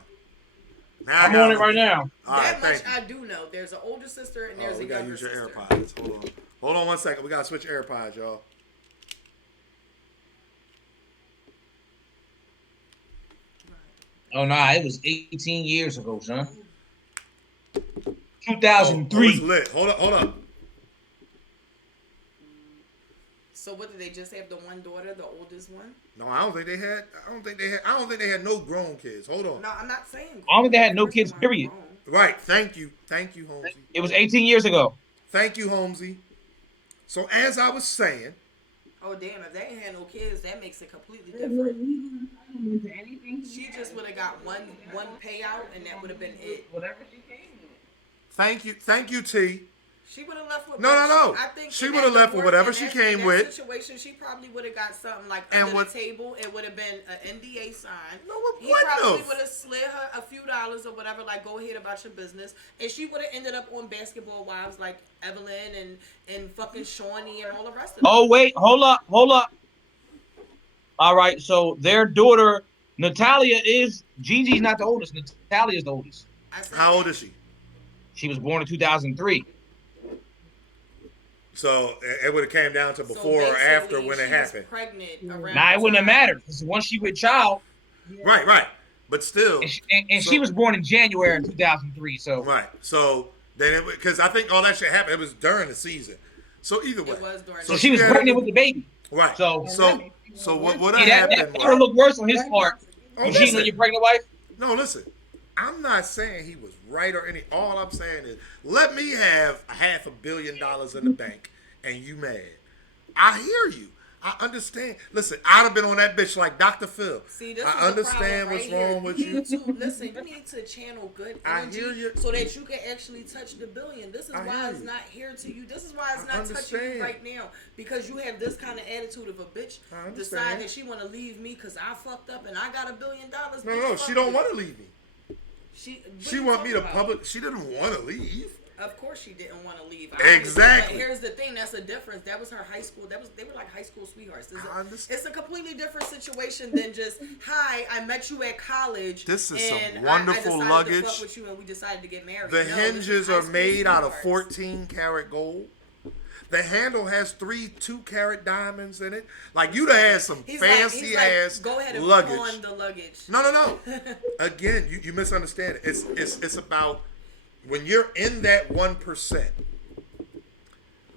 Now I I'm gotta on it look right now. All right, That much thank you. I do know. There's an older sister and Oh, there's we a gotta younger use your sister. AirPods. Hold on 1 second. We gotta switch AirPods, y'all. Oh, nah, it was 18 years ago, son. Oh, it's 2003. lit. Hold up. So what did they just have? The one daughter, the oldest one? No, I don't think they had. I don't think they had no grown kids. Hold on. No, I'm not saying. I don't think they had no Of course kids, they weren't period. grown. Right. Thank you, Holmzie. It was 18 years ago. Thank you, Holmzie. So as I was saying, Oh damn! If they ain't had no kids, that makes it completely different. She just would have got one payout, and that would have been it. Whatever she came with. thank you, T. She would have left with. No. I think She in would have that left with divorce- whatever in she that- came in that with. Situation, she probably would have got something like And under what- the table. It would have been an NDA signed. No, it He wouldn't probably have. would have slid her a few dollars or whatever. Like, go ahead about your business, and she would have ended up on Basketball Wives like Evelyn and fucking Shawnee and all the rest of them. Oh, wait, hold up. All right, so their daughter, Natalia, is Gigi's not the oldest. Natalia is the oldest. I said How that. old is she? She was born in 2003. So it would have came down to So before or after basically, when it she was happened. Pregnant around Now, it the wouldn't have time. mattered because once she with child, Right. But still, and So- she was born in January of 2003. So right. So then because I think all that shit happened. It was during the season. So either way, It was during so the she was had- pregnant with the baby. Right. So So what would yeah, have that happened would have was looked worse on his part. Oh, You cheating on listen. your pregnant wife? No, listen. I'm not saying he was right or any. All I'm saying is, let me have $500 million in the bank, and you mad. I hear you. I understand. Listen, I'd have been on that bitch like Dr. Phil. See, this I is understand the problem what's right wrong with here. you. You need to listen. You need to channel good I energy hear you. so that you can actually touch the billion. This is I why hear it's you. not here to you. This is why it's I not touching understand. you right now because you have this kind of attitude of a bitch I understand. decide that she want to leave me because I fucked up and I got $1 billion. No, she don't want to leave me. She want me to public. She didn't want to leave. Of course, she didn't want to leave. Exactly. But here's the thing: that's a difference. That was her high school. They were like high school sweethearts. It's a completely different situation than just hi. I met you at college. This is and some wonderful I decided luggage. to fuck with you, and we decided to get married. The No, hinges this is high are school made out of sweethearts. 14 karat gold. The handle has 3 2-carat diamonds in it. Like you'd have had some fancy ass go ahead and luggage. pawn the luggage. No. Again, you misunderstand it. It's about when you're in that 1%.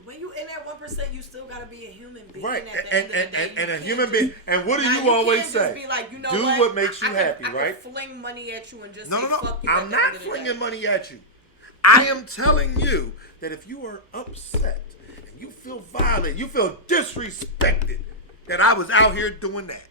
When you in that 1%, you still gotta be a human being. Right, At the end of the day. and You a can't human just- being. And what do Now, you always can't just say? be like, you know Do what makes you happy, I right? can fling money at you and just No, say fuck you. I'm at the not end of the flinging day. money at you. I am telling you that if you are upset and you feel violated, you feel disrespected that I was out here doing that,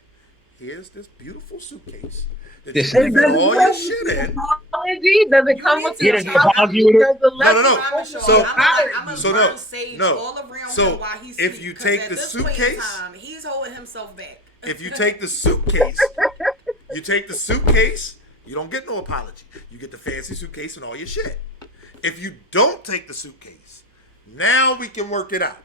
here's this beautiful suitcase that you This can is- fit all your shit in. Apology? Does it come with Get the an apology with it? Does the No, no, no. letter Promise y'all, So- I'm gonna so burn no, sage no. all around So him while he's if asleep, you 'cause take at the this point in suitcase- time, he's holding himself back. If you take the suitcase, you don't get no apology. You get the fancy suitcase and all your shit. If you don't take the suitcase, now we can work it out.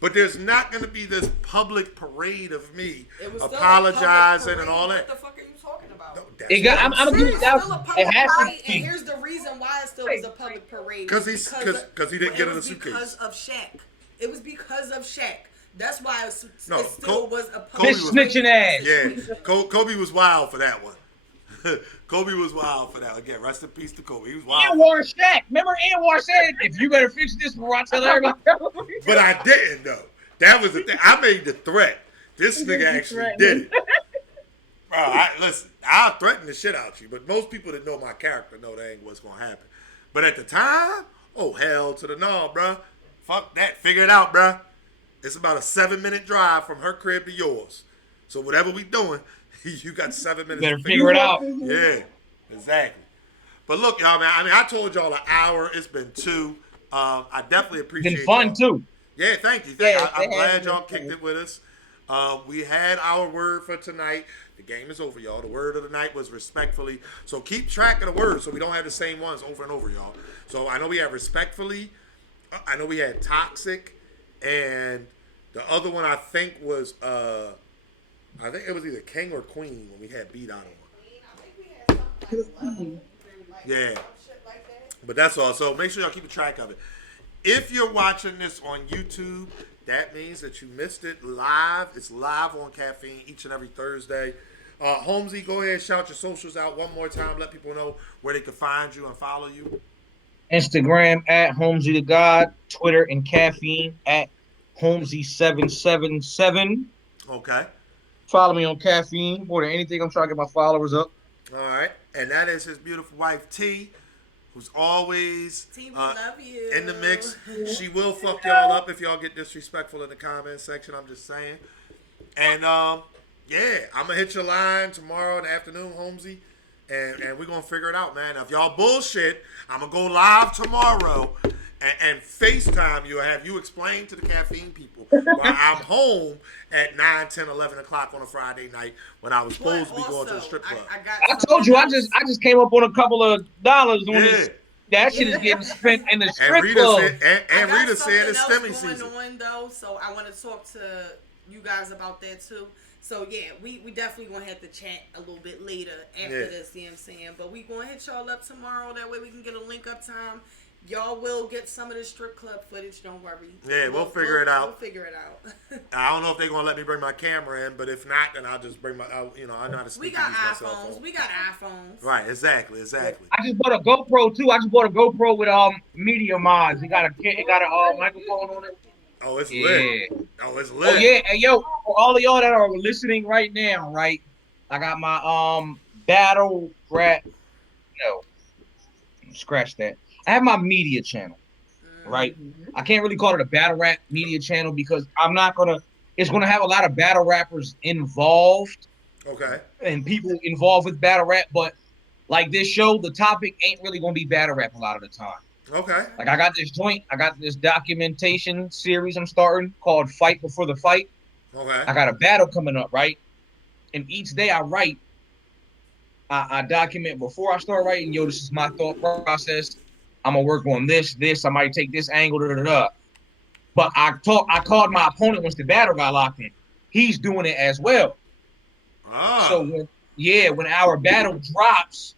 But there's not going to be this public parade of me It was still a apologizing public and all parade. that. What the fuck are you talking about? No, that's It got. what I'm gonna give saying. you It's that. still a It public has parade, to and be. here's the reason why it still was a public parade. 'Cause he Because didn't get in it a was suitcase. because of Shaq. It was because of Shaq. That's why it No, still was a Kobe public was- Snitching ass. Yeah, Kobe was wild for that one. Kobe was wild for that. Again, rest in peace to Kobe. He was wild. Anwar Shaq. Remember Anwar said, "If you better fix this before I tell everybody." But I didn't though. That was the thing. I made the threat. This nigga actually did it. Bro, listen, I'll threaten the shit out you, but most people that know my character know that ain't what's gonna happen. But at the time, oh hell to the no, bro. Fuck that. Figure it out, bro. It's about a 7-minute drive from her crib to yours. So whatever we doing, you got 7 minutes Better to figure it out. Yeah, exactly. But look, y'all, man. I mean, I told y'all an hour. It's been 2. I definitely appreciate Been fun y'all. too. Yeah, thank you. Yes, I'm it has glad been y'all fun. kicked it with us. We had our word for tonight. The game is over, y'all. The word of the night was respectfully. So keep track of the words so we don't have the same ones over and over, y'all. So I know we have respectfully. I know we had toxic. And the other one I think was, I think it was either king or queen when we had beat out on. I think we had something like Yeah. some shit like that. But that's all. So make sure y'all keep a track of it. If you're watching this on YouTube, that means that you missed it live. It's live on Caffeine each and every Thursday. Holmzie, go ahead, shout your socials out one more time. Let people know where they can find you and follow you. Instagram at Holmzie da God. Twitter and Caffeine at Holmzie777. Okay. Follow me on Caffeine. More than anything, I'm trying to get my followers up. All right. And that is his beautiful wife, T, who's always T, we love you. in the mix. She will fuck y'all up if y'all get disrespectful in the comment section. I'm just saying. And yeah, I'm gonna hit your line tomorrow in the afternoon, Holmzie, and we're gonna figure it out, man. Now, if y'all bullshit, I'm gonna go live tomorrow and FaceTime you. Have you explain to the Caffeine people while I'm home at 9, 10, 11 o'clock on a Friday night when I was supposed to be going to the strip club. I told you, I just came up on a couple of dollars on this. That shit is Yeah. getting spent in the And strip Rita club. said, and Rita said it's something stemmy else going season. on though, so I want to talk to you guys about that too. So yeah, we definitely gonna have to chat a little bit later after this, you know what I'm saying? But we gonna hit y'all up tomorrow, that way we can get a link up time. Y'all will get some of the strip club footage, don't worry. Yeah, we'll figure it out. We'll figure it out. I don't know if they're gonna let me bring my camera in, but if not, then I'll just bring my. I know how to We speak got and use my cell iPhones. phone. We got iPhones. Right, exactly. I just bought a GoPro too. I just bought a GoPro with media mods. It got a microphone on it. Oh, it's Yeah. lit. Oh, it's lit. Oh yeah, and yo, for all of y'all that are listening right now, right? I got my battle rap. No, scratch that. I have my media channel, right? Mhm. I can't really call it a battle rap media channel because I'm not gonna. It's gonna have a lot of battle rappers involved Okay. and people involved with battle rap, but like this show, the topic ain't really gonna be battle rap a lot of the time. Okay. Okay. Like I got this documentation series I'm starting called Fight Before the Fight. Okay. I got a battle coming up, right? And each day I write, I document before I start writing, yo, this is my thought process. I'm gonna work on this. I might take this angle, da da da. But I called my opponent once the battle got locked in. He's doing it as well. So Ah. when our battle drops,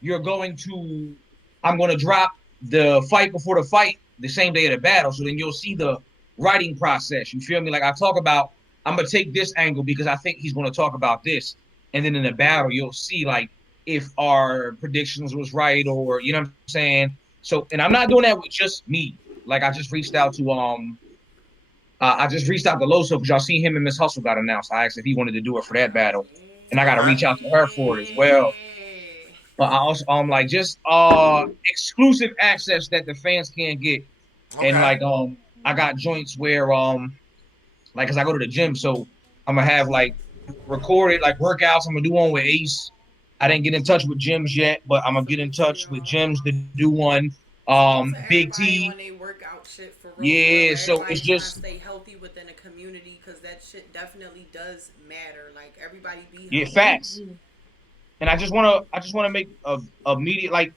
you're going to I'm going to drop the fight before the fight the same day of the battle. So then you'll see the writing process. You feel me? Like I talk about, I'm gonna take this angle because I think he's going to talk about this, and then in the battle you'll see like if our predictions was right or you know what I'm saying. So and I'm not doing that with just me. Like I just reached out to Loso because y'all seen him and Miss Hustle got announced. I asked if he wanted to do it for that battle, and I got to Okay. reach out to her for it as well. But I also like just exclusive access that the fans can't get, and Okay. I got joints where like as I go to the gym, so I'm gonna have like recorded like workouts. I'm gonna do one with Ace. I didn't get in touch with gyms yet, but I'm gonna get in Salute to touch with y'all. gyms to do one. Salute to Big everybody T, on their workout shit for real, for real. yeah. So Everybody it's trying to just stay healthy within the community because that shit definitely does matter. Like everybody be yeah, healthy. facts. And I just wanna make a media like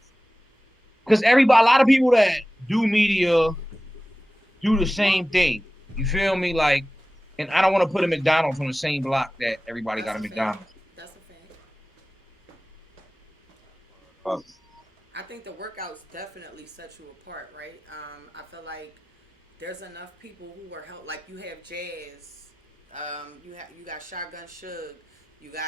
because everybody, a lot of people that do media do the same thing. You feel me? Like, and I don't want to put a McDonald's on the same block that everybody That's got a a fact. McDonald's. That's a fact. Uh, I think the workouts definitely set you apart, right? I feel like there's enough people who are help. Like you have Jazz, you got Shotgun Suge, you got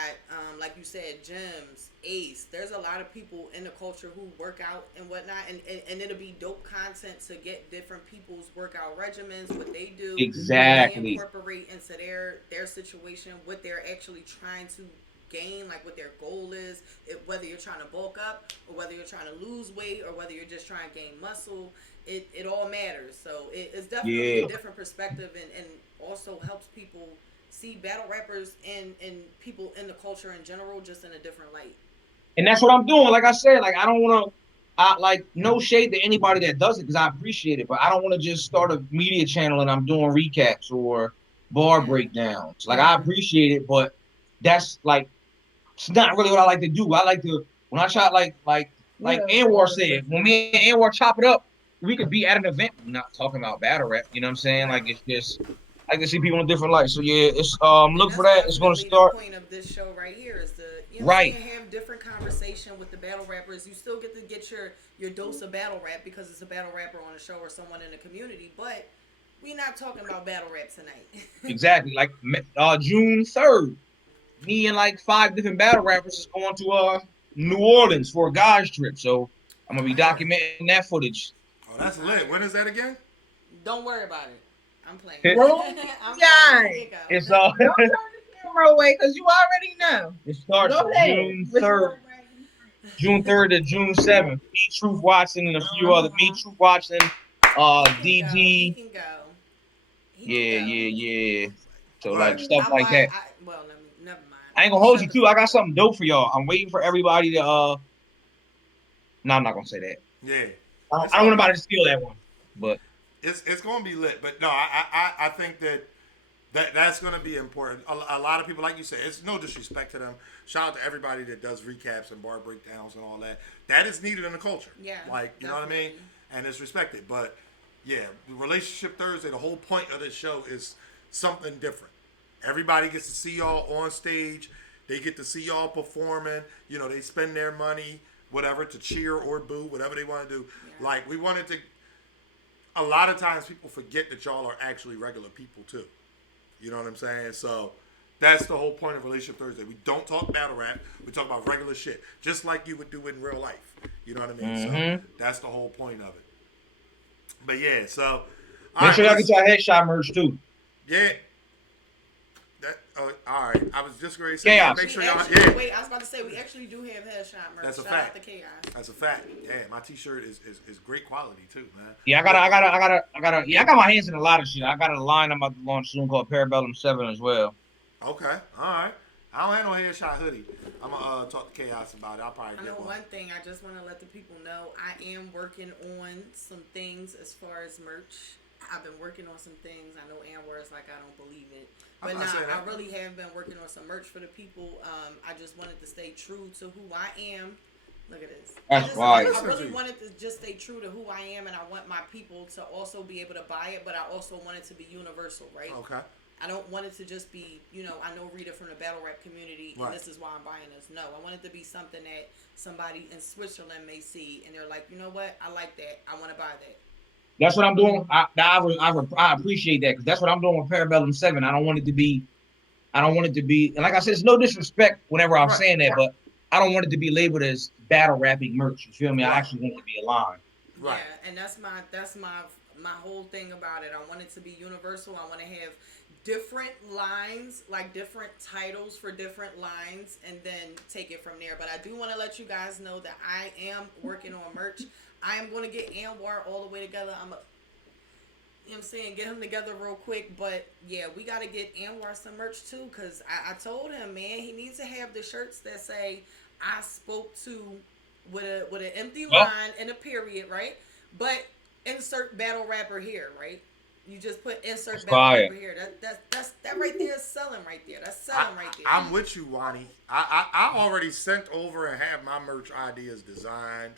like you said, Gems, Ace. There's a lot of people in the culture who work out and whatnot, and it'll be dope content to get different people's workout regimens, what they do, what they exactly. incorporate into their situation, what they're actually trying to gain, like what their goal is, whether you're trying to bulk up or whether you're trying to lose weight or whether you're just trying to gain muscle. It all matters. So it's definitely a Yeah. different perspective and also helps people see battle rappers and people in the culture in general just in a different light. And that's what I'm doing. Like I said, like I don't want to. I like no shade to anybody that does it because I appreciate it, but I don't want to just start a media channel and I'm doing recaps or bar Yeah. breakdowns. Like I appreciate it, but that's like it's not really what I like to do. I like to when I try like Yeah. Anwar said, when me and Anwar chop it up, we could be at an event. We're not talking about battle rap. You know what I'm saying? Like Right. it's just I can see people in different lights. So yeah, it's And look for that's that. It's gonna definitely the start point of this show right here is to, you know what I'm right. saying, have different conversation with the battle rappers. You still get to get your dose of battle rap because it's a battle rapper on a show or someone in the community, but we're not talking about battle rap tonight. Exactly. Like June 3rd, me and like 5 different battle rappers is going to New Orleans for a guys trip. So I'm gonna be Oh. documenting that footage. Oh, that's lit. When is that again? Don't worry about it. I'm playing. Roll I'm the playing. Here you eyes. It's go. Don't turn the camera away because you already know. it starts Go ahead. June What you 3rd, want June 3rd to June 7th. Me, Truth Watson, and a few other me, Uh-huh. Truth Watson, He can go. He DG. can go. He can Yeah, go. yeah, yeah. So like But stuff I like lied. that. Well, let me. Never mind. I ain't Let me gonna hold shut you the too. I fuck got up. something dope for y'all. I'm waiting for everybody to no, I'm not gonna say that. yeah, it's I don't all want good. anybody to steal that one. But It's gonna be lit. But no, I think that's gonna be important. A lot of people, like you said, it's no disrespect to them. Shout out to everybody that does recaps and bar breakdowns and all that. That is needed in the culture. Yeah, Like you know what I mean, definitely. and it's respected. But yeah, the relationship Thursday. The whole point of this show is something different. Everybody gets to see y'all on stage. They get to see y'all performing. You know, they spend their money, whatever, to cheer or boo, whatever they want to do. Yeah. Like we wanted to. A lot of times people forget that y'all are actually regular people too. You know what I'm saying? So that's the whole point of Relationship Thursday. We don't talk battle rap. We talk about regular shit, just like you would do in real life. You know what I mean? So that's the whole point of it. But yeah, so all make right, sure well, y'all get your headshot merch too. yeah. That Oh, all right. I was just going to say, yeah, Chaos. make We sure y'all. actually, Yeah, wait, I was about to say we actually do have headshot merch. that's a Shout fact. out to Chaos. That's a fact. Yeah, my T-shirt is great quality too, man. Yeah, I got my hands in a lot of shit. I got a line I'm about to launch soon called Parabellum 7 as well. Okay, all right. I don't have no headshot hoodie. I'm gonna talk to Chaos about it. I'll probably I get know one. one thing. I just want to let the people know I am working on some things as far as merch. I've been working on some things. I know Anwar is like I don't believe it, I'm but not nah, saying I that. really have been working on some merch for the people. I just wanted to stay true to who I am. Look at this. That's I right. really wanted to just stay true to who I am, and I want my people to also be able to buy it. But I also want it to be universal, right? Okay. I don't want it to just be, I know Rita from the battle rap community, and Right. this is why I'm buying this. No, I want it to be something that somebody in Switzerland may see, and they're like, you know what? I like that. I want to buy that. That's what I'm doing. I appreciate that because that's what I'm doing with Parabellum 7. I don't want it to be. I don't want it to be. And like I said, it's no disrespect whenever I'm Right. saying that, but I don't want it to be labeled as battle rapping merch. You feel me? I Right. actually want it to be a line. Right. Yeah, and that's my whole thing about it. I want it to be universal. I want to have different lines, like different titles for different lines, and then take it from there. But I do want to let you guys know that I am working on merch. I am going to get Anwar all the way together. You know what I'm saying, get him together real quick. But yeah, we got to get Anwar some merch too, because I told him, man, he needs to have the shirts that say I spoke to with an empty line and a period, right? But insert battle rapper here, right? You just put insert That's battle fire. rapper here. That right there is selling right there. That's selling right there. I'm with you, Wani. I already sent over and have my merch ideas designed.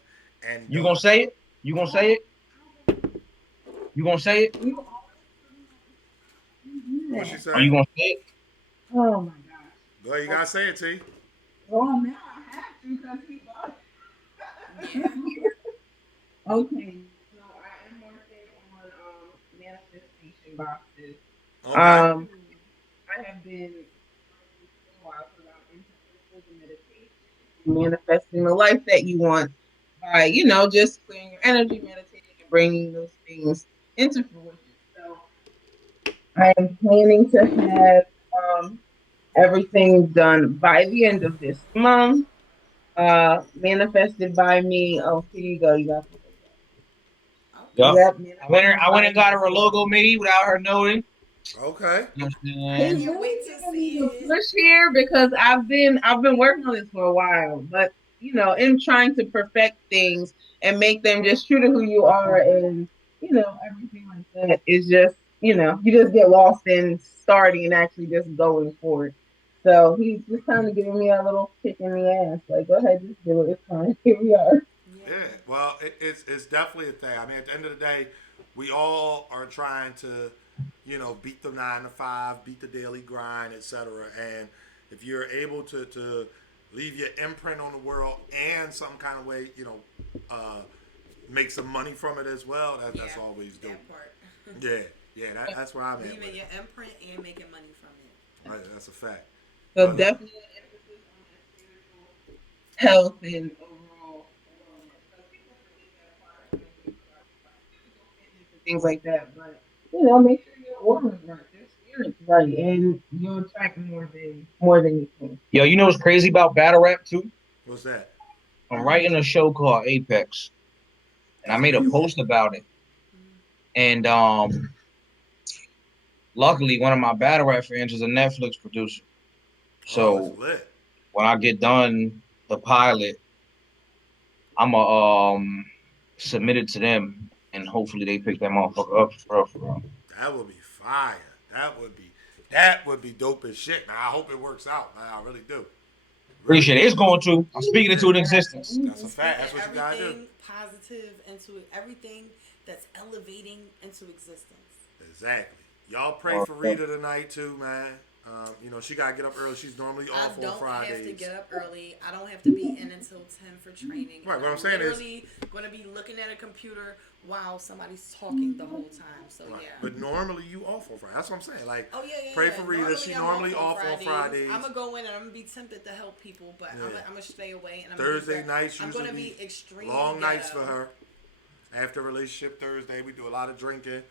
And You gonna say it? You gonna say it? You gonna say it? what she Are you say? gonna say it? Oh my gosh. Go ahead, you gotta say it, T. Well, now I have to because he bought it. Okay, so I am working on manifestation boxes. Okay. I have been for a while about into meditation, manifesting the life that you want by, just clearing your energy, meditating, and bringing those things into fruition. So I am planning to have everything done by the end of this month. Manifested by me. Oh, here you go. You got the Yup. Okay. yep. I went and got her a logo made without her knowing. Okay. You know what I'm I saying? He's can't really wait to giving see me the it. push here because I've been working on this for a while, but in trying to perfect things and make them just true to who you are, and everything like that is just you just get lost in starting and actually just going for it. So he's just kind of giving me a little kick in the ass, like go ahead, just do it. It's fine. Here we are. Yeah. Yeah. Well, it's definitely a thing. I mean, at the end of the day, we all are trying to, beat the 9 to 5, beat the daily grind, etc. And if you're able to leave your imprint on the world and some kind of way, make some money from it as well, that's Yeah, always dope. that part. Yeah. Yeah. That's where I'm at. Leaving With your it. imprint and making money from it. Right, that's a fact. So But definitely an emphasis on that spiritual health and overall wellness. So people forget that part when they think about physical fitness and things like that. But make sure your organs right, your spirit's right, and you'll attract more than you think. Yo, you know what's crazy about battle rap too? what's that? I'm writing a show called Apex, and I That's a made a good one. post about it. And luckily, one of my battle rap friends is a Netflix producer. Oh, it's So lit. when I get done the pilot, I'ma submit it to them, and hopefully they pick that motherfucker up for real, for real. That would be fire. That would be dope as shit, man. I hope it works out, man. I really do. Really Appreciate it. do. It's going to. I'm speaking it to an Yeah. existence. That's a fact. That's what you gotta do. Everything positive into everything that's elevating into existence. Exactly. Y'all pray for Rita tonight too, man. She gotta get up early. She's normally I off on don't Fridays. have to get up early. I don't have to be in until 10 for training. Right, And what I'm saying is- literally going to be looking at a computer while somebody's talking the whole time. So Right. yeah. But normally you off on Friday. That's what I'm saying. Like, Oh yeah. pray for Rita. She I'm normally off on Fridays. I'm gonna go in and I'm gonna be tempted to help people, but Yeah. I'm gonna stay away. And Thursday nights I'm usually gonna be extremely long nights for ghetto. her. After relationship Thursday, we do a lot of drinking,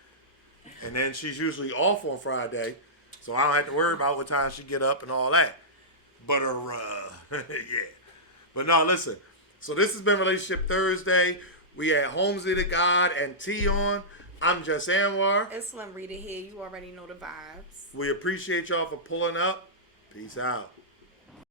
and then she's usually off on Friday. So I don't have to worry about what time she get up and all that. But yeah. But no, listen. So this has been Relationship Thursday. We had Holmzie da God and T on. I'm Just Anwar. It's Slim Rita here. You already know the vibes. We appreciate y'all for pulling up. Peace out.